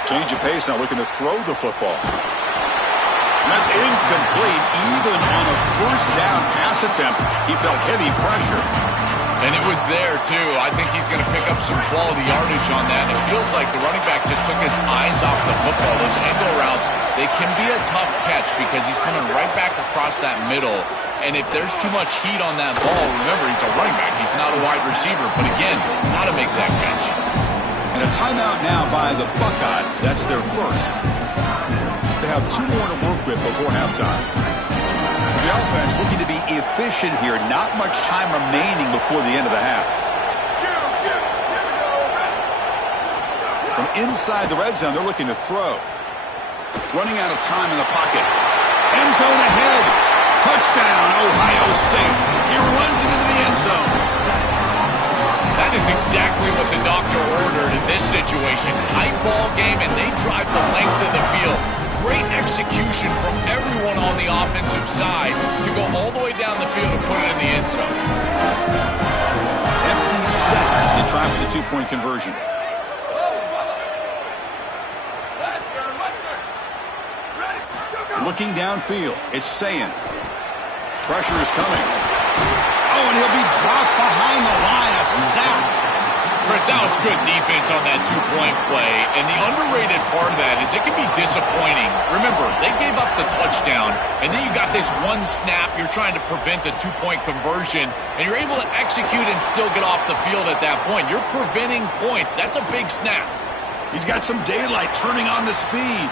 Change of pace now, looking to throw the football. And that's incomplete. Even on a first down pass attempt, he felt heavy pressure. And it was there, too. I think he's going to pick up some quality yardage on that. And it feels like the running back just took his eyes off the football. Those angle routes, they can be a tough catch because he's coming right back across that middle. And if there's too much heat on that ball, remember, he's a running back. He's not a wide receiver. But again, how to make that catch. And a timeout now by the Buckeyes. That's their first. They have 2 more to work with before halftime. So the offense looking to be efficient here. Not much time remaining before the end of the half. From inside the red zone, they're looking to throw. Running out of time in the pocket. End zone ahead. Touchdown, Ohio State. He runs it into the end zone. That is exactly what the doctor ordered in this situation. Tight ball game, and they drive the length of the field. Great execution from everyone on the offensive side to go all the way down the field and put it in the end zone. Empty set as they try for the 2-point conversion. Looking downfield, it's Sayin. Pressure is coming. Oh, and he'll be dropped behind the line. A sack. Chris, that was good defense on that 2-point play, and the underrated part of that is it can be disappointing. Remember, they gave up the touchdown, and then you got this one snap. You're trying to prevent a 2-point conversion, and you're able to execute and still get off the field at that point. You're preventing points. That's a big snap. He's got some daylight turning on the speed.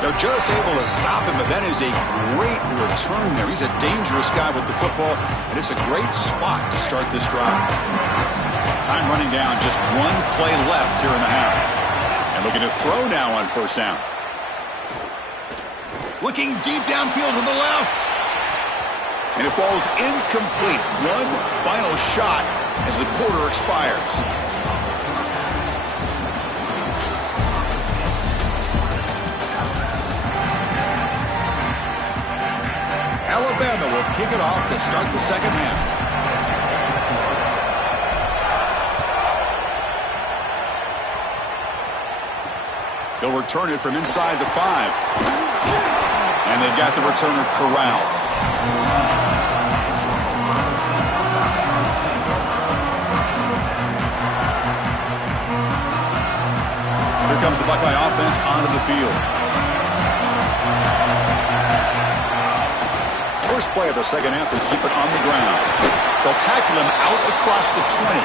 They're just able to stop him, but that is a great return there. He's a dangerous guy with the football, and it's a great spot to start this drive. Time running down, just 1 play left here in the half. And looking to throw now on first down. Looking deep downfield to the left. And it falls incomplete. One final shot as the quarter expires. Alabama will kick it off to start the second half. They'll return it from inside the 5. And they've got the returner corralled. Here comes the Buckeye offense onto the field. First play of the second half, they keep it on the ground. They'll tackle him out across the 20.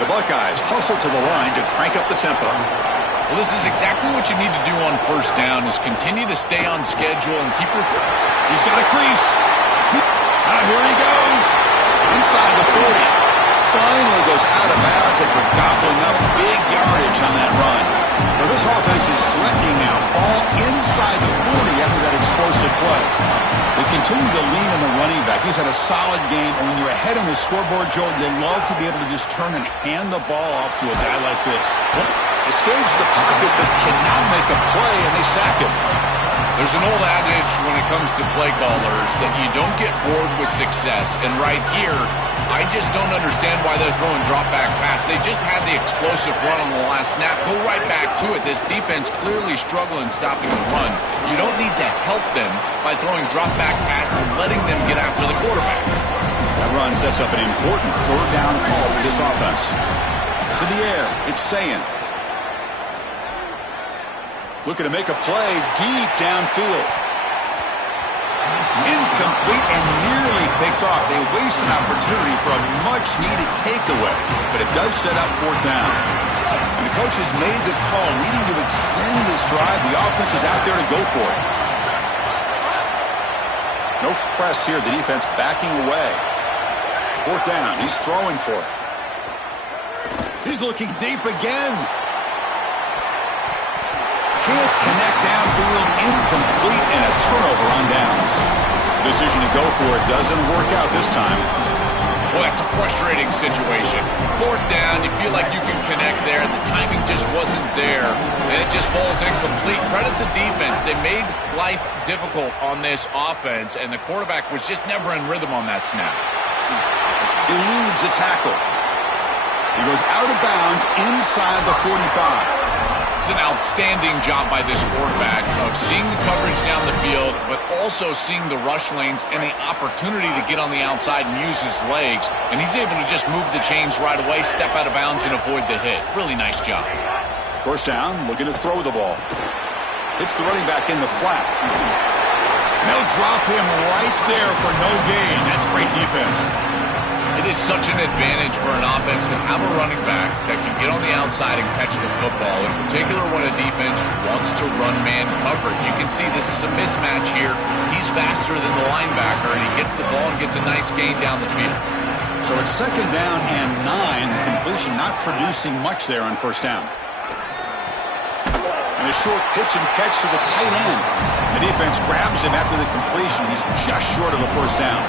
The Buckeyes hustle to the line to crank up the tempo. Well, this is exactly what you need to do on first down is continue to stay on schedule and keep your... He's got a crease. Here he goes. Inside the 40. Finally goes out of bounds after gobbling up big yardage on that run. So this offense is threatening now. Ball inside the 40 after that explosive play. They continue to lean on the running back. He's had a solid game. And when you're ahead on the scoreboard, Joe, they love to be able to just turn and hand the ball off to a guy like this. Escapes the pocket but cannot make a play, and they sack him. There's an old adage when it comes to play callers that you don't get bored with success. And right here, I just don't understand why they're throwing drop-back pass. They just had the explosive run on the last snap. Go right back to it. This defense clearly struggling stopping the run. You don't need to help them by throwing drop-back pass and letting them get after the quarterback. That run sets up an important third down call for this offense. To the air, it's Sayin. Looking to make a play deep downfield. Incomplete and nearly picked off. They waste an opportunity for a much-needed takeaway, but it does set up fourth down. And the coach has made the call, needing to extend this drive. The offense is out there to go for it. No press here. The defense backing away. Fourth down. He's throwing for it. He's looking deep again. Can't connect downfield. Incomplete and a turnover on downs. Decision to go for it doesn't work out this time. Well, that's a frustrating situation. Fourth down, you feel like you can connect there, and the timing just wasn't there, and it just falls incomplete. Credit the defense. They made life difficult on this offense, and the quarterback was just never in rhythm on that snap. Eludes a tackle. He goes out of bounds inside the 45. It's an outstanding job by this quarterback of seeing the coverage down the field, but also seeing the rush lanes and the opportunity to get on the outside and use his legs. And he's able to just move the chains right away, step out of bounds, and avoid the hit. Really nice job. First down, looking to throw the ball. Hits the running back in the flat. They'll drop him right there for no gain. That's great defense. It is such an advantage for an offense to have a running back that can get on the outside and catch the football, in particular when a defense wants to run man coverage. You can see this is a mismatch here. He's faster than the linebacker, and he gets the ball and gets a nice gain down the field. So it's second down and 9. The completion not producing much there on first down. And a short pitch and catch to the tight end. The defense grabs him after the completion. He's just short of a first down.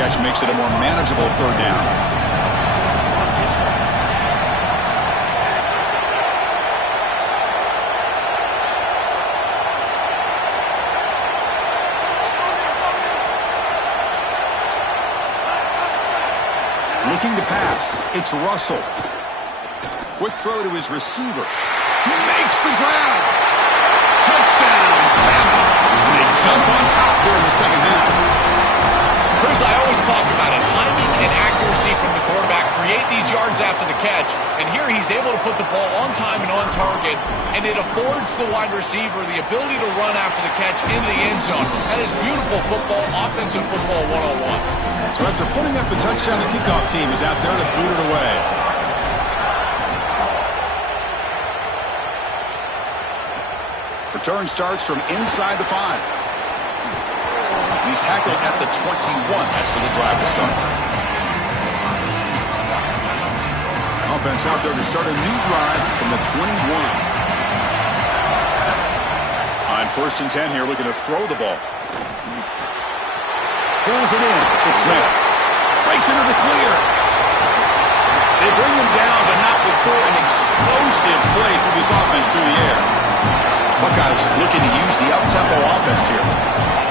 Catch makes it a more manageable third down. Looking to pass. It's Russell. Quick throw to his receiver. He makes the grab. Touchdown, Bama. And they jump on top here in the second half. Chris, I always talk about it. Timing and accuracy from the quarterback create these yards after the catch. And here he's able to put the ball on time and on target. And it affords the wide receiver the ability to run after the catch into the end zone. That is beautiful football, offensive football one-on-one. So after putting up a touchdown, the kickoff team is out there to boot it away. Return starts from inside the 5. He's tackled at the 21. That's where the drive will start. Offense out there to start a new drive from the 21. On first and 10 here, looking to throw the ball. Pulls it in. It's Smith. Breaks into the clear. They bring him down, but not before an explosive play through this offense through the air. Buckeyes looking to use the up-tempo offense here.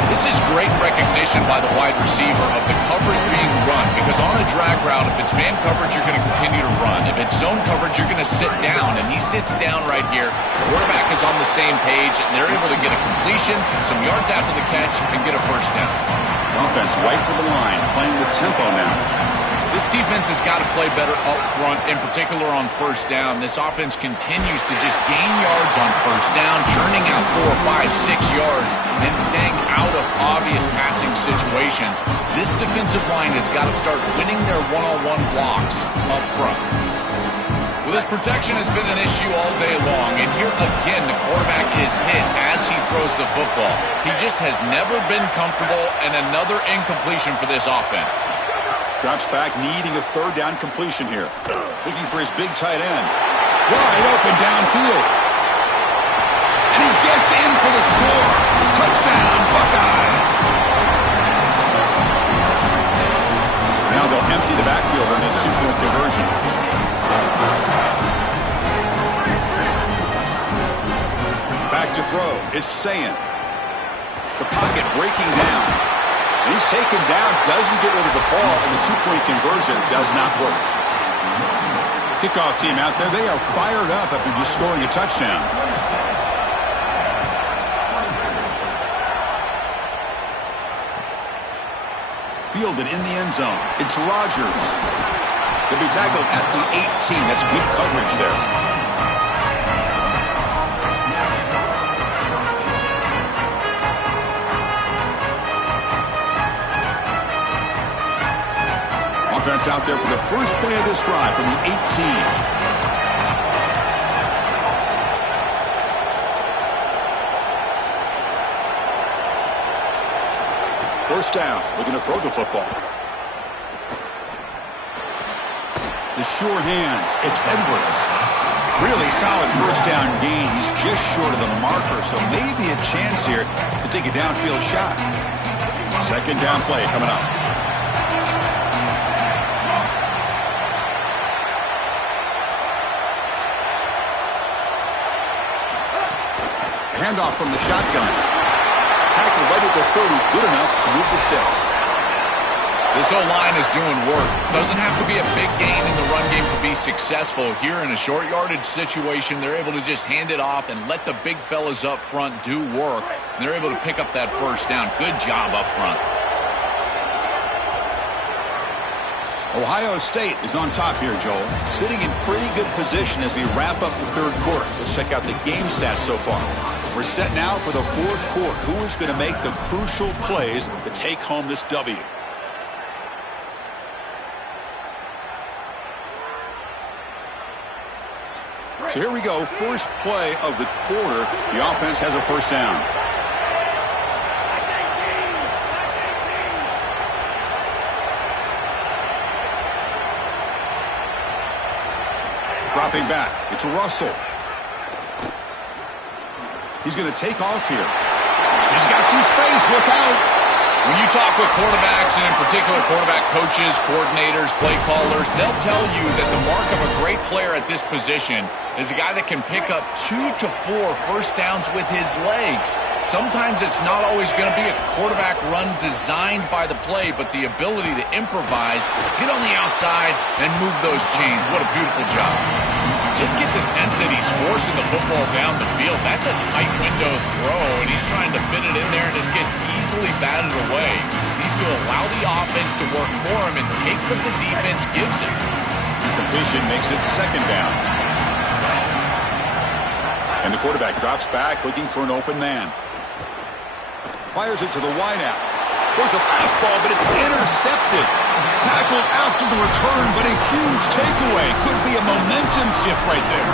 This is great recognition by the wide receiver of the coverage being run, because on a drag route, if it's man coverage, you're going to continue to run. If it's zone coverage, you're going to sit down, and he sits down right here. The quarterback is on the same page, and they're able to get a completion, some yards after the catch, and get a first down. Offense right to the line, playing with tempo now. This defense has got to play better up front, in particular on first down. This offense continues to just gain yards on first down, churning out 4, 5, 6 yards, and staying out of obvious passing situations. This defensive line has got to start winning their one-on-one blocks up front. Well, this protection has been an issue all day long, and here again the quarterback is hit as he throws the football. He just has never been comfortable, and another incompletion for this offense. Drops back, needing a third down completion here. Looking for his big tight end. Wide open downfield. And he gets in for the score. Touchdown, Buckeyes. Now they'll empty the backfield on this two-point conversion. Back to throw. It's Sayin. The pocket breaking down. He's taken down, doesn't get rid of the ball, and the two-point conversion does not work. Kickoff team out there, they are fired up after just scoring a touchdown. Fielded in the end zone. It's Rodgers. He'll be tackled at the 18. That's good coverage there. Offense out there for the first play of this drive from the 18. first down, looking to throw the football. The sure hands, it's Edwards. Really solid first down gain. He's just short of the marker, so maybe a chance here to take a downfield shot. Second down play coming up. Handoff from the shotgun. Tackle right at the 30, good enough to move the sticks. This O-line is doing work. Doesn't have to be a big gain in the run game to be successful. Here in a short yardage situation, they're able to just hand it off and let the big fellas up front do work. And they're able to pick up that first down. Good job up front. Ohio State is on top here, Joel. Sitting in pretty good position as we wrap up the third quarter. Let's check out the game stats so far. We're set now for the fourth quarter. Who is going to make the crucial plays to take home this W? So here we go. First play of the quarter. The offense has a first down. Dropping back. It's Russell. He's going to take off here. He's got some space. Look out. When you talk with quarterbacks, and in particular quarterback coaches, coordinators, play callers, they'll tell you that the mark of a great player at this position is a guy that can pick up 2 to 4 first downs with his legs. Sometimes it's not always going to be a quarterback run designed by the play, but the ability to improvise, get on the outside, and move those chains. What a beautiful job. Just get the sense that he's forcing the football down the field. That's a tight window throw, and he's trying to fit it in there, and it gets easily batted away. He needs to allow the offense to work for him and take what the defense gives him. Completion makes it second down. And the quarterback drops back looking for an open man. Fires it to the wideout. There's a fastball, but it's intercepted. Tackled after the return, but a huge takeaway. Could be a momentum shift right there.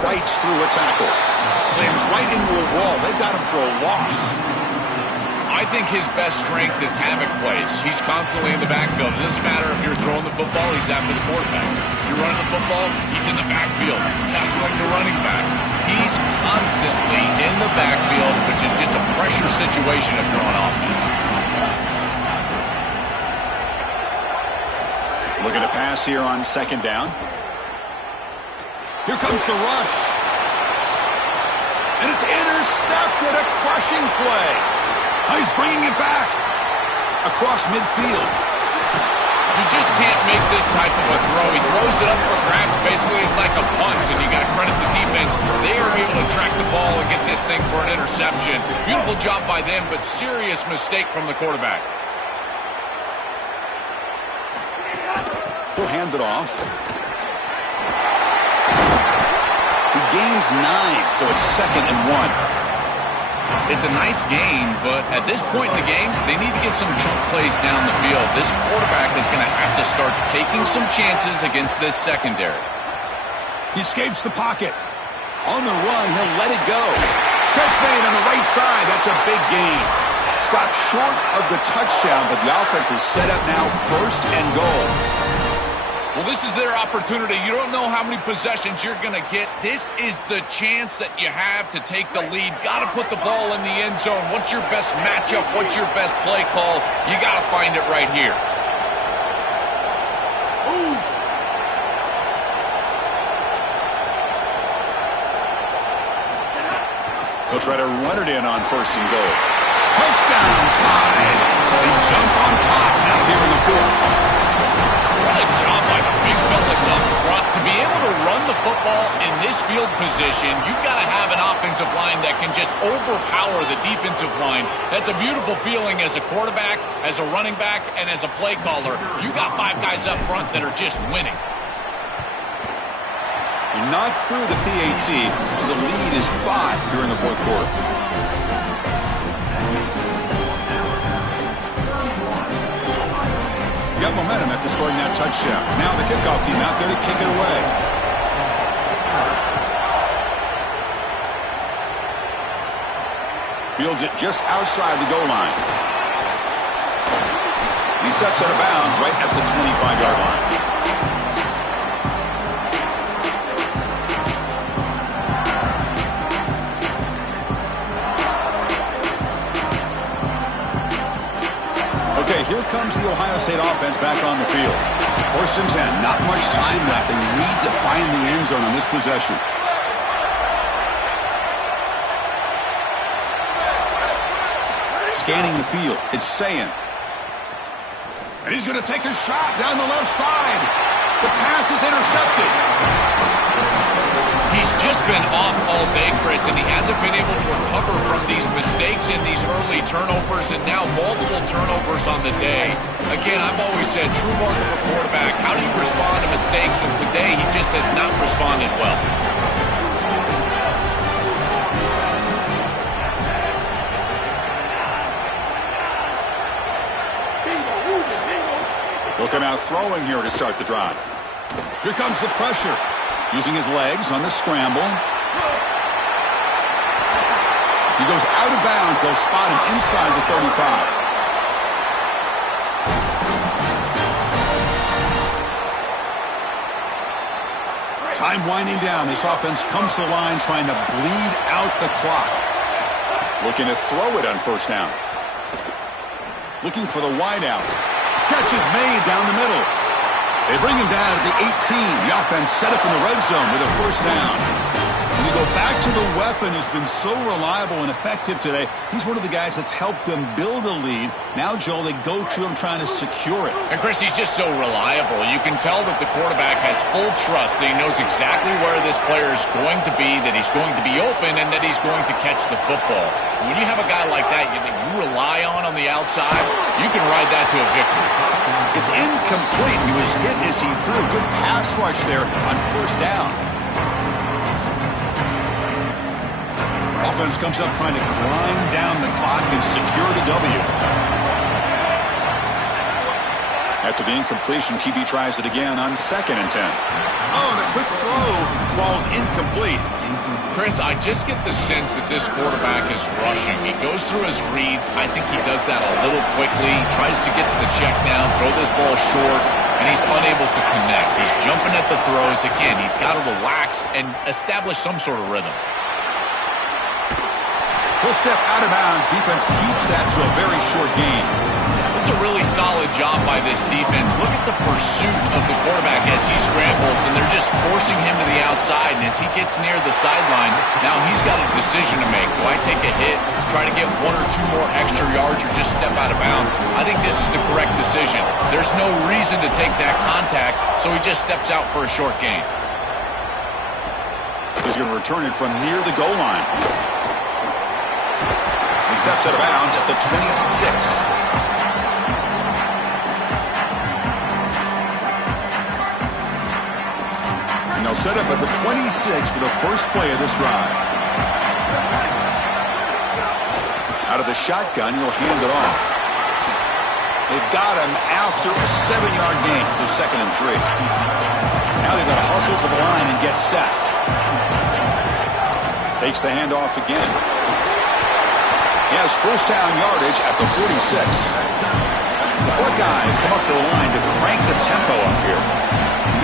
Fights through a tackle. Slams right into a wall. They've got him for a loss. I think his best strength is havoc plays. He's constantly in the backfield. It doesn't matter if you're throwing the football, he's after the quarterback. If you're running the football, he's in the backfield, tackling the running back. He's constantly in the backfield, which is just a pressure situation if you're on offense. Looking to pass here on second down. Here comes the rush. And it's intercepted. A crushing play. He's bringing it back across midfield. You just can't make this type of a throw. He throws it up for grabs. Basically, it's like a punt, and you got to credit the defense. They are able to track the ball and get this thing for an interception. Beautiful job by them, but serious mistake from the quarterback. He'll hand it off. He gains 9, so it's 2nd and 1. It's a nice game, but at this point in the game, they need to get some chunk plays down the field. This quarterback is going to have to start taking some chances against this secondary. He escapes the pocket. On the run, he'll let it go. Catch made on the right side. That's a big gain. Stopped short of the touchdown, but the offense is set up now 1st and goal. Well, this is their opportunity. You don't know how many possessions you're going to get. This is the chance that you have to take the lead. Got to put the ball in the end zone. What's your best matchup? What's your best play call? You got to find it right here. Ooh. He'll try to run it in on 1st and goal. Touchdown, tied. They jump on top now here in the 4th. What a job by the big fellas up front. To be able to run the football in this field position, you've got to have an offensive line that can just overpower the defensive line. That's a beautiful feeling as a quarterback, as a running back, and as a play caller. You got 5 guys up front that are just winning. He knocked through the PAT, so the lead is 5 here in the 4th quarter. Got momentum after scoring that touchdown. Now the kickoff team out there to kick it away. Fields it just outside the goal line. He steps out of bounds right at the 25-yard line. Okay, here comes the Ohio State offense back on the field. 1st and 10, not much time left. They need to find the end zone on this possession. Scanning the field, it's Sayin. And he's going to take a shot down the left side. The pass is intercepted. He's just been off all day, Chris, and he hasn't been able to recover from these mistakes in these early turnovers, and now multiple turnovers on the day. Again, I've always said, true mark of a quarterback, how do you respond to mistakes? And today, he just has not responded well. He'll come out throwing here to start the drive. Here comes the pressure. Using his legs on the scramble. He goes out of bounds. They'll spot him inside the 35. Time winding down. This offense comes to the line trying to bleed out the clock. Looking to throw it on 1st down. Looking for the wideout. Catch is made down the middle. They bring him down at the 18. The offense set up in the red zone with a 1st down. And we go back to the weapon who's been so reliable and effective today. He's one of the guys that's helped them build a lead. Now, Joel, they go to him trying to secure it. And, Chris, he's just so reliable. You can tell that the quarterback has full trust that he knows exactly where this player is going to be, that he's going to be open, and that he's going to catch the football. When you have a guy like that you rely on the outside, you can ride that to a victory. It's incomplete. He was hit as he threw a good pass rush there on 1st down. Offense comes up trying to grind down the clock and secure the W. After the incompletion, QB tries it again on 2nd and 10. Oh, the quick throw falls incomplete. Chris, I just get the sense that this quarterback is rushing. He goes through his reads. I think he does that a little quickly. He tries to get to the check down, throw this ball short, and he's unable to connect. He's jumping at the throws. Again, he's got to relax and establish some sort of rhythm. He'll step out of bounds. Defense keeps that to a very short gain. This is a really solid job by this defense. Look at the pursuit of the quarterback as he scrambles, and they're just forcing him to the outside. And as he gets near the sideline, now he's got a decision to make. Do I take a hit, try to get 1 or 2 more extra yards, or just step out of bounds? I think this is the correct decision. There's no reason to take that contact, so he just steps out for a short gain. He's going to return it from near the goal line. He steps out of bounds at the 26. And they'll set up at the 26 for the first play of this drive. Out of the shotgun, he'll hand it off. They've got him after a 7-yard gain, so 2nd and 3. Now they've got to hustle to the line and get set. Takes the handoff again. He has 1st down yardage at the 46. The Buckeyes come up to the line to crank the tempo up here.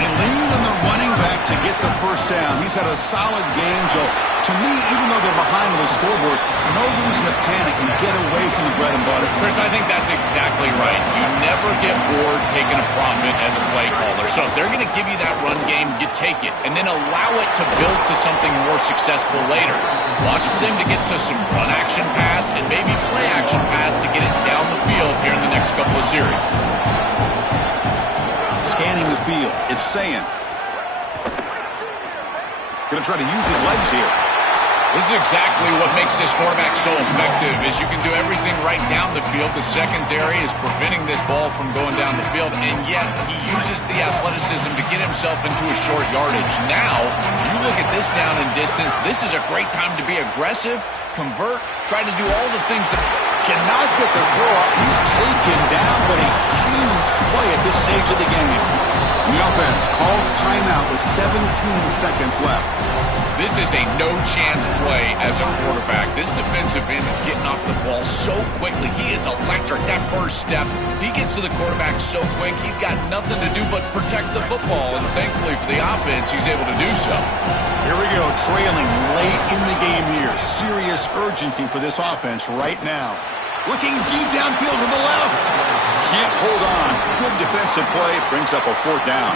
They lean on the running back to get the 1st down. He's had a solid game, Joe. To me, even though they're behind on the scoreboard, no reason to panic and get away from the bread and butter. Chris, I think that's exactly right. You never get bored taking a profit as a play caller. So if they're going to give you that run game, you take it. And then allow it to build to something more successful later. Watch for them to get to some run action pass and maybe play action pass to get it down the field here in the next couple of series. Scanning the field, it's Sayin. Going to try to use his legs here. This is exactly what makes this quarterback so effective, is you can do everything right down the field. The secondary is preventing this ball from going down the field, and yet he uses the athleticism to get himself into a short yardage. Now, you look at this down and distance, this is a great time to be aggressive, convert, try to do all the things that... Cannot get the throw up. He's taken down, but a huge play at this stage of the game. The offense calls timeout with 17 seconds left. This is a no-chance play as a quarterback. This defensive end is getting off the ball so quickly. He is electric. That first step, he gets to the quarterback so quick, he's got nothing to do but protect the football. And thankfully for the offense, he's able to do so. Here we go, trailing late in the game here. Serious urgency for this offense right now. Looking deep downfield to the left. Can't hold on. Good defensive play. Brings up a 4th down.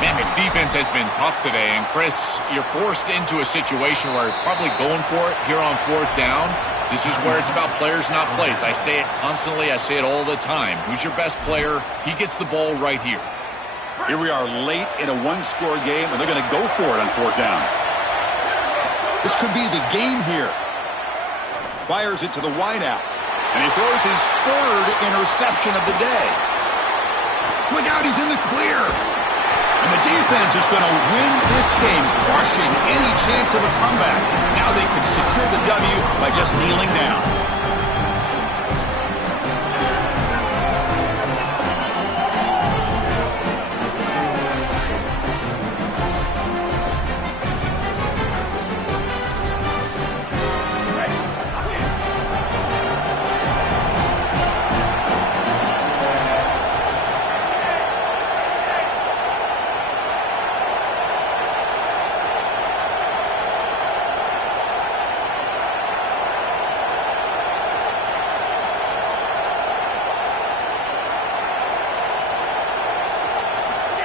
Man, this defense has been tough today. And, Chris, you're forced into a situation where you're probably going for it here on 4th down. This is where it's about players, not plays. I say it constantly. I say it all the time. Who's your best player? He gets the ball right here. Here we are late in a one-score game, and they're going to go for it on 4th down. This could be the game here. Fires it to the wideout. And he throws his 3rd interception of the day. Look out, he's in the clear. And the defense is going to win this game, crushing any chance of a comeback. Now they can secure the W by just kneeling down.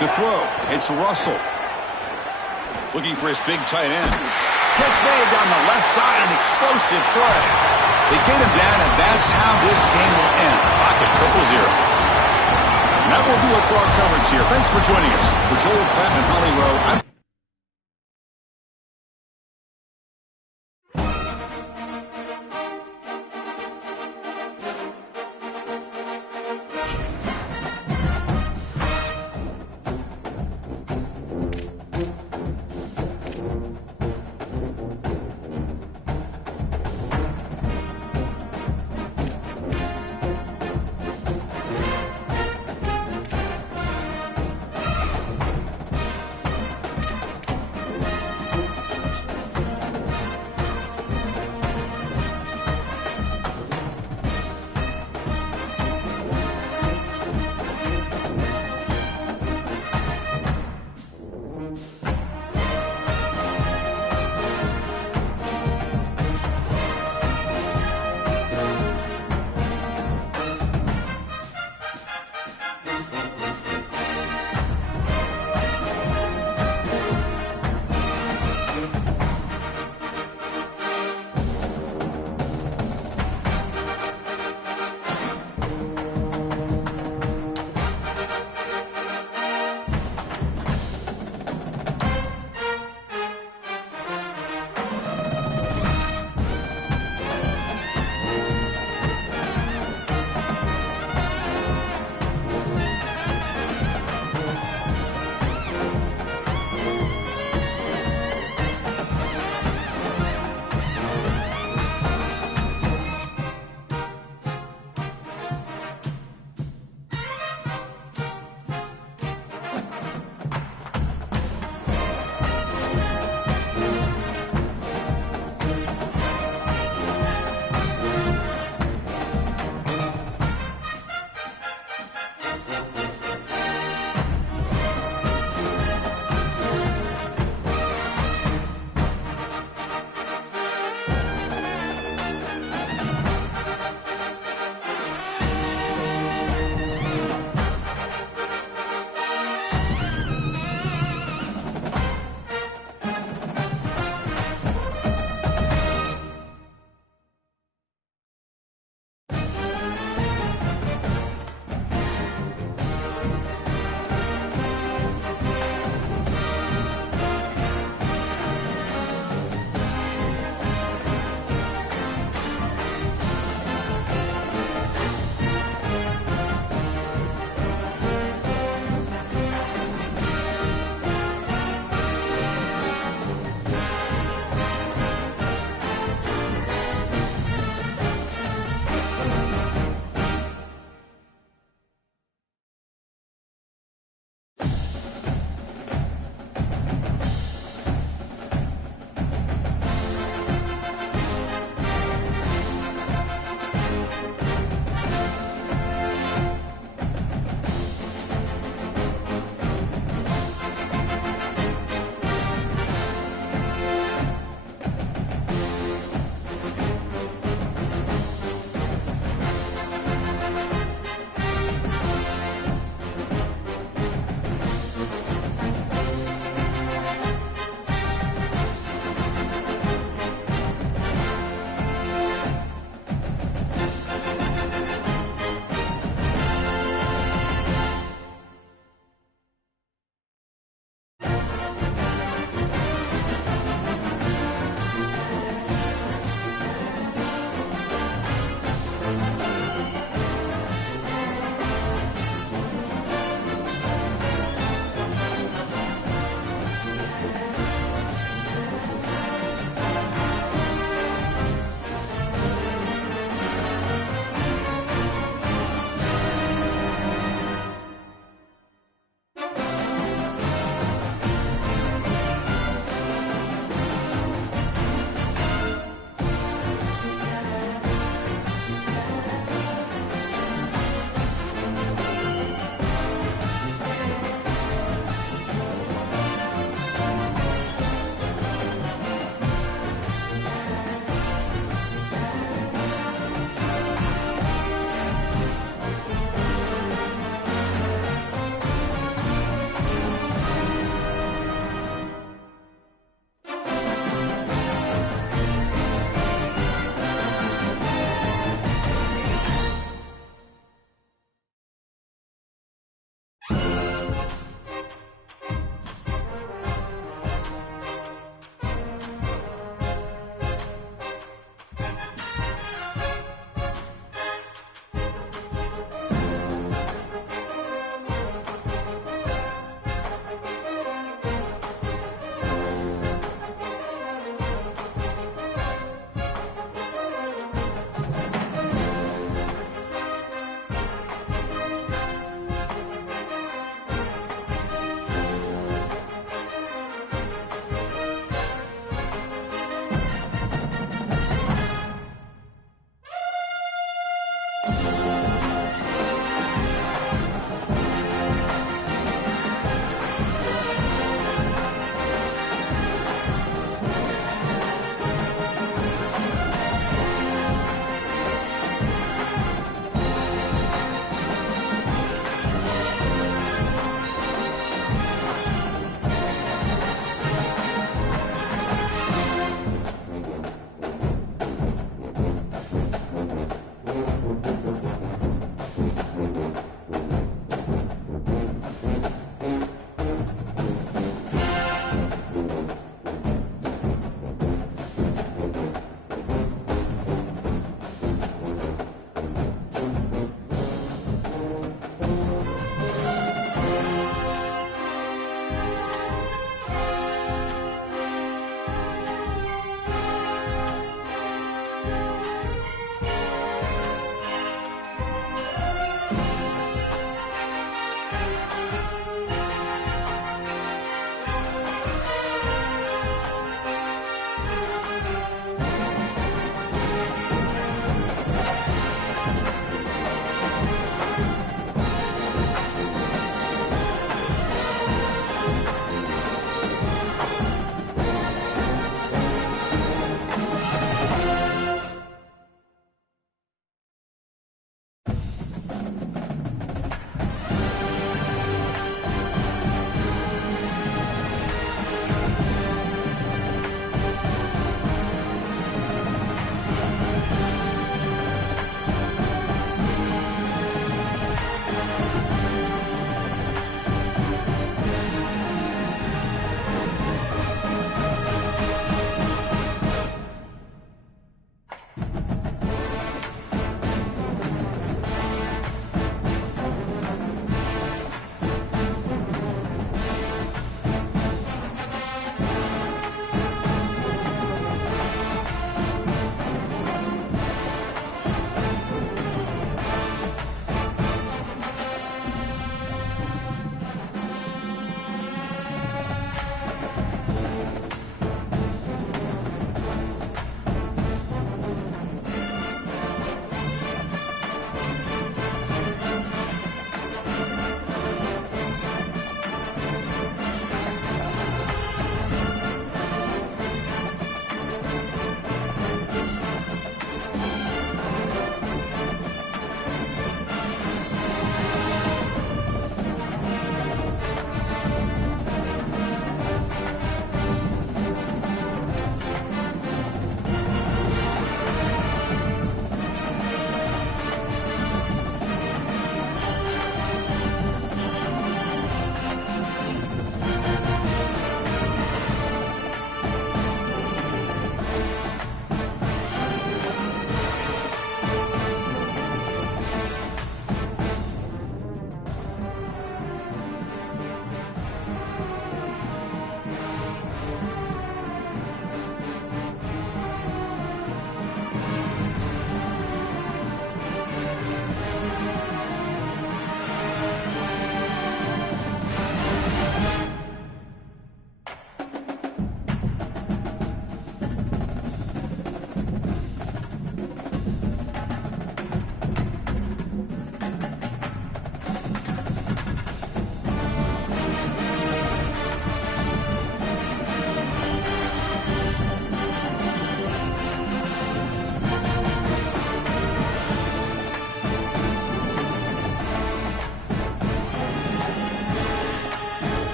To throw, it's Russell. Looking for his big tight end. Catch made down the left side, an explosive play. They get him down, and that's how this game will end. Pocket 0-0. And that will do it for our coverage here. Thanks for joining us. For Joel Klatt and Holly Rowe, I'm